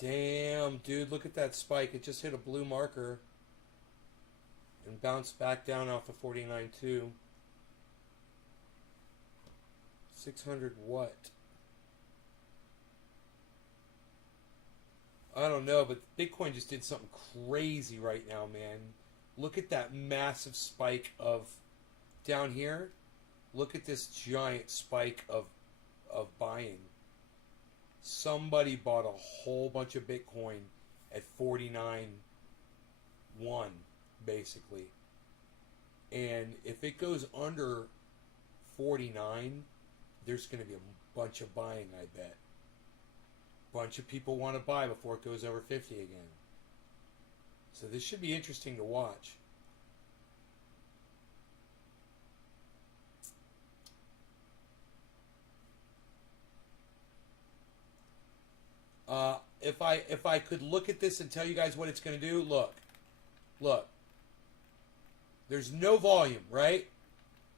Damn, dude, look at that spike. It just hit a blue marker and bounced back down off of 49.2. 600 what? I don't know, but Bitcoin just did something crazy right now, man. Look at that massive spike of down here. Look at this giant spike of buying. Somebody bought a whole bunch of Bitcoin at 49.1, basically. And if it goes under 49, there's going to be a bunch of buying, I bet. Bunch of people want to buy before it goes over 50 again. So this should be interesting to watch. If I could look at this and tell you guys what it's going to do, look. There's no volume, right?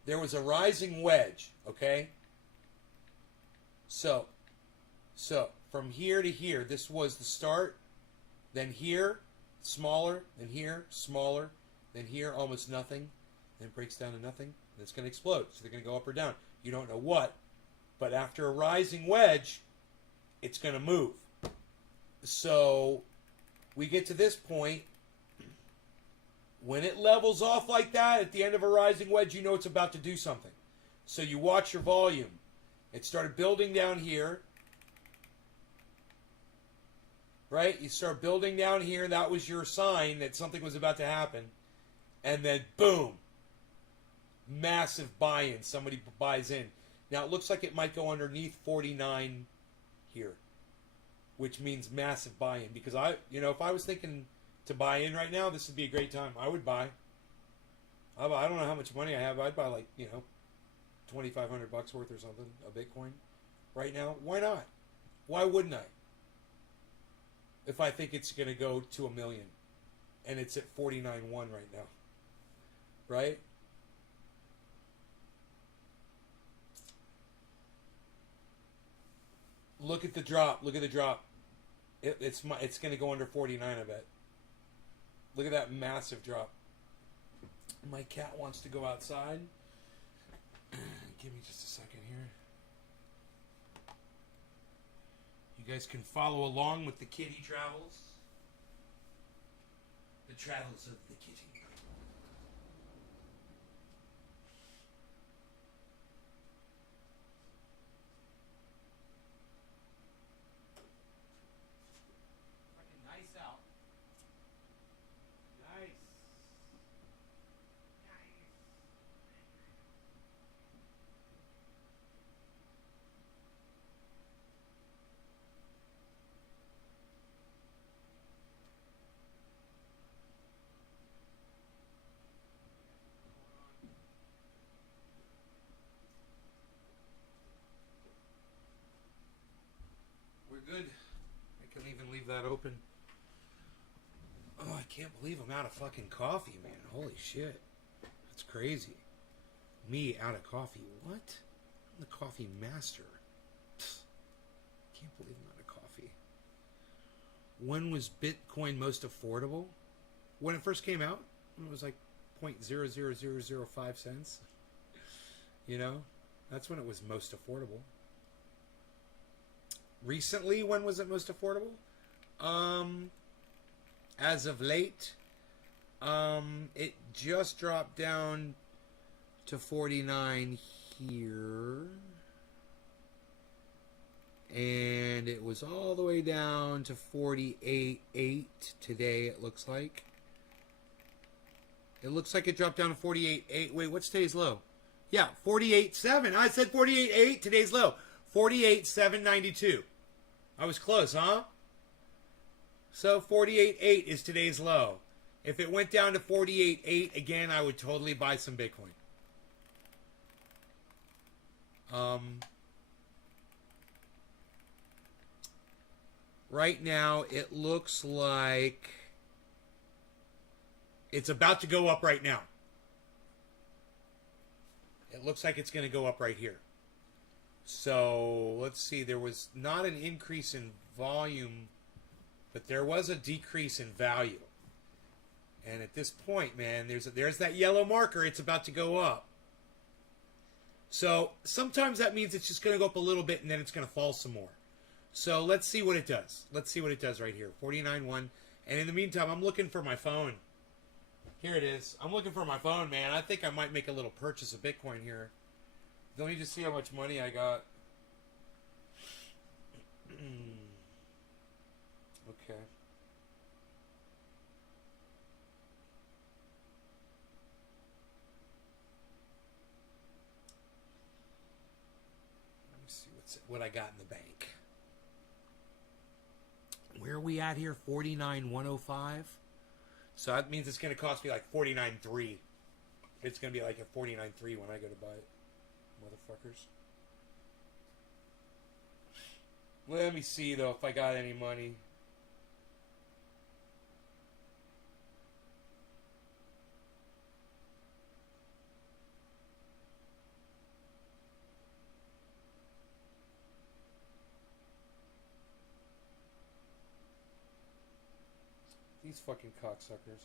There was a rising wedge, okay? So from here to here, this was the start. Then here, smaller. Then here, smaller. Then here, almost nothing. Then it breaks down to nothing. And it's going to explode. So they're going to go up or down. You don't know what. But after a rising wedge, it's going to move. So we get to this point. When it levels off like that at the end of a rising wedge, you know it's about to do something. So you watch your volume. It started building down here. Right? You start building down here. That was your sign that something was about to happen. And then boom. Massive buy-in. Somebody buys in. Now it looks like it might go underneath 49 here. Which means massive buy-in. Because if I was thinking to buy in right now, this would be a great time. I would buy. I don't know how much money I have. I'd buy like, $2,500 worth or something of Bitcoin right now. Why not? Why wouldn't I? If I think it's going to go to $1 million and it's at 49.1 right now. Right? Look at the drop. Look at the drop. It's going to go under 49, I bet. Look at that massive drop. My cat wants to go outside. Give me just a second here. You guys can follow along with the kitty travels. The travels of the kitty. Good. I can even leave that open. Oh, I can't believe I'm out of fucking coffee, man. Holy shit. That's crazy. Me out of coffee. What? I'm the coffee master. Can't believe I'm out of coffee. When was Bitcoin most affordable? When it first came out, it was like 0.00005 cents. That's when it was most affordable. Recently, when was it most affordable? As of late, it just dropped down to 49 here. And it was all the way down to 48.8 today, it looks like. It looks like it dropped down to 48.8. Wait, what's today's low? Yeah, 48.7. I said 48.8. Today's low. 48.792. I was close, huh? So 48.8 is today's low. If it went down to 48.8 again, I would totally buy some Bitcoin. Right now, it looks like it's about to go up right now. It looks like it's going to go up right here. So, let's see. There was not an increase in volume, but there was a decrease in value. And at this point, man, there's that yellow marker. It's about to go up. So, sometimes that means it's just going to go up a little bit and then it's going to fall some more. So, let's see what it does. Let's see what it does right here. 49.1. And in the meantime, I'm looking for my phone. Here it is. I'm looking for my phone, man. I think I might make a little purchase of Bitcoin here. Let me just see how much money I got. Okay. Let me see what I got in the bank. Where are we at here? 49.105. So that means it's going to cost me like 49.3. It's going to be like a 49.3 when I go to buy it. Motherfuckers. Let me see, though, if I got any money. These fucking cocksuckers.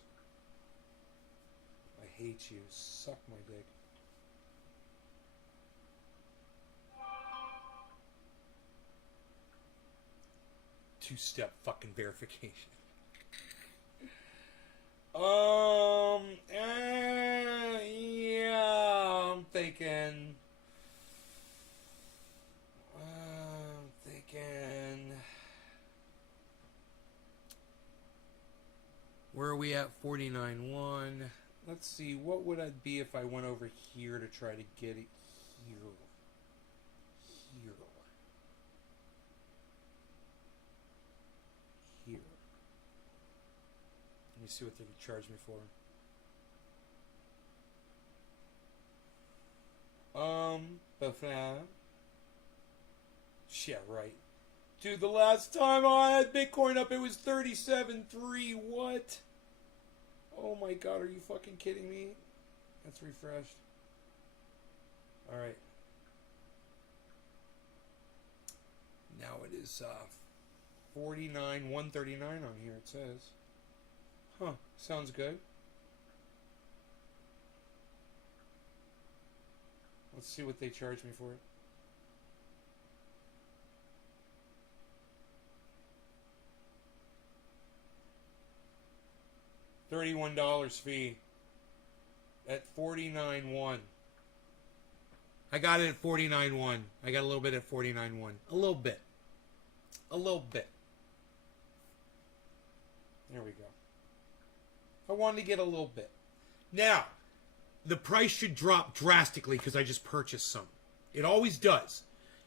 I hate you. Suck my dick. Two-step fucking verification. Yeah, I'm thinking. Where are we at? 49.1. Let's see. What would I be if I went over here to try to get it here? Here. Here. Let me see what they could charge me for. Yeah, right. Dude, the last time I had Bitcoin up, it was 37.3. What? Oh my god, are you fucking kidding me? That's refreshed. Alright. Now it is 49.139 on here, it says. Huh, sounds good. Let's see what they charge me for it. $31 fee at 49.1. I got it at 49.1. I got a little bit at 49.1. A little bit. A little bit. There we go. I wanted to get a little bit. Now, the price should drop drastically because I just purchased some. It always does.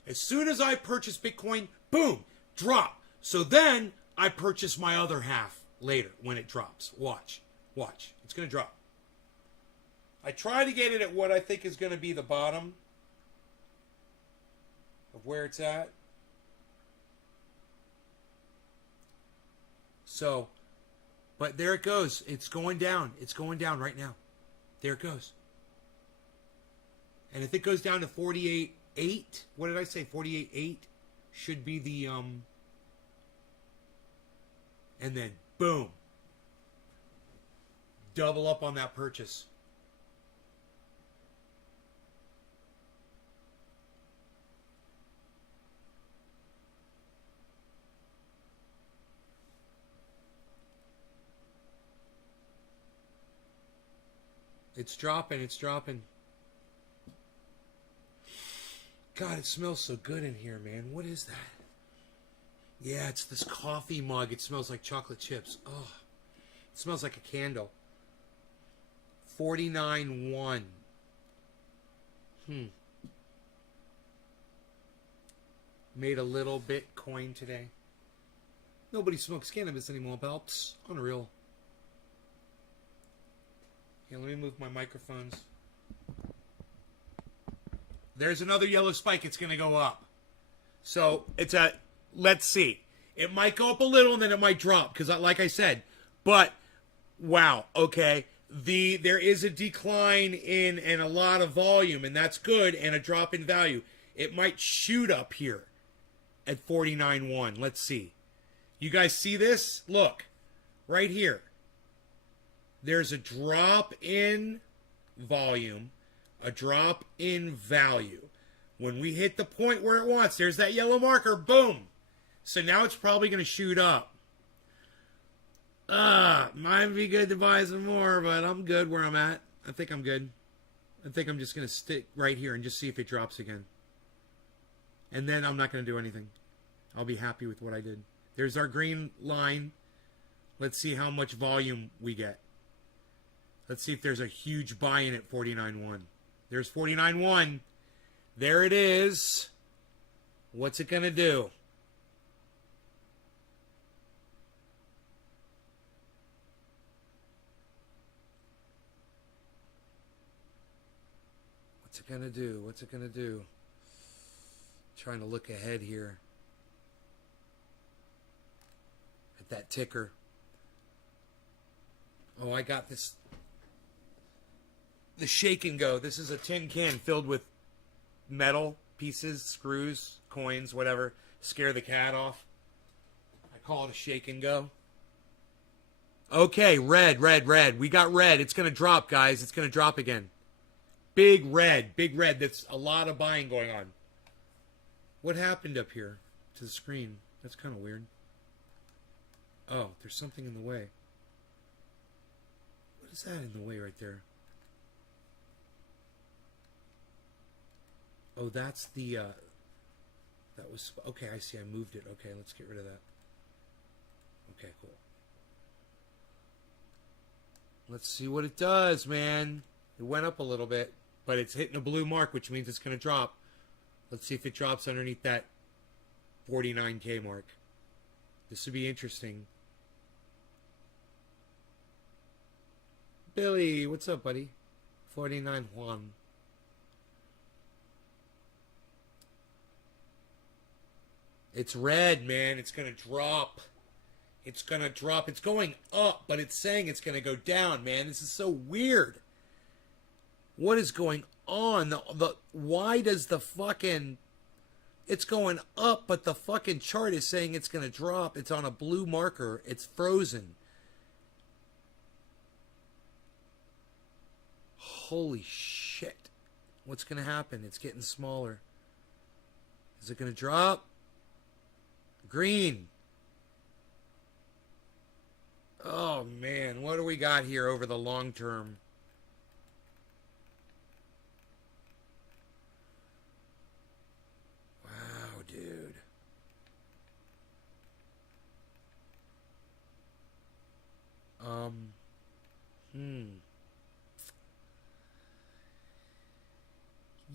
As soon as I purchase Bitcoin, boom, drop. So then I purchase my other half later when it drops. Watch. Watch. It's going to drop. I try to get it at what I think is going to be the bottom of where it's at. So, but there it goes. It's going down. It's going down right now. There it goes. And if it goes down to 48.8, what did I say? 48.8 should be the, and then, boom. Double up on that purchase. It's dropping, it's dropping. God, it smells so good in here, man. What is that? Yeah, it's this coffee mug. It smells like chocolate chips. Oh, it smells like a candle. 49.1. Made a little Bitcoin today. Nobody smokes cannabis anymore, Belps. Unreal. Yeah, let me move my microphones. There's another yellow spike. It's going to go up. So it's a, let's see. It might go up a little and then it might drop because, like I said, but wow, okay. There is a decline in and a lot of volume, and that's good, and a drop in value. It might shoot up here at 49.1. Let's see. You guys see this? Look, right here. There's a drop in volume, a drop in value. When we hit the point where it wants, there's that yellow marker, boom. So now it's probably going to shoot up. Might be good to buy some more, but I'm good where I'm at. I think I'm good. I think I'm just going to stick right here and just see if it drops again. And then I'm not going to do anything. I'll be happy with what I did. There's our green line. Let's see how much volume we get. Let's see if there's a huge buy-in at 49.1. There's 49.1. There it is. What's it going to do? What's it going to do? What's it going to do? Trying to look ahead here at that ticker. Oh, I got this. The shake and go. This is a tin can filled with metal pieces, screws, coins, whatever. Scare the cat off. I call it a shake and go. Okay, red, red, red. We got red. It's going to drop, guys. It's going to drop again. Big red, big red. That's a lot of buying going on. What happened up here to the screen? That's kind of weird. Oh, there's something in the way. What is that in the way right there? Oh, that's the, that was, okay, I see, I moved it. Okay, let's get rid of that. Okay, cool. Let's see what it does, man. It went up a little bit, but it's hitting a blue mark, which means it's going to drop. Let's see if it drops underneath that 49K mark. This would be interesting. Billy, what's up, buddy? 49 Juan. It's red, man. It's going to drop. It's going to drop. It's going up, but it's saying it's going to go down, man. This is so weird. What is going on? Why does the fucking... It's going up, but the fucking chart is saying it's going to drop. It's on a blue marker. It's frozen. Holy shit. What's going to happen? It's getting smaller. Is it going to drop? Green. Oh, man. What do we got here over the long term? Wow, dude.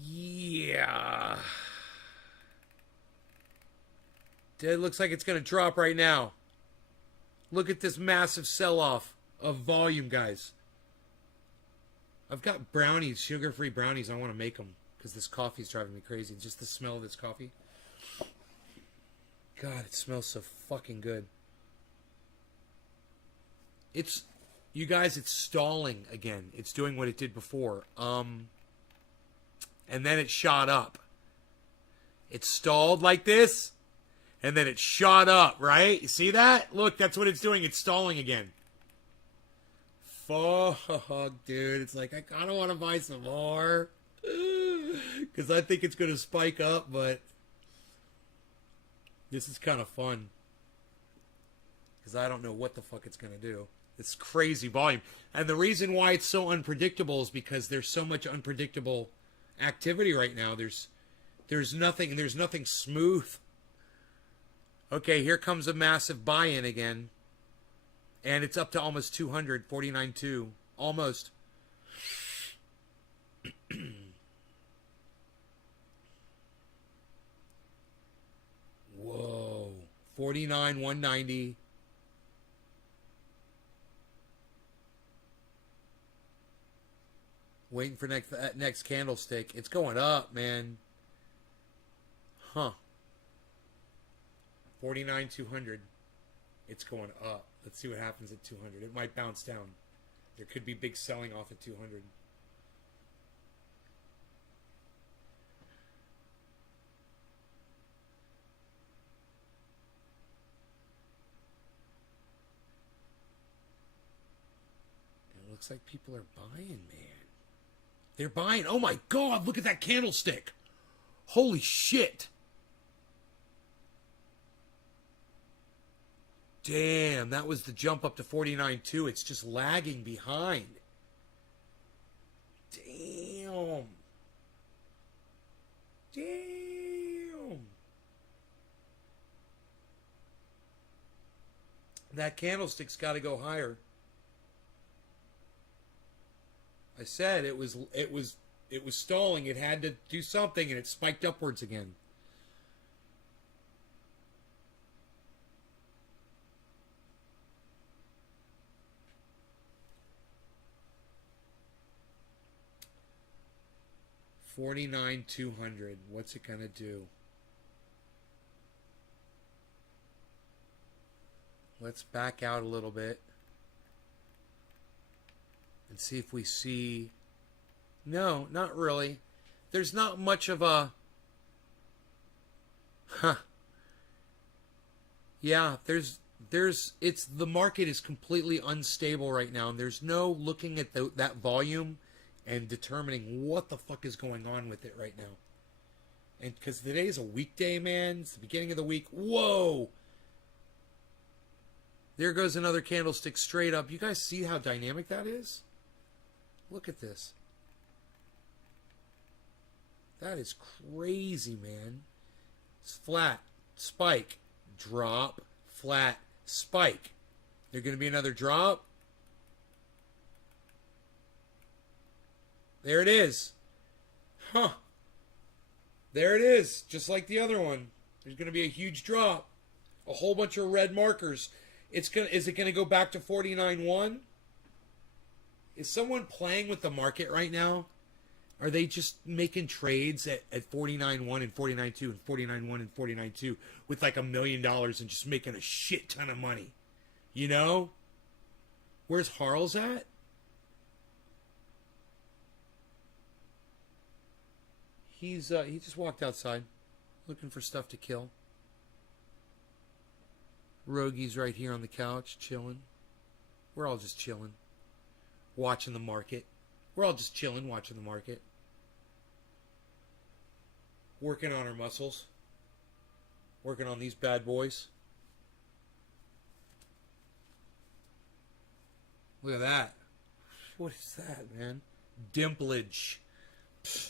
Yeah. It looks like it's going to drop right now. Look at this massive sell-off of volume, guys. I've got brownies, sugar-free brownies. I want to make them because this coffee is driving me crazy. Just the smell of this coffee. God, it smells so fucking good. It's, you guys, it's stalling again. It's doing what it did before. And then it shot up. It stalled like this. And then it shot up, right? You see that? Look, that's what it's doing. It's stalling again. Fuck, dude. It's like, I kind of want to buy some more. Because I think it's going to spike up, but this is kind of fun. Because I don't know what the fuck it's going to do. It's crazy volume. And the reason why it's so unpredictable is because there's so much unpredictable activity right now. There's nothing smooth. Okay, here comes a massive buy-in again. And it's up to almost 200, 49.2. Almost. Whoa. 49,190. Waiting for next candlestick. It's going up, man. Huh. 49,200. It's going up. Let's see what happens at 200. It might bounce down. There could be big selling off at 200. It looks like people are buying, man. They're buying. Oh my God, look at that candlestick. Holy shit. Damn, that was the jump up to 49.2. It's just lagging behind. Damn. Damn. That candlestick's got to go higher. I said it was stalling. It had to do something, and it spiked upwards again. $49,200. What's it gonna do? Let's back out a little bit and see if we see. No, not really. There's not much of a. Yeah, it's the market is completely unstable right now, and there's no looking at that volume and determining what the fuck is going on with it right now. And because today's a weekday, man, it's the beginning of the week. Whoa! There goes another candlestick straight up. You guys see how dynamic that is? Look at this. That is crazy, man. It's flat, spike, drop, flat, spike. There going to be another drop? There it is. Huh. There it is. Just like the other one. There's going to be a huge drop. A whole bunch of red markers. Is it going to go back to 49.1? Is someone playing with the market right now? Are they just making trades at 49.1 and 49.2 and 49.1 and 49.2 with like $1 million and just making a shit ton of money? You know? Where's Harles at? He just walked outside looking for stuff to kill. Rogi's right here on the couch chilling. We're all just chilling. Watching the market. We're all just chilling watching the market. Working on our muscles. Working on these bad boys. Look at that. What is that, man? Dimplage. Pfft.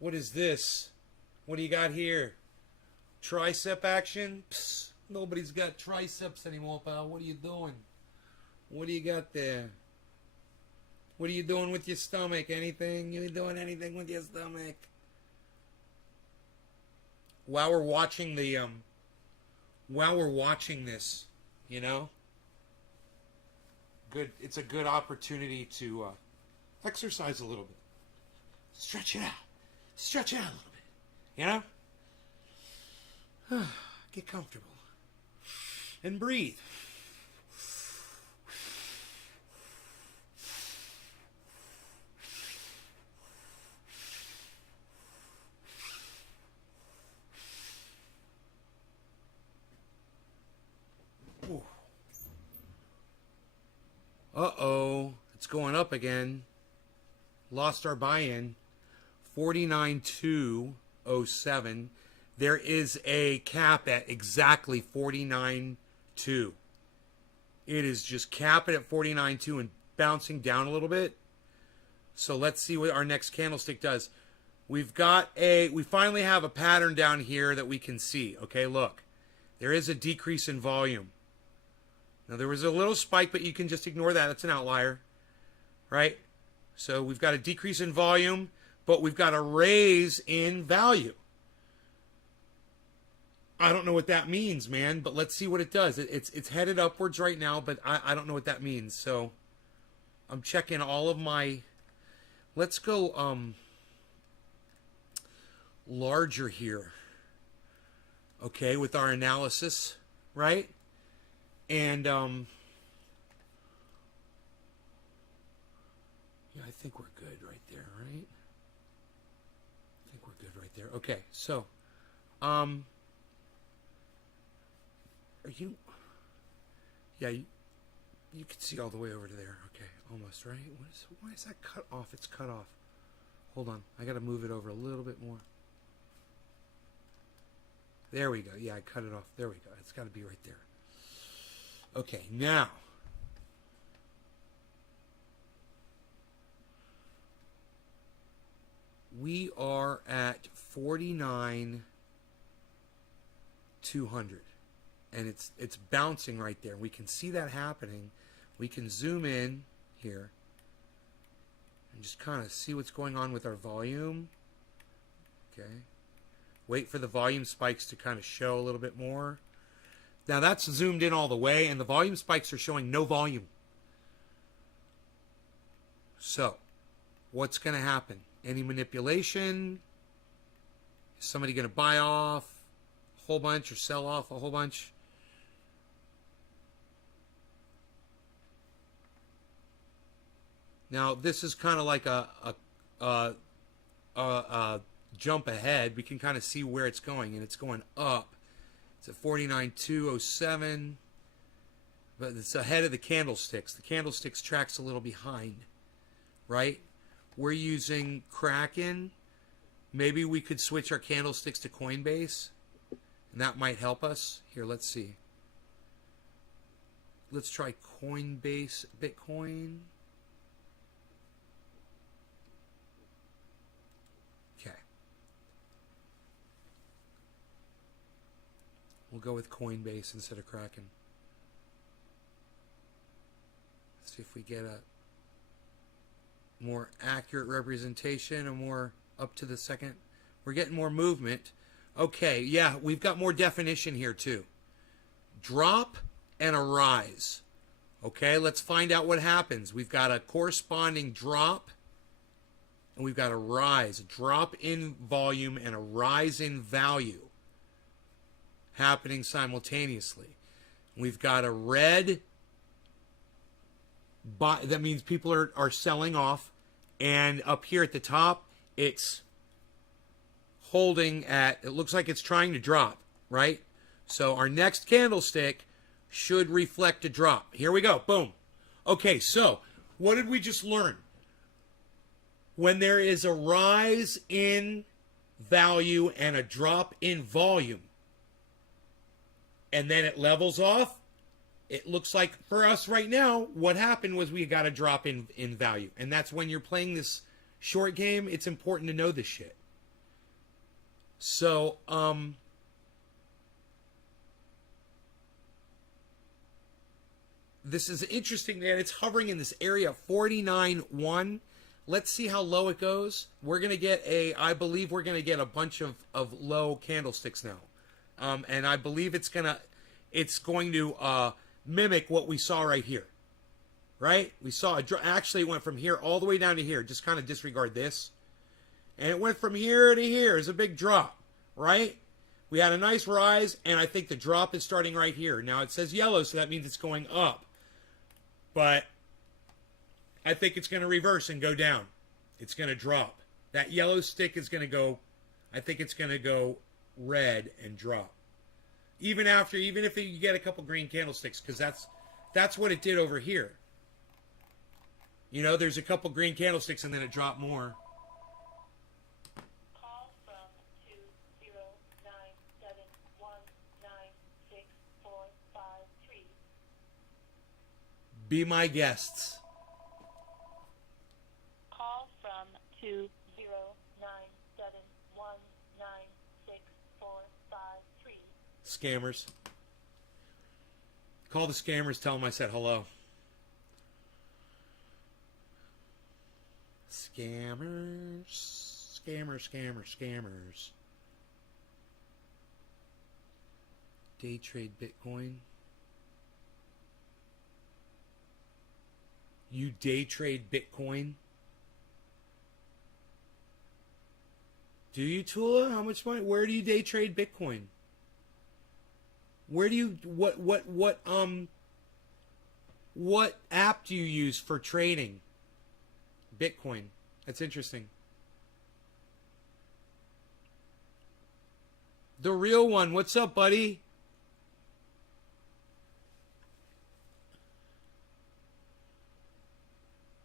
What is this? What do you got here? Tricep action? Psst, nobody's got triceps anymore, pal. What are you doing? What do you got there? What are you doing with your stomach? Anything? You doing anything with your stomach? While we're watching this, you know, good. It's a good opportunity to exercise a little bit, stretch it out. Stretch out a little bit, you know? Get comfortable. And breathe. Ooh. Uh-oh. It's going up again. Lost our buy-in. 49,207. There is a cap at exactly 49.2. It is just capping at 49.2 and bouncing down a little bit. So let's see what our next candlestick does. We finally have a pattern down here that we can see. Okay, look. There is a decrease in volume. Now there was a little spike, but you can just ignore that. That's an outlier. Right? So we've got a decrease in volume, but we've got a raise in value. I don't know what that means, man, but let's see what it does. It's headed upwards right now, but I don't know what that means. So I'm checking all of my... Let's go larger here. Okay, with our analysis, right? And yeah, I think we're good right there, right? I think we're good right there. Okay, so are you... Yeah, you can see all the way over to there. Okay, almost, right? Why is that cut off? It's cut off. Hold on. I got to move it over a little bit more. There we go. Yeah, I cut it off. There we go. It's got to be right there. Okay, now. We are at 49,200. And it's bouncing right there. We can see that happening. We can zoom in here and just kind of see what's going on with our volume. Okay. Wait for the volume spikes to kind of show a little bit more. Now that's zoomed in all the way, and the volume spikes are showing no volume. So, what's going to happen? Any manipulation? Is somebody going to buy off a whole bunch or sell off a whole bunch? Now, this is kind of like a jump ahead. We can kind of see where it's going, and it's going up. It's at 49,207, but it's ahead of the candlesticks. The candlesticks tracks a little behind, right? We're using Kraken. Maybe we could switch our candlesticks to Coinbase, and that might help us. Here, let's see. Let's try Coinbase Bitcoin. We'll go with Coinbase instead of Kraken. Let's see if we get a more accurate representation, a more up to the second. We're getting more movement. Okay, yeah, we've got more definition here too. Drop and a rise. Okay, let's find out what happens. We've got a corresponding drop and we've got a rise. A drop in volume and a rise in value happening simultaneously. We've got a red buy, that means people are selling off, and up here at the top it's holding at, it looks like it's trying to drop, right? So our next candlestick should reflect a drop. Here we go. Boom. Okay, so what did we just learn? When there is a rise in value and a drop in volume, and then it levels off, it looks like for us right now, what happened was we got a drop in value. And that's when you're playing this short game, it's important to know this shit. So, this is interesting that it's hovering in this area 49.1. Let's see how low it goes. We're going to get I believe we're going to get a bunch of low candlesticks now. And I believe it's going to mimic what we saw right here. Right? We saw actually it went from here all the way down to here. Just kind of disregard this. And it went from here to here. It's a big drop. Right? We had a nice rise, and I think the drop is starting right here. Now it says yellow, so that means it's going up. But I think it's going to reverse and go down. It's going to drop. That yellow stick is going to go, I think it's going to go red and drop. Even if you get a couple green candlesticks, because that's what it did over here. You know, there's a couple green candlesticks and then it dropped more. Call from 209719645. Be my guests. Call from 209719645. Scammers. Call the scammers, tell them I said hello. Scammers. Scammers. Day trade Bitcoin. You day trade Bitcoin? Do you, Tula? How much money? Where do you day trade Bitcoin? Where do you what app do you use for trading Bitcoin? That's interesting. The real one. What's up, buddy?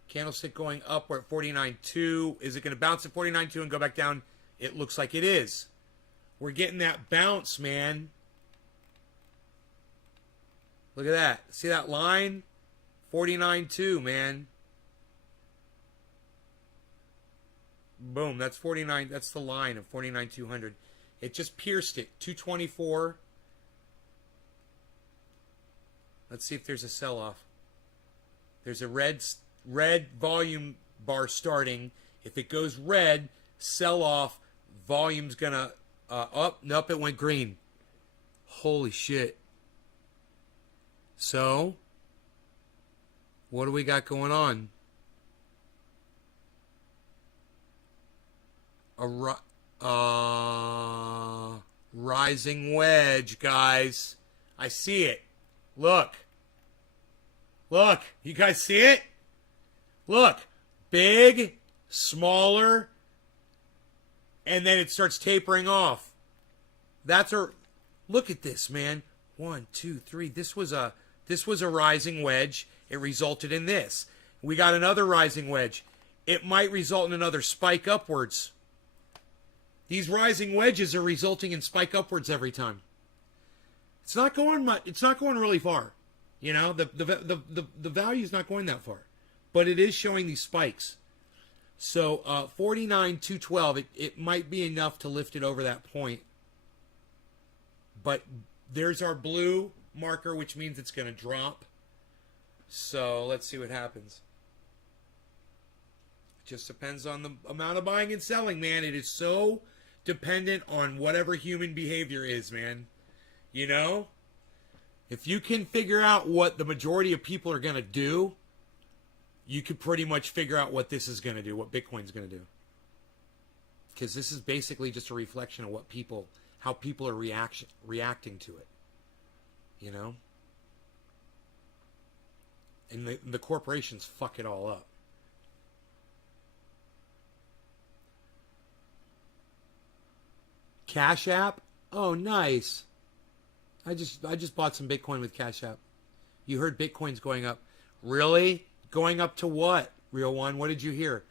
Candlestick going up. We're at 49.2. Is it going to bounce at 49.2 and go back down? It looks like it is. We're getting that bounce, man. Look at that. See that line? 49.2, man. Boom. That's 49. That's the line of 49.200. It just pierced it. 224. Let's see if there's a sell-off. There's a red volume bar starting. If it goes red, sell-off. Volume's gonna up. Nope, it went green. Holy shit. So, what do we got going on? Rising wedge, guys. I see it. Look. Look. You guys see it? Look. Big, smaller, and then it starts tapering off. Look at this, man. 1, 2, 3. This was a rising wedge. It resulted in this. We got another rising wedge. It might result in another spike upwards. These rising wedges are resulting in spike upwards every time. It's not going much. It's not going really far. You know, the value is not going that far, but it is showing these spikes. So 49,212. It might be enough to lift it over that point. But there's our blue marker, which means it's going to drop. So let's see what happens. It just depends on the amount of buying and selling, man. It is so dependent on whatever human behavior is, man. You know? If you can figure out what the majority of people are going to do, you could pretty much figure out what this is going to do, what Bitcoin's going to do. Because this is basically just a reflection of how people are reacting to it. You know? And the corporations fuck it all up. Cash App? Oh, nice. I just bought some Bitcoin with Cash App. You heard Bitcoin's going up. Really? Going up to what? Real one, what did you hear?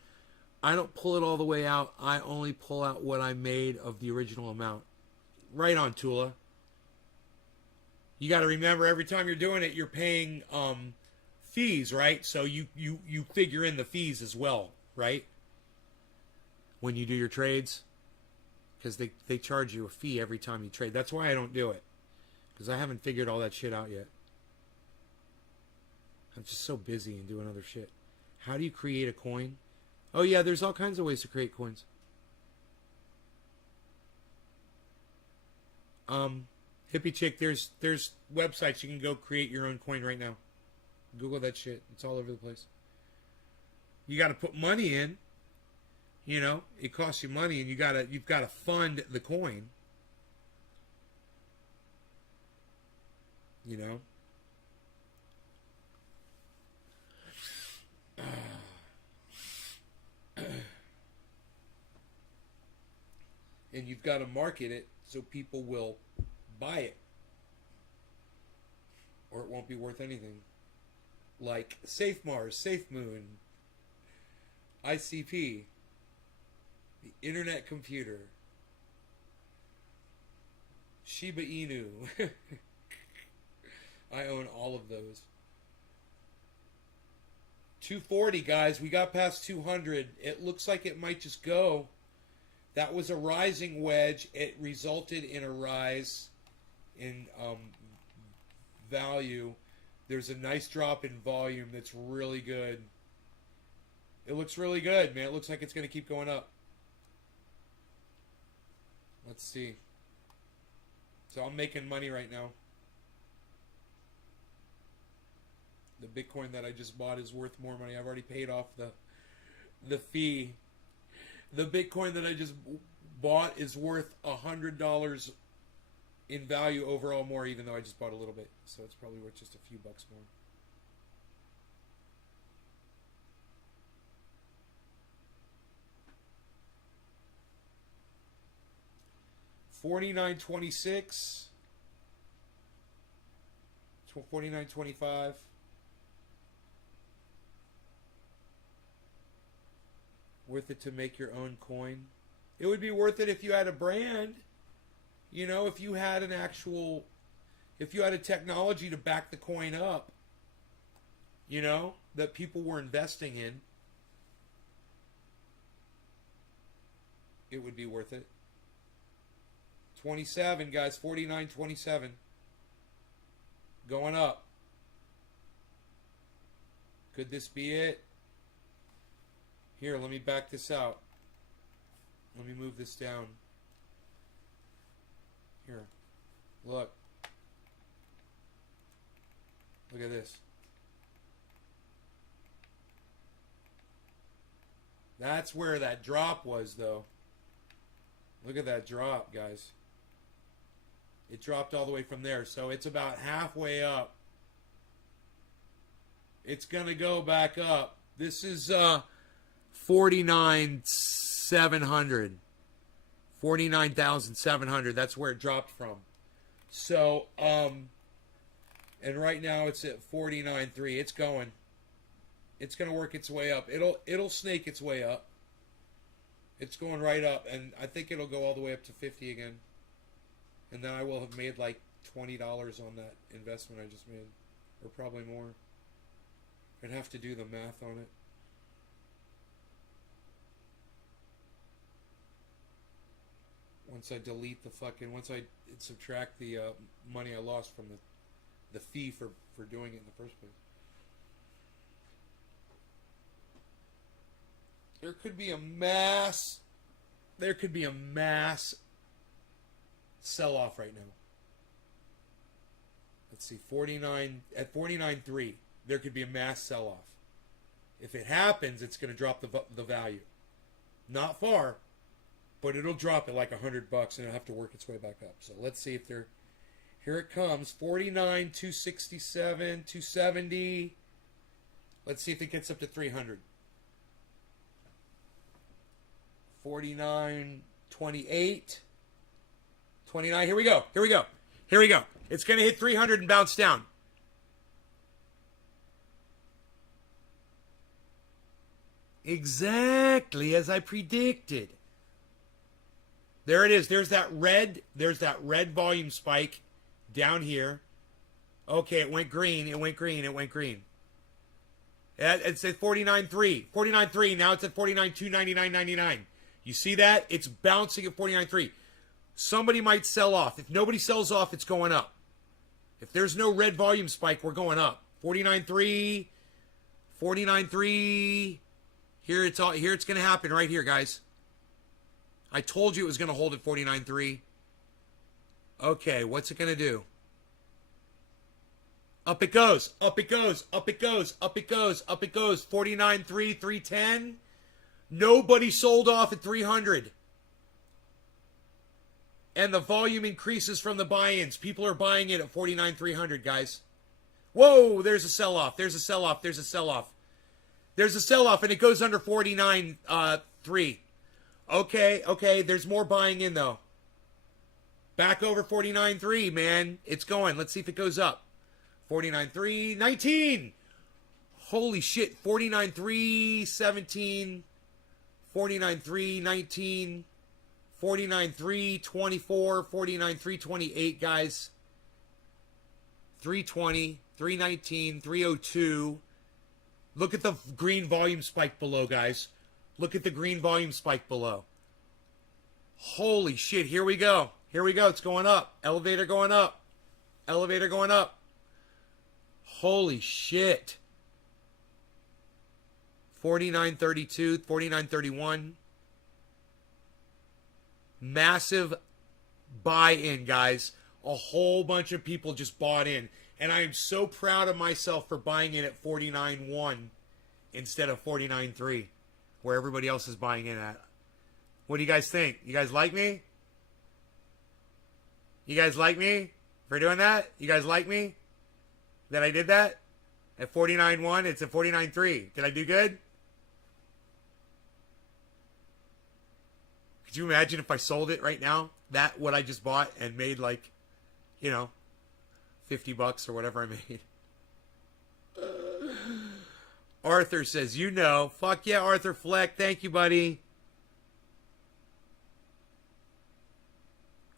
I don't pull it all the way out. I only pull out what I made of the original amount. Right on, Tula. You got to remember, every time you're doing it, you're paying fees, right? So you figure in the fees as well, right? When you do your trades. Because they charge you a fee every time you trade. That's why I don't do it. Because I haven't figured all that shit out yet. I'm just so busy and doing other shit. How do you create a coin? Oh yeah, there's all kinds of ways to create coins. Hippie chick, there's websites you can go create your own coin right now. Google that shit. It's all over the place. You got to put money in. You know, it costs you money, and you've got to fund the coin. You know. And you've got to market it so people will buy it, or it won't be worth anything. Like Safe Mars, Safe Moon, ICP, the Internet Computer, Shiba Inu. I own all of those. 240, guys. We got past 200. It looks like it might just go. That was a rising wedge. It resulted in a rise in value. There's a nice drop in volume that's really good. It looks really good, man. It looks like it's going to keep going up. Let's see. So I'm making money right now. The Bitcoin that I just bought is worth more money. I've already paid off the fee. The Bitcoin that I just bought is worth $100 in value overall more, even though I just bought a little bit. So it's probably worth just a few bucks more. $49.26, $49.25. Worth it to make your own coin? It would be worth it if you had a brand. You know, if you had an actual, if you had a technology to back the coin up, you know, that people were investing in, it would be worth it. 27, guys, 49.27. Going up. Could this be it? Here, let me back this out. Let me move this down. Here. Look. Look at this. That's where that drop was, though. Look at that drop, guys. It dropped all the way from there, so it's about halfway up. It's going to go back up. This is 49,700. 49,700. That's where it dropped from. So, and right now it's at 49.3. It's going. It's going to work its way up. It'll snake its way up. It's going right up, and I think it'll go all the way up to 50 again. And then I will have made like $20 on that investment I just made. Or probably more. I'd have to do the math on it. Once I delete the fucking... Once I subtract the money I lost from the fee for doing it in the first place. There could be a mass... There could be a mass... sell-off right now. Let's see, 49 at 49.3. There could be a mass sell-off. If it happens, it's going to drop the value. Not far, but it'll drop at like $100 and it'll have to work its way back up. So let's see if they're... Here it comes, 49, 267, 270. Let's see if it gets up to 300. 49, 28. 29. Here we go. Here we go. Here we go. It's going to hit 300 and bounce down. Exactly as I predicted. There it is. There's that red volume spike down here. Okay, it went green. It went green. It went green. It's at 49.3. 49.3. Now it's at 49.2, 99.99. You see that? It's bouncing at 49.3. Somebody might sell off. If nobody sells off, it's going up. If there's no red volume spike, we're going up. 49.3, 49.3. Here it's going to happen right here, guys. I told you it was going to hold at 49.3. Okay, what's it going to do? Up it goes. Up it goes. Up it goes. Up it goes. Up it goes. 49.3, 310. Nobody sold off at 300. And the volume increases from the buy-ins. People are buying it at 49,300, guys. Whoa, there's a sell-off. There's a sell-off. There's a sell-off. There's a sell-off, and it goes under 49.3. Okay. There's more buying in, though. Back over 49.3, man. It's going. Let's see if it goes up. 49.3, 19. Holy shit. 49.3, 17. 49.3, 19. 49.3, 24, 49.3, 28, guys. 320, 319, 302. Look at the green volume spike below, guys. Look at the green volume spike below. Holy shit, here we go. Here we go, it's going up. Elevator going up. Elevator going up. Holy shit. 49.32, 49.31. Massive buy-in, guys. A whole bunch of people just bought in. And I am so proud of myself for buying in at 49.1 instead of 49.3, where everybody else is buying in at. What do you guys think? You guys like me? You guys like me for doing that? You guys like me that I did that? At 49.1, it's at 49.3. Did I do good? Could you imagine if I sold it right now? That what I just bought and made like, you know, $50 or whatever I made. Arthur says, you know. Fuck yeah, Arthur Fleck. Thank you, buddy.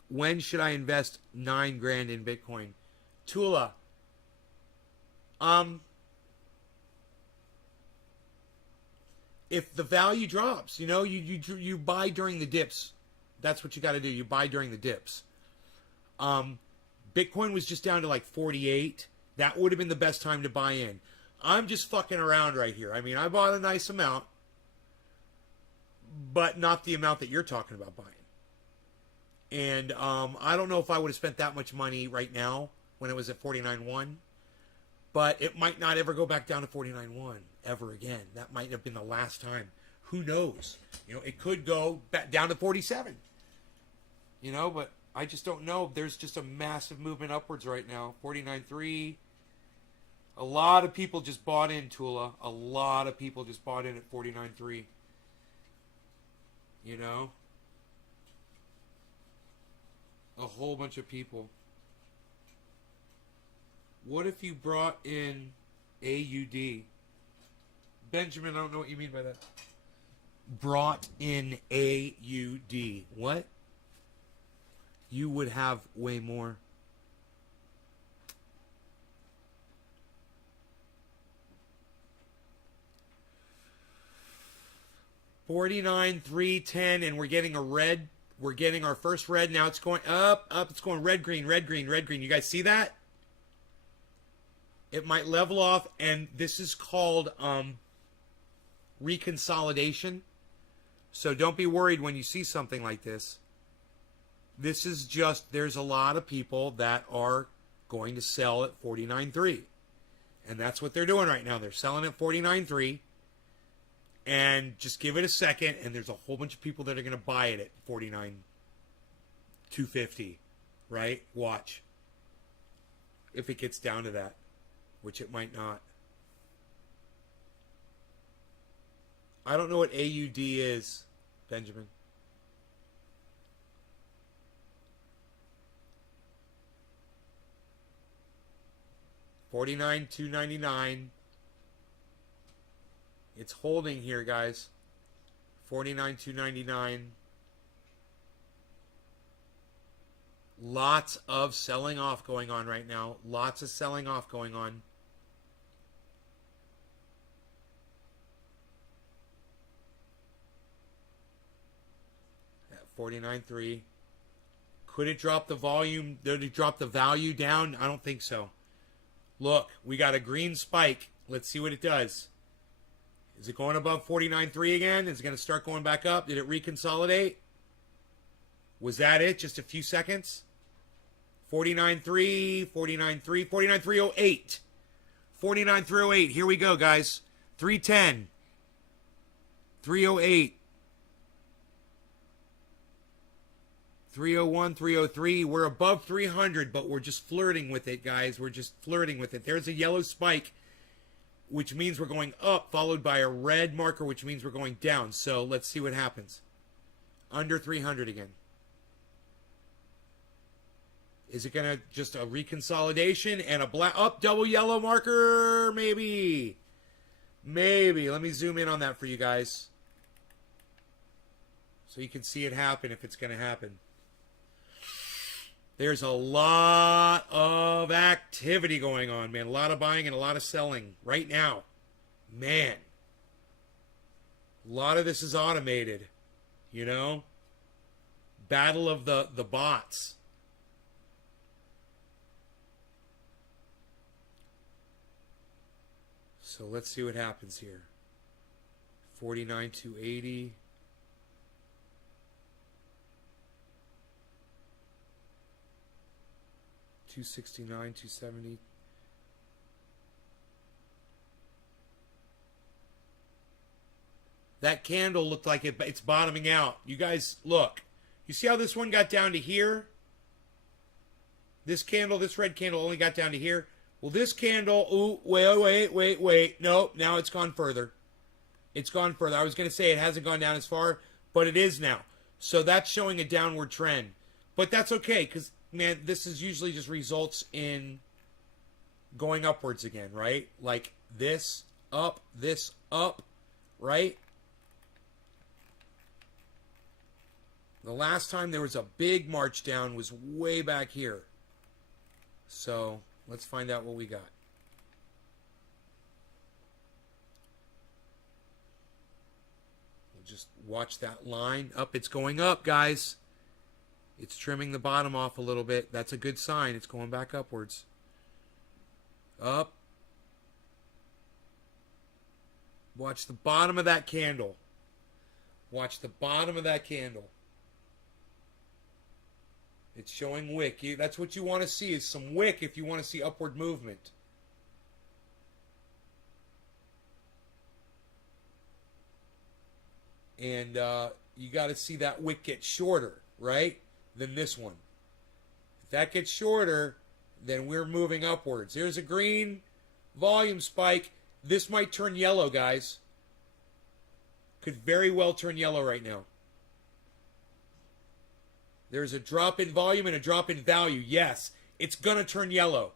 When should I invest $9,000 in Bitcoin? Tula. If the value drops, you know, you buy during the dips. That's what you got to do. You buy during the dips. Bitcoin was just down to like 48. That would have been the best time to buy in. I'm just fucking around right here. I mean, I bought a nice amount, but not the amount that you're talking about buying. And I don't know if I would have spent that much money right now when it was at 49.1, but it might not ever go back down to 49.1 ever again. That might have been the last time. Who knows? You know, it could go back down to 47. You know, but I just don't know. There's just a massive movement upwards right now. 49.3. A lot of people just bought in, Tula. A lot of people just bought in at 49.3. You know? A whole bunch of people. What if you brought in AUD? Benjamin, I don't know what you mean by that. Brought in AUD. What? You would have way more. $49,310, and we're getting a red. We're getting our first red. Now it's going up, up. It's going red, green, red, green, red, green. You guys see that? It might level off, and this is called reconsolidation. So don't be worried when you see something like this. This is just, there's a lot of people that are going to sell at 49.3. And that's what they're doing right now. They're selling at 49.3. And just give it a second, and there's a whole bunch of people that are going to buy it at 49.250, right? Watch. If it gets down to that, which it might not. I don't know what AUD is, Benjamin. $49,299. It's holding here, guys. $49,299. Lots of selling off going on right now. Lots of selling off going on. At 49.3. Could it drop the volume? Did it drop the value down? I don't think so. Look, we got a green spike. Let's see what it does. Is it going above 49.3 again? Is it going to start going back up? Did it reconsolidate? Was that it? Just a few seconds? 49.3, 49.3, 49.308. 49.308. Here we go, guys. 310. 308. 301, 303. We're above 300, but we're just flirting with it, guys. We're just flirting with it. There's a yellow spike, which means we're going up, followed by a red marker, which means we're going down. So let's see what happens. Under 300 again. Is it going to just a reconsolidation and a black up double yellow marker? Maybe. Maybe. Let me zoom in on that for you guys, so you can see it happen if it's going to happen. There's a lot of activity going on, man. A lot of buying and a lot of selling right now. Man. A lot of this is automated, you know? Battle of the bots. So let's see what happens here. 49,280. 269, 270. That candle looked like it's bottoming out. You guys, look. You see how this one got down to here? This candle, this red candle only got down to here. Well, this candle, ooh, wait. Nope, now it's gone further. It's gone further. I was going to say it hasn't gone down as far, but it is now. So that's showing a downward trend. But that's okay, because, man, this is usually just results in going upwards again, right? Like this, up, right? The last time there was a big march down was way back here. So let's find out what we got. We'll just watch that line up. It's going up, guys. It's trimming the bottom off a little bit. That's a good sign. It's going back upwards. Up. Watch the bottom of that candle. Watch the bottom of that candle. It's showing wick. That's what you want to see, is some wick if you want to see upward movement. And you got to see that wick get shorter, right, than this one. If that gets shorter, then we're moving upwards. Here's a green volume spike. This might turn yellow, guys. Could very well turn yellow right now. There's a drop in volume and a drop in value. Yes, it's going to turn yellow.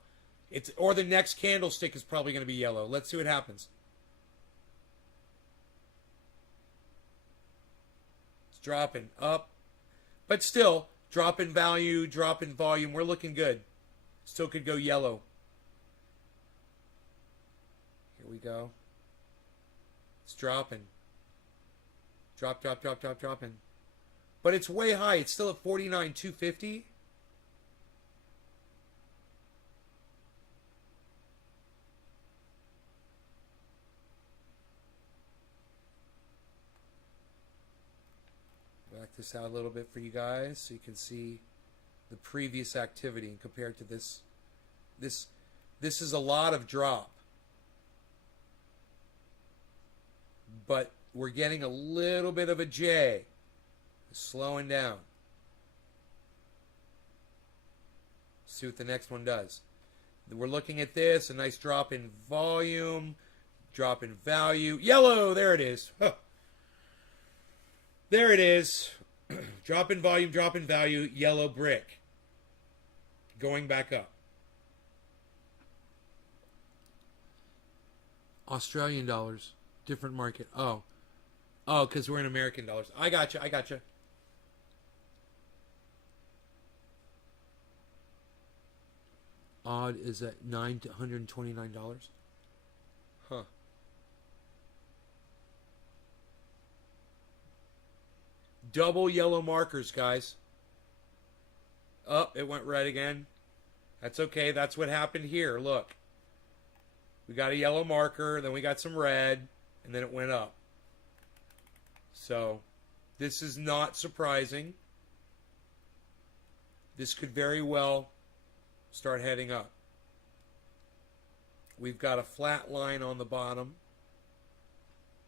Or the next candlestick is probably going to be yellow. Let's see what happens. It's dropping up. But still, drop in value, drop in volume. We're looking good. Still could go yellow. Here we go. It's dropping. Dropping. But it's way high. It's still at 49,250. Back this out a little bit for you guys so you can see the previous activity and compared to this. This is a lot of drop. But we're getting a little bit of a J. Slowing down. See what the next one does. We're looking at this. A nice drop in volume. Drop in value. Yellow! There it is. Huh. There it is. Drop in volume, drop in value. Yellow brick. Going back up. Australian dollars. Different market. Oh, because we're in American dollars. I gotcha. Odd is at $929. Huh. Double yellow markers, guys. Oh, it went red again. That's okay. That's what happened here. Look. We got a yellow marker, then we got some red, and then it went up. So, this is not surprising. This could very well start heading up. We've got a flat line on the bottom,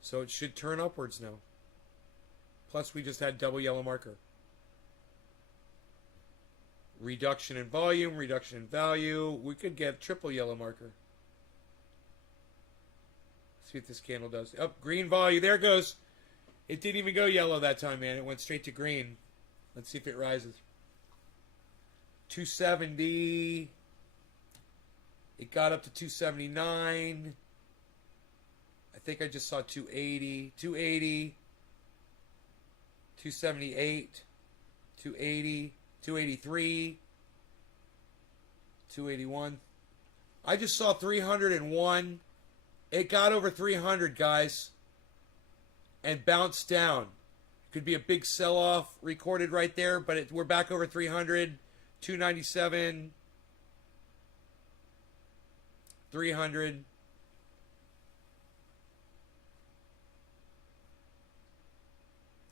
so it should turn upwards now. Plus, we just had double yellow marker. Reduction in volume, reduction in value. We could get triple yellow marker. See what this candle does. Oh, green volume. There it goes. It didn't even go yellow that time, man. It went straight to green. Let's see if it rises. 270. It got up to 279. I think I just saw 280. 280. 278. 280. 283. 281. I just saw 301. It got over 300, guys, and bounced down. Could be a big sell-off recorded right there, but we're back over 300, 297, 300.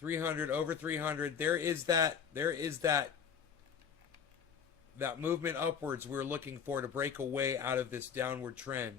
$300, over 300. There is that that movement upwards we're looking for to break away out of this downward trend.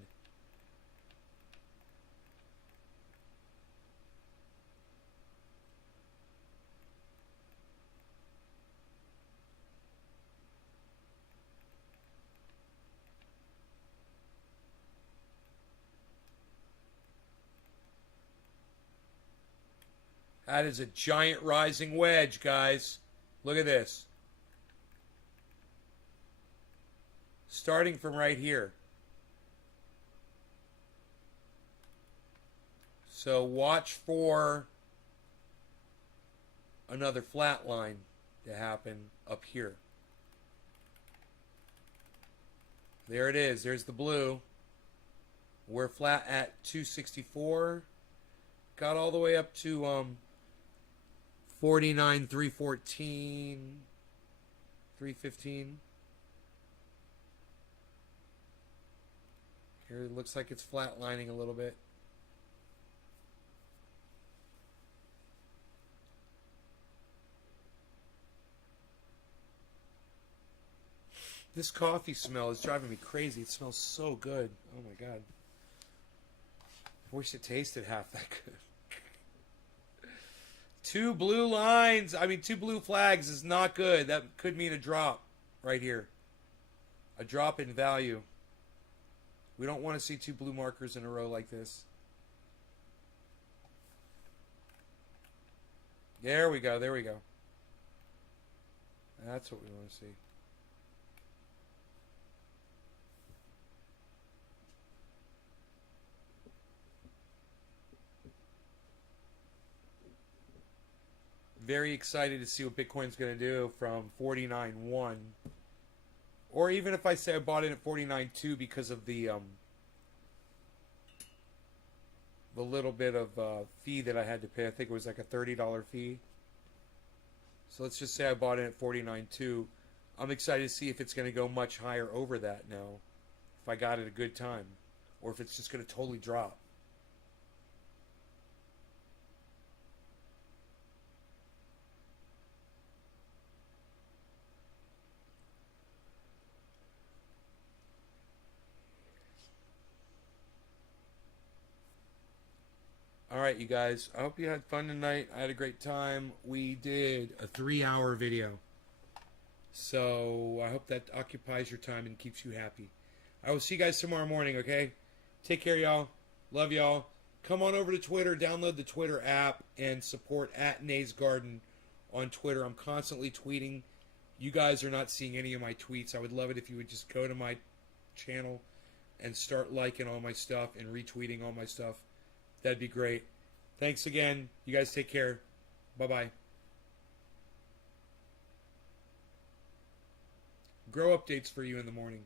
That is a giant rising wedge, guys. Look at this. Starting from right here. So watch for another flat line to happen up here. There it is. There's the blue. We're flat at 264. Got all the way up to 49, 314, 315. Here it looks like it's flatlining a little bit. This coffee smell is driving me crazy. It smells so good. Oh my God. I wish it tasted half that good. Two blue lines, two blue flags is not good. That could mean a drop right here. A drop in value. We don't want to see two blue markers in a row like this. There we go, there we go. That's what we want to see. Very excited to see what Bitcoin's going to do from 49.1. Or even if I say I bought it at 49.2 because of the little bit of fee that I had to pay. I think it was like a $30 fee. So let's just say I bought it at 49.2. I'm excited to see if it's going to go much higher over that now. If I got it at a good time. Or if it's just going to totally drop. Alright, you guys. I hope you had fun tonight. I had a great time. We did a 3-hour video. So, I hope that occupies your time and keeps you happy. I will see you guys tomorrow morning, okay? Take care, y'all. Love y'all. Come on over to Twitter. Download the Twitter app and support @NaysGarden on Twitter. I'm constantly tweeting. You guys are not seeing any of my tweets. I would love it if you would just go to my channel and start liking all my stuff and retweeting all my stuff. That'd be great. Thanks again. You guys take care. Bye-bye. Grow updates for you in the morning.